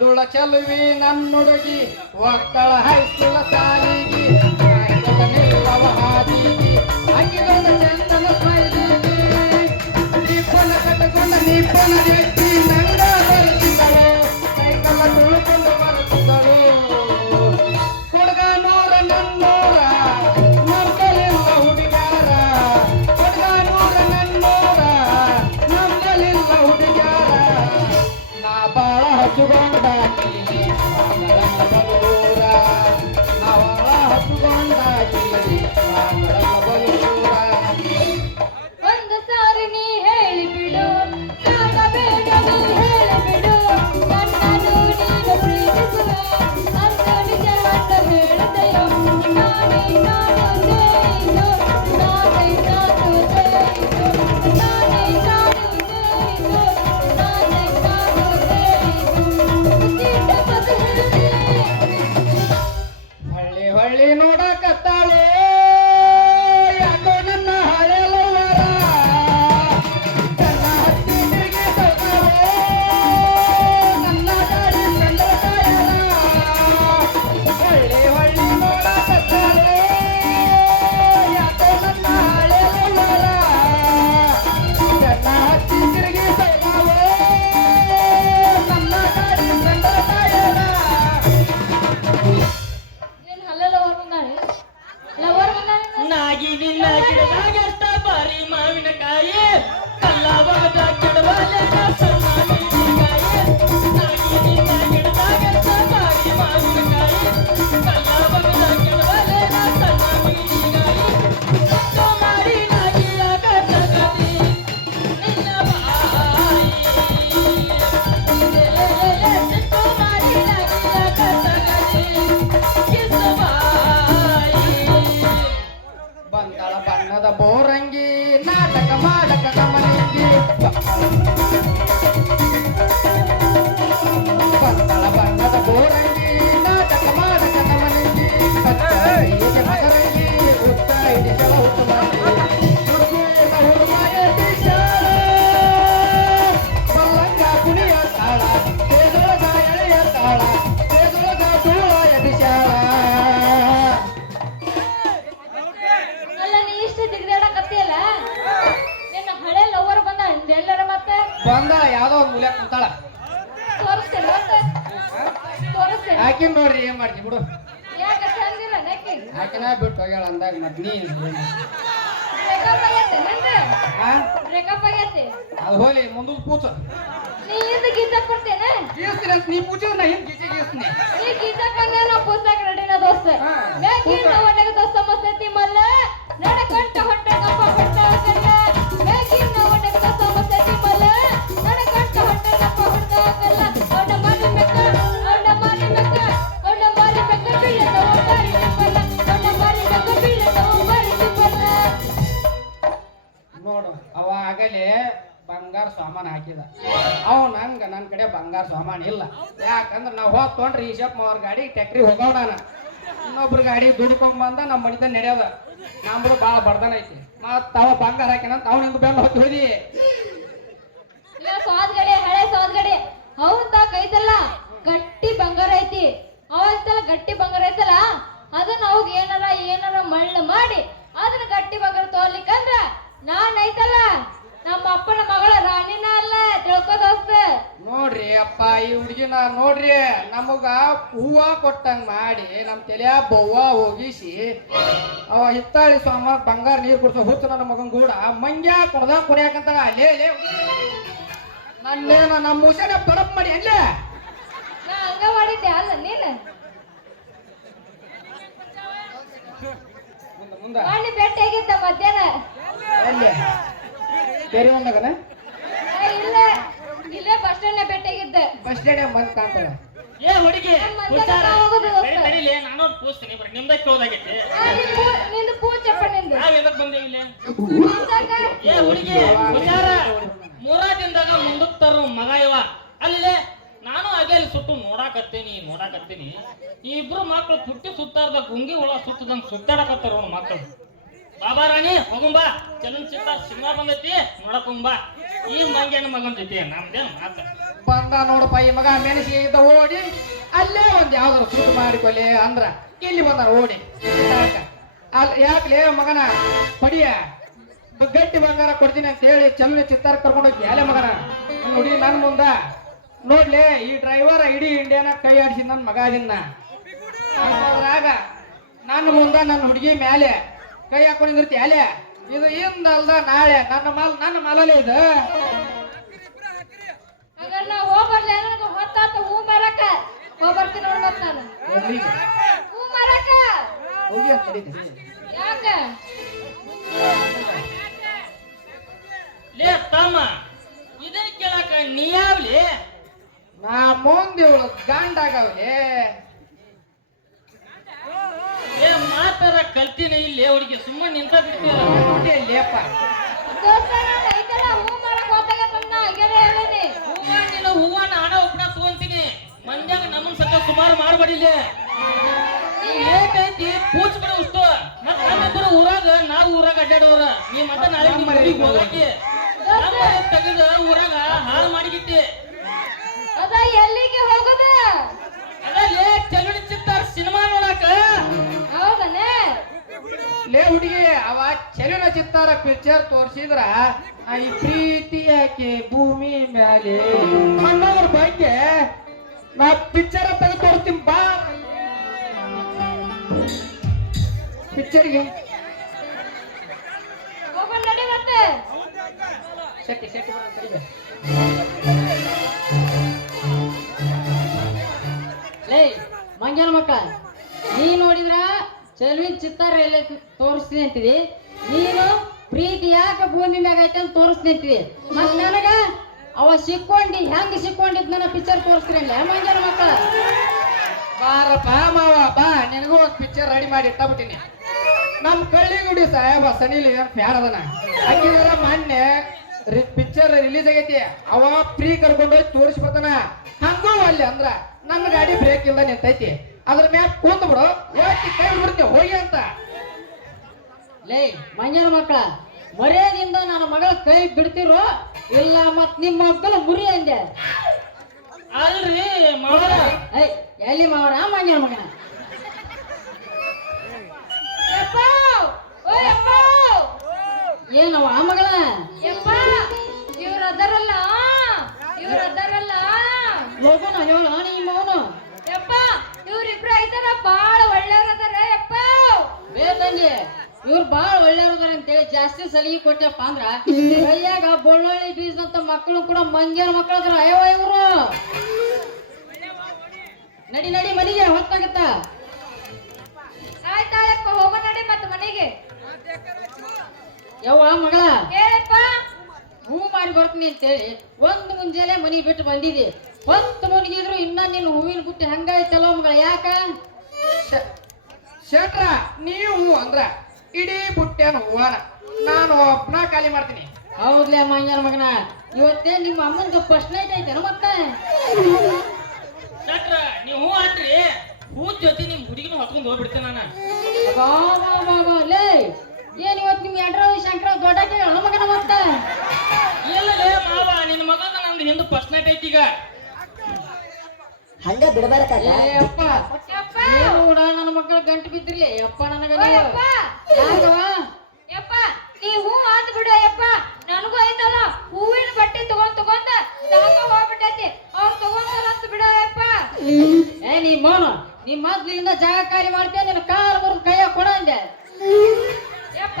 ಬಂದುಳ ಚೆಲುವಿ ನನ್ನ ಹುಡುಗಿ ಒಕ್ಕಳ ಹೈಸ್ಕೂಲ ಸಾಲಿಗಿ ನಿಲ್ಲವ ಹಾದಿಗಿ ಅಕ್ಕಿಗೊಂದ ಚಂದನ ಸ್ಮೈಲಿಗಿ ನಿಪ್ಪನ ಕಟ್ಟಕೊಂಡ ನಿಪ್ಪನ ವ್ಯಕ್ತಿ ನಂಗ ಬರುತ್ತಿದ್ದಳು ಸೈಕಲ್ ತುಳುಕೊಂಡು ಬರುತ್ತಿದ್ದಳು ಹುಡುಗ ನೂರ ನನ್ನೂರ ನಮ್ಮಲಿಲ್ಲ ಹುಡುಗಾರ ಹುಡುಗ ನೂರ ನನ್ನೂರ ನಮ್ಮಲಿಲ್ಲ ಹುಡುಗಾರ ನಾ ಬಾಳ ಹಚ್ಚುಕೊಂಡಾಕಿ ನನ್ನ ಬಲೂರ ನಾ ಬಾಳ ಹಚ್ಚುಕೊಂಡಾಕಿ ನನ್ನ ಬಲೂರ ಒಂದು ಸಾರಿ ನೀ ಹೇಳಿಬಿಡು ಕಾಣಬೇಡ ನೀ ಹೇಳಿಬಿಡು ನನ್ನನ್ನು ನೀನು ಪ್ರೀತಿಸುವೆ ಅಂತ ನಿಜವಂತ ಹೇಳುತ್ತೆಯೋ ನಾನೇ ನಾನು ದೇನು ನಾನೇ ನಾನು ದೇನು ನಾನೇ ನಾನು ದೇನು ನಾನೇ ನಾನು ದೇನು ಉಸಿಟ ಬದುಕಿ ಹಳ್ಳಿ ಹಳ್ಳಿ ನೋಡಕತ್ತಾಳೆ ಯಾಕೋ ನನ್ನ ಹಳೆ ಲವರ ನನ್ನ ಹತ್ತಿ ತಿರುಗಿ ಸೌತಾಳೆ ನನ್ನ ಗಾಡಿ ಕಂಡ ಹಳ್ಳಿ ಹಳ್ಳಿ ನೋಡಕತ್ತಾಳೆ ಯಾಕೋ ನನ್ನ ಹಳೆ ಲವರ ನನ್ನ ಹತ್ತಿ ತಿರುಗಿ ಸೌತಾಳೆ ನನ್ನ ಗಾಡಿ ಕಂಡ ಏನ್ ಹಲ್ಲಲ್ಲ ಹೊರಬಂದಾಳೆ ಲವರ್ ಬಂದಾಳೆ ನಾಗಿ ನಿನ್ನ ಗಿಡದಾಗಷ್ಟ ಬಾರಿ ಮಾವಿನಕಾಯಿ ಕಲ್ಲವಾದ ಕೆಡವಲೆ ಸಣ್ಣಕಾಯಿ ನಾಗಿ ನಿನ್ನ ಗಿಡದಾಗಷ್ಟ ಬಾರಿ ಮಾವಿನಕಾಯಿ ಕಲ್ಲವಾದ ಕೆಡವಲೆ ಸಣ್ಣಕಾಯಿ ಸತ್ತು ಮಾಡಿ ನಾಗಿಯಾಗ ತಗದಿ ನಿನ್ನ ಬಾಯಿ ಸತ್ತು ಮಾಡಿ ನಾಗಿಯಾಗ ತಗದಿ ಕಿಸ ಬಾಯಿ ಬಂದಳ ಬಣ್ಣದ ಬೋರಂಗಿ ನಾಟಕ ಮಾಡಕ ಗಮನಿಸಿ ಬಂದಳ ಬಣ್ಣದ ಬೋರಂಗಿ ನಾಟಕ ಮಾಡಕ ಗಮನಿಸಿ ಹೀಗೆ ಮಗರಂಗಿ ಉತ್ತ ಹಿಡಿಸಲ ಹುಟ್ಟು ಹುಡುಗಿನ ಹುಡುಗಾಯ ಬಿಸಾಳೆ ಬಲ್ಲಂಗ ಕುಣಿಯ ತಾಳ ತೇದೊಳಗ ಎಳೆಯ ತಾಳ ತೇದೊಳಗ ಧೂಳ ಎಡಿಸಾಳ ಅಲ್ಲ ನೀ ಇಷ್ಟು ಜಿಗಿದಾಡಕತ್ತಿಯಲ್ಲ ನಿನ್ನ ಹಳೆ ಲವರ್ ಬಂದ ಎಲ್ಲರ ಮತ್ತೆ ಬಂದಳ ಯಾವ್ದೋ ಒಂದು ಮೂಲೆ ಕುಂತಾಳ ತೋರಿಸ್ತೇನೆ ಮತ್ತೆ ತೋರಿಸ್ತೇನೆ ಆಕಿನ್ ನೋಡ್ರಿ ಏನ್ ಮಾಡ್ತಿ ಬಿಡು ಯಾಕೆ ಚಂದಿಲ್ಲ ನೆಕ್ಕಿ ಆಕಿನ ಬಿಟ್ಟು ಹೋಗ್ಯಾಳ ಅಂದಾಗ ಮತ್ ನೀ ಬ್ರೇಕಪ್ ಆಗೈತೆ ನಿಂದು ಹಾ ಬ್ರೇಕಪ್ ಆಗೈತೆ ಅದು ಹೋಲಿ ಮುಂದದ ಪೂಚ ನೀ ಇದು ಗೀತ ಕೊಡ್ತೇನೆ ಗೀಸ್ತೀನಿ ಅಂತ ನೀ ಪೂಜೆ ನಾ ಹಿಂದ್ ಗೀಚೆ ಗೀಸ್ತೀನಿ ನೀ ಗೀತ ಕಂದ್ರೆ ನಾ ಪುಸ್ತಕ ರೆಡಿನ ದೋಸ್ತ ಹಾ, ಬೇಕಿನ ಪುಸ್ತಕ. ಒಣಗ ದೋಸ್ತ ಮಸ್ತೈತಿ ಮಲ್ಲ ನಡಕಂಟ ಹೊಟ್ಟೆ ಕಪ್ಪ ಹೊಡ್ತಾಳ ಕಲ್ಲ ಬೇಕಿನ ಒಣಗ ದೋಸ್ತ ಮಸ್ತೈತಿ ಮಲ್ಲ ನಡಕಂಟ ಹೊಟ್ಟೆ ಕಪ್ಪ ಹೊಡ್ತಾಳ ಕಲ್ಲ ಅವನ ಮಾರಿ ಬೆಕ್ಕ ಅವನ ಮಾರಿ ಬೆಕ್ಕ ಅವನ ಮಾರಿ ಬೆಕ್ಕ ಬೀಳದ ಮಾರಿ ಸಿಪ್ಪಲ್ಲ ಅವನ ಮಾರಿ ಬೆಕ್ಕ ಬೀಳದ ಮಾರಿ ಸಿಪ್ಪಲ್ಲ ನೋಡು ಅವ ಆಗಲೇ ಬಂಗಾರ ಸಾಮಾನು ಹಾಕಿದ ಅವ ನಂಗ ನನ್ನ ಕಡೆ ಬಂಗಾರ ಸಾಮಾನು ಇಲ್ಲ ಯಾಕಂದ್ರೆ ನಾವು ಹೋಗ್ ತೊಗೊಂಡ್ರಿ ಈಶಪ್ಪ ಅವ್ರ ಗಾಡಿ ಟ್ಯಾಕ್ರಿ ಹೋಗೋಣ ಇನ್ನೊಬ್ರ ಗಾಡಿ ದುಡ್ಕೊಂಡ್ ಬಂದ ನಮ್ಮ ಮನಿತ ನಡೆಯೋದ ನಮ್ದು ಭಾಳ ಬಡ್ದನ ಐತಿ ಮತ್ತ ಅವ ಬಂಗಾರ ಹಾಕಿನಂತ ಅವನಿಂದ ಬೆಲ್ಲ ಹೊತ್ತು ಹೋದಿ ಇಲ್ಲ ಸ್ವಾದ್ಗಡೆ ಹಳೆ ಸ್ವಾದ್ಗಡೆ ಅವನ್ ತಾಕ ಐತಲ್ಲ ಗಟ್ಟಿ ಬಂಗಾರ ಐತಿ ಅವತ್ತಲ್ಲ ಗಟ್ಟಿ ಬಂಗಾರ ಐತಲ್ಲ ಅದನ್ನ ಅವಾಗ ಏನಾರ ಮಳ್ಳ ಮಾಡಿ ಅದನ್ನ ಗಟ್ಟಿ ಬಂಗಾರ ತೋರ್ಲಿಕ್ಕಂದ್ರ ನಾನ್ ಐತಲ್ಲ ನಮ್ಮ ಅಪ್ಪನ ಮಗಳ ರಾಣಿನ ಅಲ್ಲ ತಿಳ್ಕೊ ದೋಸ್ತ ನೋಡ್ರಿ ಅಪ್ಪ ಈ ಹುಡುಗಿನ ನೋಡ್ರಿ ನಮಗ ಹೂವ ಕೊಟ್ಟಂಗ್ ಮಾಡಿ ನಮ್ ತಲೆಯ ಬವ್ವ ಹೋಗಿಸಿ ಅವ ಹಿತ್ತಾಳಿ ಸ್ವಾಮ ಬಂಗಾರ ನೀರು ಕುಡ್ಸೋ ಹುಚ್ಚ ನನ್ನ ಮಗನ್ ಕೂಡ ಮಂಗ್ಯ ಕೊಡ್ದ ಕುಡಿಯಾಕಂತ ಅಲ್ಲೇ ನನ್ನೇನ ನಮ್ಮ ಮುಸೇನ ಪಡಪ್ ಮಾಡಿ ಅಲ್ಲೇ ನಾ ಹಂಗ ಮಾಡಿದ್ದೆ ಅಲ್ಲ ನೀನ್ ಮುಂದ ಮಾಡಿ ಭೇಟಿ ಆಗಿದ್ದ ಮಧ್ಯಾಹ್ನ ಎಲ್ಲಿ ಬೇರೆ ಒಂದಾಗನ ಇಲ್ಲೇ ಬಸ್ ಸ್ಟ್ಯಾಂಡ್ ಭೇಟಿ ಆಗಿದ್ದೆ ಬಸ್ ಸ್ಟ್ಯಾಂಡ್ ಬಂದ್ ಕಾಣ್ತಾರ ಏ ಹುಡುಗಿ ಹುಷಾರ ಹೋಗೋದು ತಡಿ ತಡಿಲಿ ನಾನು ಪೂಸ್ತೀನಿ ಬರ್ರಿ ನಿಮ್ದ ಕೇಳೋದಾಗೈತಿ ನಿಂದು ಪೂಜಪ್ಪ ನಿಂದು ನಾವ್ ಎದಕ್ ಬಂದೇವಿ ಇಲ್ಲಿ ಪೂಜಾಕ ಏ ಹುಡುಗಿ ಹುಷಾರ ಮೂರ ದಿನದಾಗ ಮುಂದಕ್ ತರೋ ಮಗ ಇವ ಅಲ್ಲೇ ನಾನು ಅದೇ ಸುಟ್ಟು ನೋಡಾಕತ್ತೀನಿ ಈ ಇಬ್ರು ಮಕ್ಳು ಪುಟ್ಟಿ ಸುತ್ತಾರ್ದ ಗುಂಗಿ ಒಳ ಸುತ್ತದಂಗ್ ಸುತ್ತಾಡಕತ್ತಾರ ಅವ್ನ ಮಕ್ಕಳು ಬಾಬಾ ರಾಣಿ ಹೋಗುಂಬಾ ಚಲನಚಿತ್ರ ಸಿನಿಮಾ ಬಂದೈತಿ ನೋಡಕೊಂಬಾ ಈ ಮಂಗ್ಯನ ಮಗನ ಜೊತೆ ನಮ್ದೇನು ಮಾತ ಬಂದ ನೋಡಪ್ಪ ಈ ಮಗ ಮೆಣಸಿಗೆ ಇದ್ದ ಓಡಿ ಅಲ್ಲೇ ಒಂದ್ ಯಾವ್ದಾರು ಸುಟ್ಟು ಮಾಡಿಕೊಲಿ ಅಂದ್ರ ಇಲ್ಲಿ ಬಂದಾರ ಓಡಿ ಯಾಕ್ಲೇ ಮಗನ ಪಡಿಯ ಗಟ್ಟಿ ಬಂಗಾರ ಕೊಡ್ತೀನಿ ಅಂತ ಹೇಳಿ ಚಲನೆ ಚಿತ್ತಾರ ಕರ್ಕೊಂಡೋಗಿ ಅಲೆ ಮಗನ ನೋಡಿ ನನ್ ಮುಂದ ನೋಡ್ಲಿ ಈ ಡ್ರೈವರ್ ಇಡೀ ಇಂಡಿಯಾನ ಕೈ ಆಡಿಸಿ ನನ್ ಮಗ ಅದನ್ನ ಅದ್ರಾಗ ನನ್ನ ಮುಂದ ನನ್ನ ಹುಡುಗಿ ಮ್ಯಾಲೆ ಕೈ ಹಾಕೊಂಡಿರ್ತಿ ಅಲೆ ಇದು ಇಂದಲ್ದ ನಾಳೆ ನನ್ನ ಮಾಲಲ್ಲೇ ಇದು ಹಾಗಾದ್ರೆ ನಾ ಹೋಗ್ಬರ್ಲಿ ನನಗೆ ಹೊತ್ತಾತ ಹೂ ಮರಕ ಹೋಗ್ಬರ್ತೀನಿ ನೋಡತ್ ನಾನು ಹೂ ಮರಕ ಹೋಗಿ ಅಂತ ಹೇಳಿದ್ದೀನಿ. ಯಾಕ ಲೇ ತಮ್ಮ ಇದನ್ನ ಕೇಳಾಕ ನೀ ಯಾವ್ಲಿ ನಾ ಮುಂದೆ ಇವಳು ಗಾಂಡಾಗವ್ಲೆ ಏ ಮಾತಾರ ಕಲ್ತಿನ ಇಲ್ಲಿ ಅವ್ರಿಗೆ ಸುಮ್ಮನೆ ನಿಂತ ಬಿಡ್ತೀರ ಲೇಪ ದೋಸ್ತ ನಾನು ಐತಲ್ಲ ಹೂ ಮರಕ್ ಹೋಗ್ತಾಗತ್ತನ್ನ ಹಾಗೇನೆ ಹೇಳೀನಿ ಹೂವ ನೀನು ಹೂವ ನಾನ ಒಬ್ಬನ ತಗೊಂತೀನಿ ಮಂದ್ಯಾಗ ನಮ್ಮನ್ ಸಕ ಸುಮಾರು ಮಾಡ್ಬೇಡಿಲ್ಲ ಏಕೈತಿ ಪೂಜ್ ಬಿಡ ಉಷ್ಟು ಮತ್ ನಮ್ಮಿಬ್ಬರು ಊರಾಗ ನಾವು ಊರಾಗ ಅಡ್ಡಾಡೋರ ನೀ ಮತ್ತೆ ನಾಳೆ ನಿಮ್ಮ ಊರಿಗೆ ಹೋಗಕ್ಕೆ ನಮ್ಮ ತೆಗೆದ ಊರಾಗ ಹಾಳು ಮಾಡಿಗಿಟ್ಟಿ ಅದ ಎಲ್ಲಿಗೆ ಹೋಗುದ ಅಲ್ಲೇ ಚಲುಡಿ ಚಿತ್ತಾರ ಸಿನಿಮಾ ನೋಡಾಕ ಹೌದನೇ ಲೇ ಹುಡುಗಿ ಅವ ಚೆಲುನ ಚಿತ್ತಾರ ಪಿಕ್ಚರ್ ತೋರ್ಸಿದ್ರ ಈ ಪ್ರೀತಿ ಯಾಕೆ ಭೂಮಿ ಮ್ಯಾಲೆ ಅನ್ನೋದ್ರ ಬಗ್ಗೆ ನಾ ಪಿಕ್ಚರ್ ತೆಗೆದು ತೋರಿಸ್ತೀನಿ ಬಾ ಪಿಕ್ಚರ್ಗೆ ಹೋಗೋಣ ನಡಿ ಮತ್ತೆ ಶೆಟ್ಟಿ ಕಡಿಮೆ ಲೇ ಮಂಗ್ಯಾನ ಮಕ್ಕ ನೀ ನೋಡಿದ್ರ ಚೆಲುವಿನ ಚಿತ್ತಾರ ಎಲ್ಲ ತೋರಿಸ್ತೀನಿ ಅಂತಿದಿ ನೀನು ಪ್ರೀತಿ ಯಾಕೆ ಭೂಮಿ ಮ್ಯಾಗ ಐತೆ ಅಂತ ತೋರಿಸ್ತೀನಿ ಅಂತಿದಿ ಮತ್ ನನಗ ಅವ ಸಿಕ್ಕೊಂಡಿ ಹೆಂಗ್ ಸಿಕ್ಕೊಂಡಿದ್ ನನ್ನ ಪಿಕ್ಚರ್ ತೋರಿಸ್ತೀನಿ ಮಂಗ್ಯಾನ ಮಕ್ಕ ಬಾರಪ್ಪ ಮಾವ ಬಾ ನಿನಗೂ ಒಂದು ಪಿಕ್ಚರ್ ರೆಡಿ ಮಾಡಿ ಇಟ್ಟಬಿಟ್ಟಿನಿ ನಮ್ ಕಳ್ಳಿಗುಡಿ ಸಾಹೇಬ ಸನಿ ಲಿಯೋನ್ ಫ್ಯಾನ್ ಅದನ ಹಾಕಿದ್ರ ಮೊನ್ನೆ ಪಿಕ್ಚರ್ ರಿಲೀಸ್ ಆಗೈತಿ ಅವ ಫ್ರೀ ಕರ್ಕೊಂಡು ಹೋಗಿ ತೋರಿಸ್ಬತ್ತಾನ ಹಂಗೂ ಅಲ್ಲಿ ಅಂದ್ರ ನನ್ನ ಗಾಡಿ ಬ್ರೇಕ್ ಇಲ್ದ ನಿಂತೈತಿ ಅದ್ರ ಮ್ಯಾಗ ಕೂತ್ ಬಿಡು ಹೋಗಿ ಕೈ ಬಿಡ್ತೀನಿ ಹೋಗಿ ಅಂತ ಲೇ ಮಂಗ್ಯಾನ ಮಕ್ಕಳ ಮರ್ಯಾದಿಂದ ನನ್ನ ಮಗಳ ಕೈ ಬಿಡ್ತಿರೋ ಇಲ್ಲ ಮತ್ ನಿಮ್ಮ ಮಕ್ಕಳ ಮುರಿ ಅಂದೆ ಅಲ್ರಿ ಮಾವರ ಐ ಎಲ್ಲಿ ಮಾವನ ಮಂಗ್ಯಾನ ಮಗನ ಏನವ ಆ ಮಗಳ ಇವ್ರ ಅದರಲ್ಲ ಹೋಗೋಣ ಹೇಳ ನಿಮ್ಮ ಅವನು ಯಪ್ಪ ಇವ್ರಿಬ್ರು ಐತಾರ ಬಾಳ ಒಳ್ಳೆಯವ್ರದಾರ ಯಪ್ಪ ಬೇಕಂಗೆ ಇವ್ರು ಬಾಳ ಒಳ್ಳೆಯವ್ರದಾರ ಅಂತೇಳಿ ಜಾಸ್ತಿ ಸಲಿಗೆ ಕೊಟ್ಟಪ್ಪ ಅಂದ್ರ ಕೈಯಾಗ ಬೊಳ್ಳೊಳ್ಳಿ ಬೀಜದಂತ ಮಕ್ಕಳು ಕೂಡ ಮಂಗ್ಯಾನ ಮಕ್ಕಳು ಅದ್ರ ಅಯ್ಯವ ಇವ್ರು ನಡಿ ನಡಿ ಮನೆಗೆ ಹೊತ್ತಾಗತ್ತ ಆಯ್ತಾಳಪ್ಪ ಹೋಗೋ ನಡಿ ಮತ್ತ ಮನೆಗೆ ಯವ್ವ ಮಗಳ ಹೇಳಪ್ಪ ಹೂ ಮಾಡಿ ಬರ್ತೀನಿ ಅಂತೇಳಿ ಒಂದು ಮುಂಜಾನೆ ಮನಿ ಬಿಟ್ಟು ಬಂದಿದಿ ಹೊತ್ತು ಮುನಿಗಿದ್ರು ಇನ್ನ ನಿನ್ನ ಹೂವಿನ ಬುಟ್ಟಿ ಹಂಗಾಯ್ತಲ್ಲ ಮಗಳ ಯಾಕ ಶೆಟ್ರ ನೀವು ಅಂದ್ರ ಇಡೀ ಬುಟ್ಟೆನ ಹೂವನ ನಾನು ಒಬ್ನ ಖಾಲಿ ಮಾಡ್ತೀನಿ ಹೌದ್ಲೇ ಮಂಗ್ಯಾನ ಮಗನ ಇವತ್ತೇ ನಿಮ್ಮ ಅಮ್ಮನ ಫಸ್ಟ್ ನೈಟ್ ಐತೇನ ಮತ್ತೆ ಡಾಕ್ಟ್ರ ನೀವು ಹೂ ಆಟ್ರಿ ಹೂ ಜೊತೆ ನಿಮ್ ಹುಡುಗಿನ ಹೊತ್ಕೊಂಡ್ ಹೋಗ್ಬಿಡ್ತೇನೆ ನಾನು ಲೇ ಏನ್ ಇವತ್ತು ನಿಮ್ ಎಂಟ್ರ ಶಂಕರ ದೊಡ್ಡ ಮಗನ ಮತ್ತ ಇಲ್ಲಲೇ ಮಾವ ನಿನ್ನ ಮಗನ ನಮ್ದು ಹಿಂದೆ ಫಸ್ಟ್ ನೈಟ್ ಐತಿ ಈಗ ಹಂಗ ಬಿಡಬಾರಕಲ್ಲ ಏ ಅಪ್ಪ ಯಪ್ಪ ಏನು ಕೂಡ ನನ್ನ ಮಕ್ಕಳು ಗಂಟು ಬಿದ್ದಿರ್ಲಿ ಅಪ್ಪ ನನಗ ಓ ಯಪ್ಪ ಯಪ್ಪ ನೀ ಹೂ ಅಂದ್ ಬಿಡು ಯಪ್ಪ ನನಗೂ ಐತಲ್ಲ ಹೂವಿನ ಬಟ್ಟೆ ತಗೊಂಡ್ ಸಾಕ ಹೋಗ್ಬಿಟ್ಟೈತಿ ಅವ್ರು ತಗೊಂಡಲ್ಲ ಅಂತ ಬಿಡು ಯಪ್ಪ ಏ ನೀ ಮೋನು ನೀ ಮೊದ್ಲಿಂದ ಜಾಗ ಖಾಲಿ ಮಾಡ್ತೇನೆ ನಿನ್ನ ಕಾಲು ಬರೋದು ಕೈಯ ಕೊಡ ಅಂದೆ ಯಪ್ಪ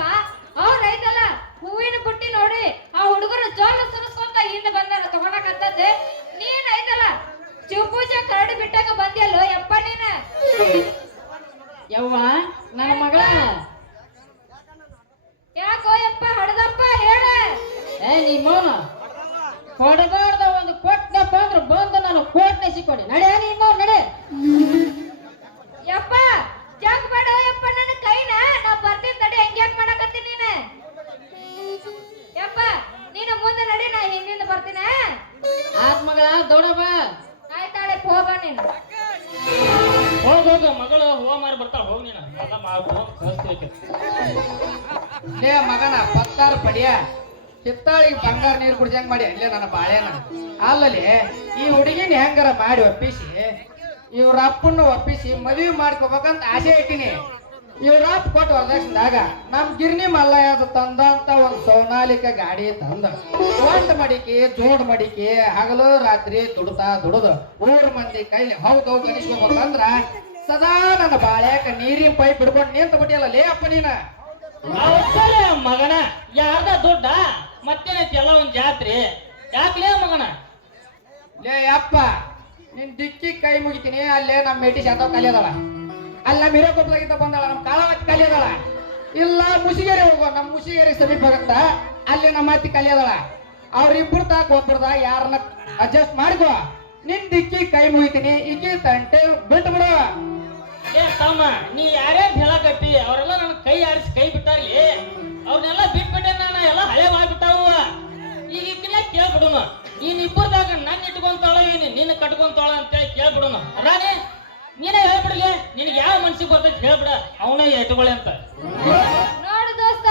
ಅವ್ರ ಐತಲ್ಲ ಹೂವಿನ ಬುಟ್ಟಿ ನೋಡಿ ಆ ಹುಡುಗರು ಜೋಲು ಸುರಿಸ್ಕೊಂತ ಹಿಂದೆ ಬಂದಾರ ತಗೊಳಕತ್ತದ್ದೆ ನೀನ್ ಐತಲ್ಲ ಶಿವಪೂಜೆ ಕರಡಿ ಬಿಟ್ಟಾಗ ಬಂದಿಯಲ್ಲೋ ಯಪ್ಪ ನೀನ ಯವ್ವ ನನ್ನ ಮಗಳ ಯಾಕೋ ಯಪ್ಪ ಹಡದಪ್ಪ ಹೇಳ ಏ ನೀ ಮೋನು ಕೊಡಬಾರ್ದ ಒಂದು ಕೊಟ್ಟನಪ್ಪ ಅಂದ್ರೆ ಬಂದು ನಾನು ಕೋಟ್ನೆ ಸಿಕ್ಕೊಂಡೆ ನಡೆ ನೀ ಮೋನ್ ನಡೆ ಯಪ್ಪ ಜಾಗ ಬೇಡ ಯಪ್ಪ ನನ್ನ ಕೈನ ನಾ ಬರ್ತೀನಿ ತಡಿ ಹೆಂಗ್ಯಾಕ್ ಮಾಡಕತ್ತೀನಿ ನೀನ ಯಪ್ಪ ನೀನು ಮುಂದೆ ನಡಿ ನಾ ಹಿಂದಿಂದ ಬರ್ತೀನಿ ಆತ್ ಮಗಳ ದೊಡ್ಡಪ್ಪ ಆಯ್ತಾಳೆ ಹೋಗ ನೀನು ಹೋಗ ಮಗಳು ಹೂವ ಮಾರಿ ಬರ್ತಾಳ ಹೋಗ್ ನೀನು ಎಲ್ಲ ಮಾಡ್ಬೋದು ಕಳಿಸ್ತೀವಿ ಲೇ ಮಗನ ಪತ್ತಾರು ಪಡಿಯ ಹಿತ್ತಾಳಿಗೆ ಬಂಗಾರ ನೀರು ಕುಡ್ಸಂಗ್ ಮಾಡಿ ಅಲ್ಲೇ ನನ್ನ ಬಾಳೆನ ಅಲ್ಲಲ್ಲಿ ಈ ಹುಡುಗಿನ ಹೆಂಗಾರ ಮಾಡಿ ಒಪ್ಪಿಸಿ ಇವ್ರ ಅಪ್ಪನ್ನು ಒಪ್ಪಿಸಿ ಮದುವೆ ಮಾಡ್ಕೋಬೇಕಂತ ಆಸೆ ಇಟ್ಟಿನಿ. ಇವ್ರ ಅಪ್ಪ ಕೊಟ್ಟು ವರದಕ್ಷಿಣದಾಗ ನಮ್ ಗಿರ್ನಿ ಮಲ್ಲಯ್ಯದ ತಂದಂತ ಒಂದು ಸೋನಾಲಿಕ ಗಾಡಿ ತಂದ ಒಂದ್ ಮಡಿಕೆ ಜೋಡ್ ಮಡಿಕೆ ಹಗಲು ರಾತ್ರಿ ದುಡುದು ಊರ್ ಮಂದಿ ಕೈಲಿ ಹೌದು ಗಣಿಸ್ಕೋಬೇಕಂದ್ರ ಸದಾ ನನ್ನ ಬಾಳ್ಯಾಕ ನೀರಿನ ಪೈಪ್ ಬಿಡ್ಕೊಂಡು ನಿಂತ ಬಿಟ್ಟಿಯಲ್ಲ ಲೇ ಅಪ್ಪ ನೀನ. ಅವತ್ತೇ ಮಗನ ಯಾರ್ದ ದುಡ್ಡ ಮತ್ತೇನೈತಿ ಎಲ್ಲ ಒಂದ್ ಜಾತ್ರೆ ಯಾಕ್ಲೇ ಮಗನ? ಲೇ ಅಪ್ಪ ನಿನ್ ದಿಕ್ಕಿ ಕೈ ಮುಗಿತೀನಿ. ಅಲ್ಲೇ ನಮ್ಮ ಮೇಟಿ ಶಾತ ಕಲಿಯದಳ, ಅಲ್ಲಿ ನಮ್ಮ ಹಿರೇಕೊಪ್ಪದಾಗಿದ್ದ ಬಂದಳ, ನಮ್ಮ ಕಾಳವತ್ತಿ ಕಲಿಯದಳ. ಇಲ್ಲ ಮುಸಿಗೆರೆ ಹೋಗೋ, ನಮ್ಮ ಮುಸಿಗೆರೆ ಸಮೀಪ ಆಗತ್ತ, ಅಲ್ಲಿ ನಮ್ಮ ಅತ್ತಿ ಕಲಿಯದಳ. ಅವ್ರಿಬ್ಬರ್ದಾಗ ಒಬ್ಬರ್ದಾಗ ಯಾರನ್ನ ಅಡ್ಜಸ್ಟ್ ಮಾಡ್ಕೋ. ನಿನ್ ದಿಕ್ಕಿ ಕೈ ಮುಗಿತೀನಿ, ಈಕಿ ತಂಟೆ ಬಿಟ್ಟು ಬಿಡು. ಏ ತಮ್ಮ, ನೀ ಯಾರ್ಯಾರು ಹೇಳಕತ್ತಿ ಅವರೆಲ್ಲ ನನ್ನ ಕೈ ಆಡಿಸಿ ಕೈ ಬಿಟ್ಟಾರ್ಲಿ. ಅವ್ರನ್ನೆಲ್ಲ ಬಿಟ್ಬಿಟ್ಟೆ, ನಾನು ಎಲ್ಲ ಹಳೆ ಮಾಡ್ಬಿಟ್ಟಾವ. ಈಗ ಈಗಿನ ಕೇಳ್ಬಿಡುನು, ನೀನ್ ಇಬ್ಬರದಾಗ ನನ್ನ ಇಟ್ಕೊಂತಾಳ ನಿನ್ನ ಕಟ್ಕೊಂತಾಳ ಅಂತೇಳಿ ಕೇಳ್ಬಿಡುನು. ರಾಣಿ ನೀನೇ ಹೇಳ್ಬಿಡ್ಲಿ, ನಿನಗೆ ಯಾವ ಮನ್ಸಿಗೆ ಬರ್ತೈತಿ ಹೇಳ್ಬಿಡ, ಅವನ ಇಟ್ಕೊಳ್ಳಿ ಅಂತ. ನೋಡು ದೋಸ್ತ,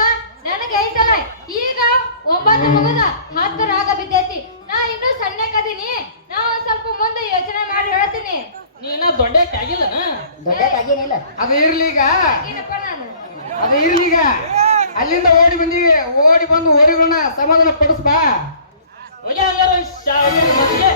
ನನಗೆ ಐತಲ್ಲ ಈಗ 9 ಮುಗಿದ 10 ರಾಗ ಬಿದ್ದೈತಿ. ನಾ ಇನ್ನೂ ಸಣ್ಣಕದೀನಿ. ನಾ ಒಂದ್ ಸ್ವಲ್ಪ ಮುಂದೆ ಯೋಚನೆ ಮಾಡಿ ಹೇಳ್ತೀನಿ. ನೀನ ದೊಡ್ಡಕ್ಕೆ ಆಗಿಲ್ಲನ? ಅದು ಇರ್ಲೀಗ, ಏನಪ್ಪ ನಾನು ಅದು ಇರ್ಲೀಗ. ಅಲ್ಲಿಂದ ಓಡಿ ಬಂದೀವಿ, ಓಡಿ ಬಂದು ಓರಿಗಳನ್ನ ಸಮಾಧಾನ ಪಡಿಸ್ಬಾ. ಹೋಗಿ ಹಂಗಾರ ಮತ್ತಿಗೆ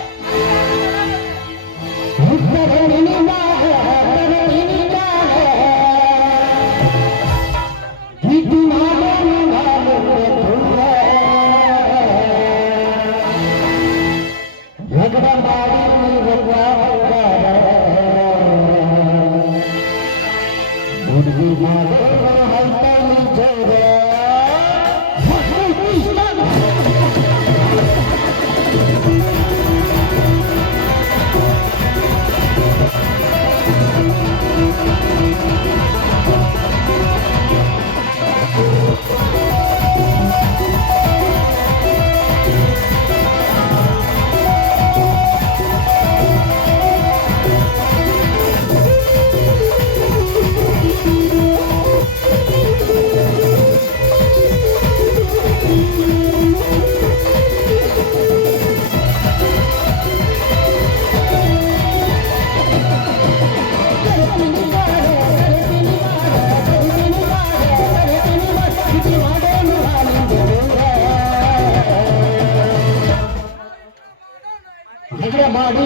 ಮಾಡಿ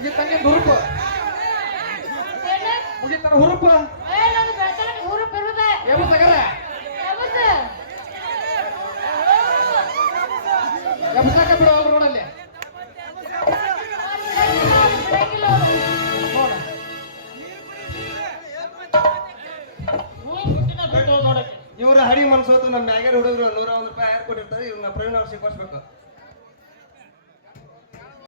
ಮುಗಿತಾನ ನಿಂದು ಹುರುಪು ಏನು? ಮುಗಿತಾನ ಹುರುಪು ಏ, ನಂದು ಬೆಳ್ತನ ಹುರುಪ್ ಇರುದ. ಏನು ತಗರ ಯಾವತ್ತು? ಎಬ್ಸಾಕ ಬಿಡು ಅವ್ರು ನೋಡಲ್ಲಿ ಬಿಡಂಗಿಲ್ಲ ಅವ್ರು. ನೋಡ ಬಿಟ್ಟು ನೋಡಕ್ಕೆ ಇವ್ರ ಹಡಿ ಮನ್ಸೋತು ನಮ್ಮ ಮ್ಯಾಗರ್ ಹುಡುಗರು 101 ರೂಪಾಯಿ ಯಾರು ಕೊಟ್ಟಿರ್ತಾರೆ ಇವ್ರನ್ನ ಪ್ರವೀಣ್ ಅವ್ರು ಸಿಕ್ಕಿಸ್ಬೇಕು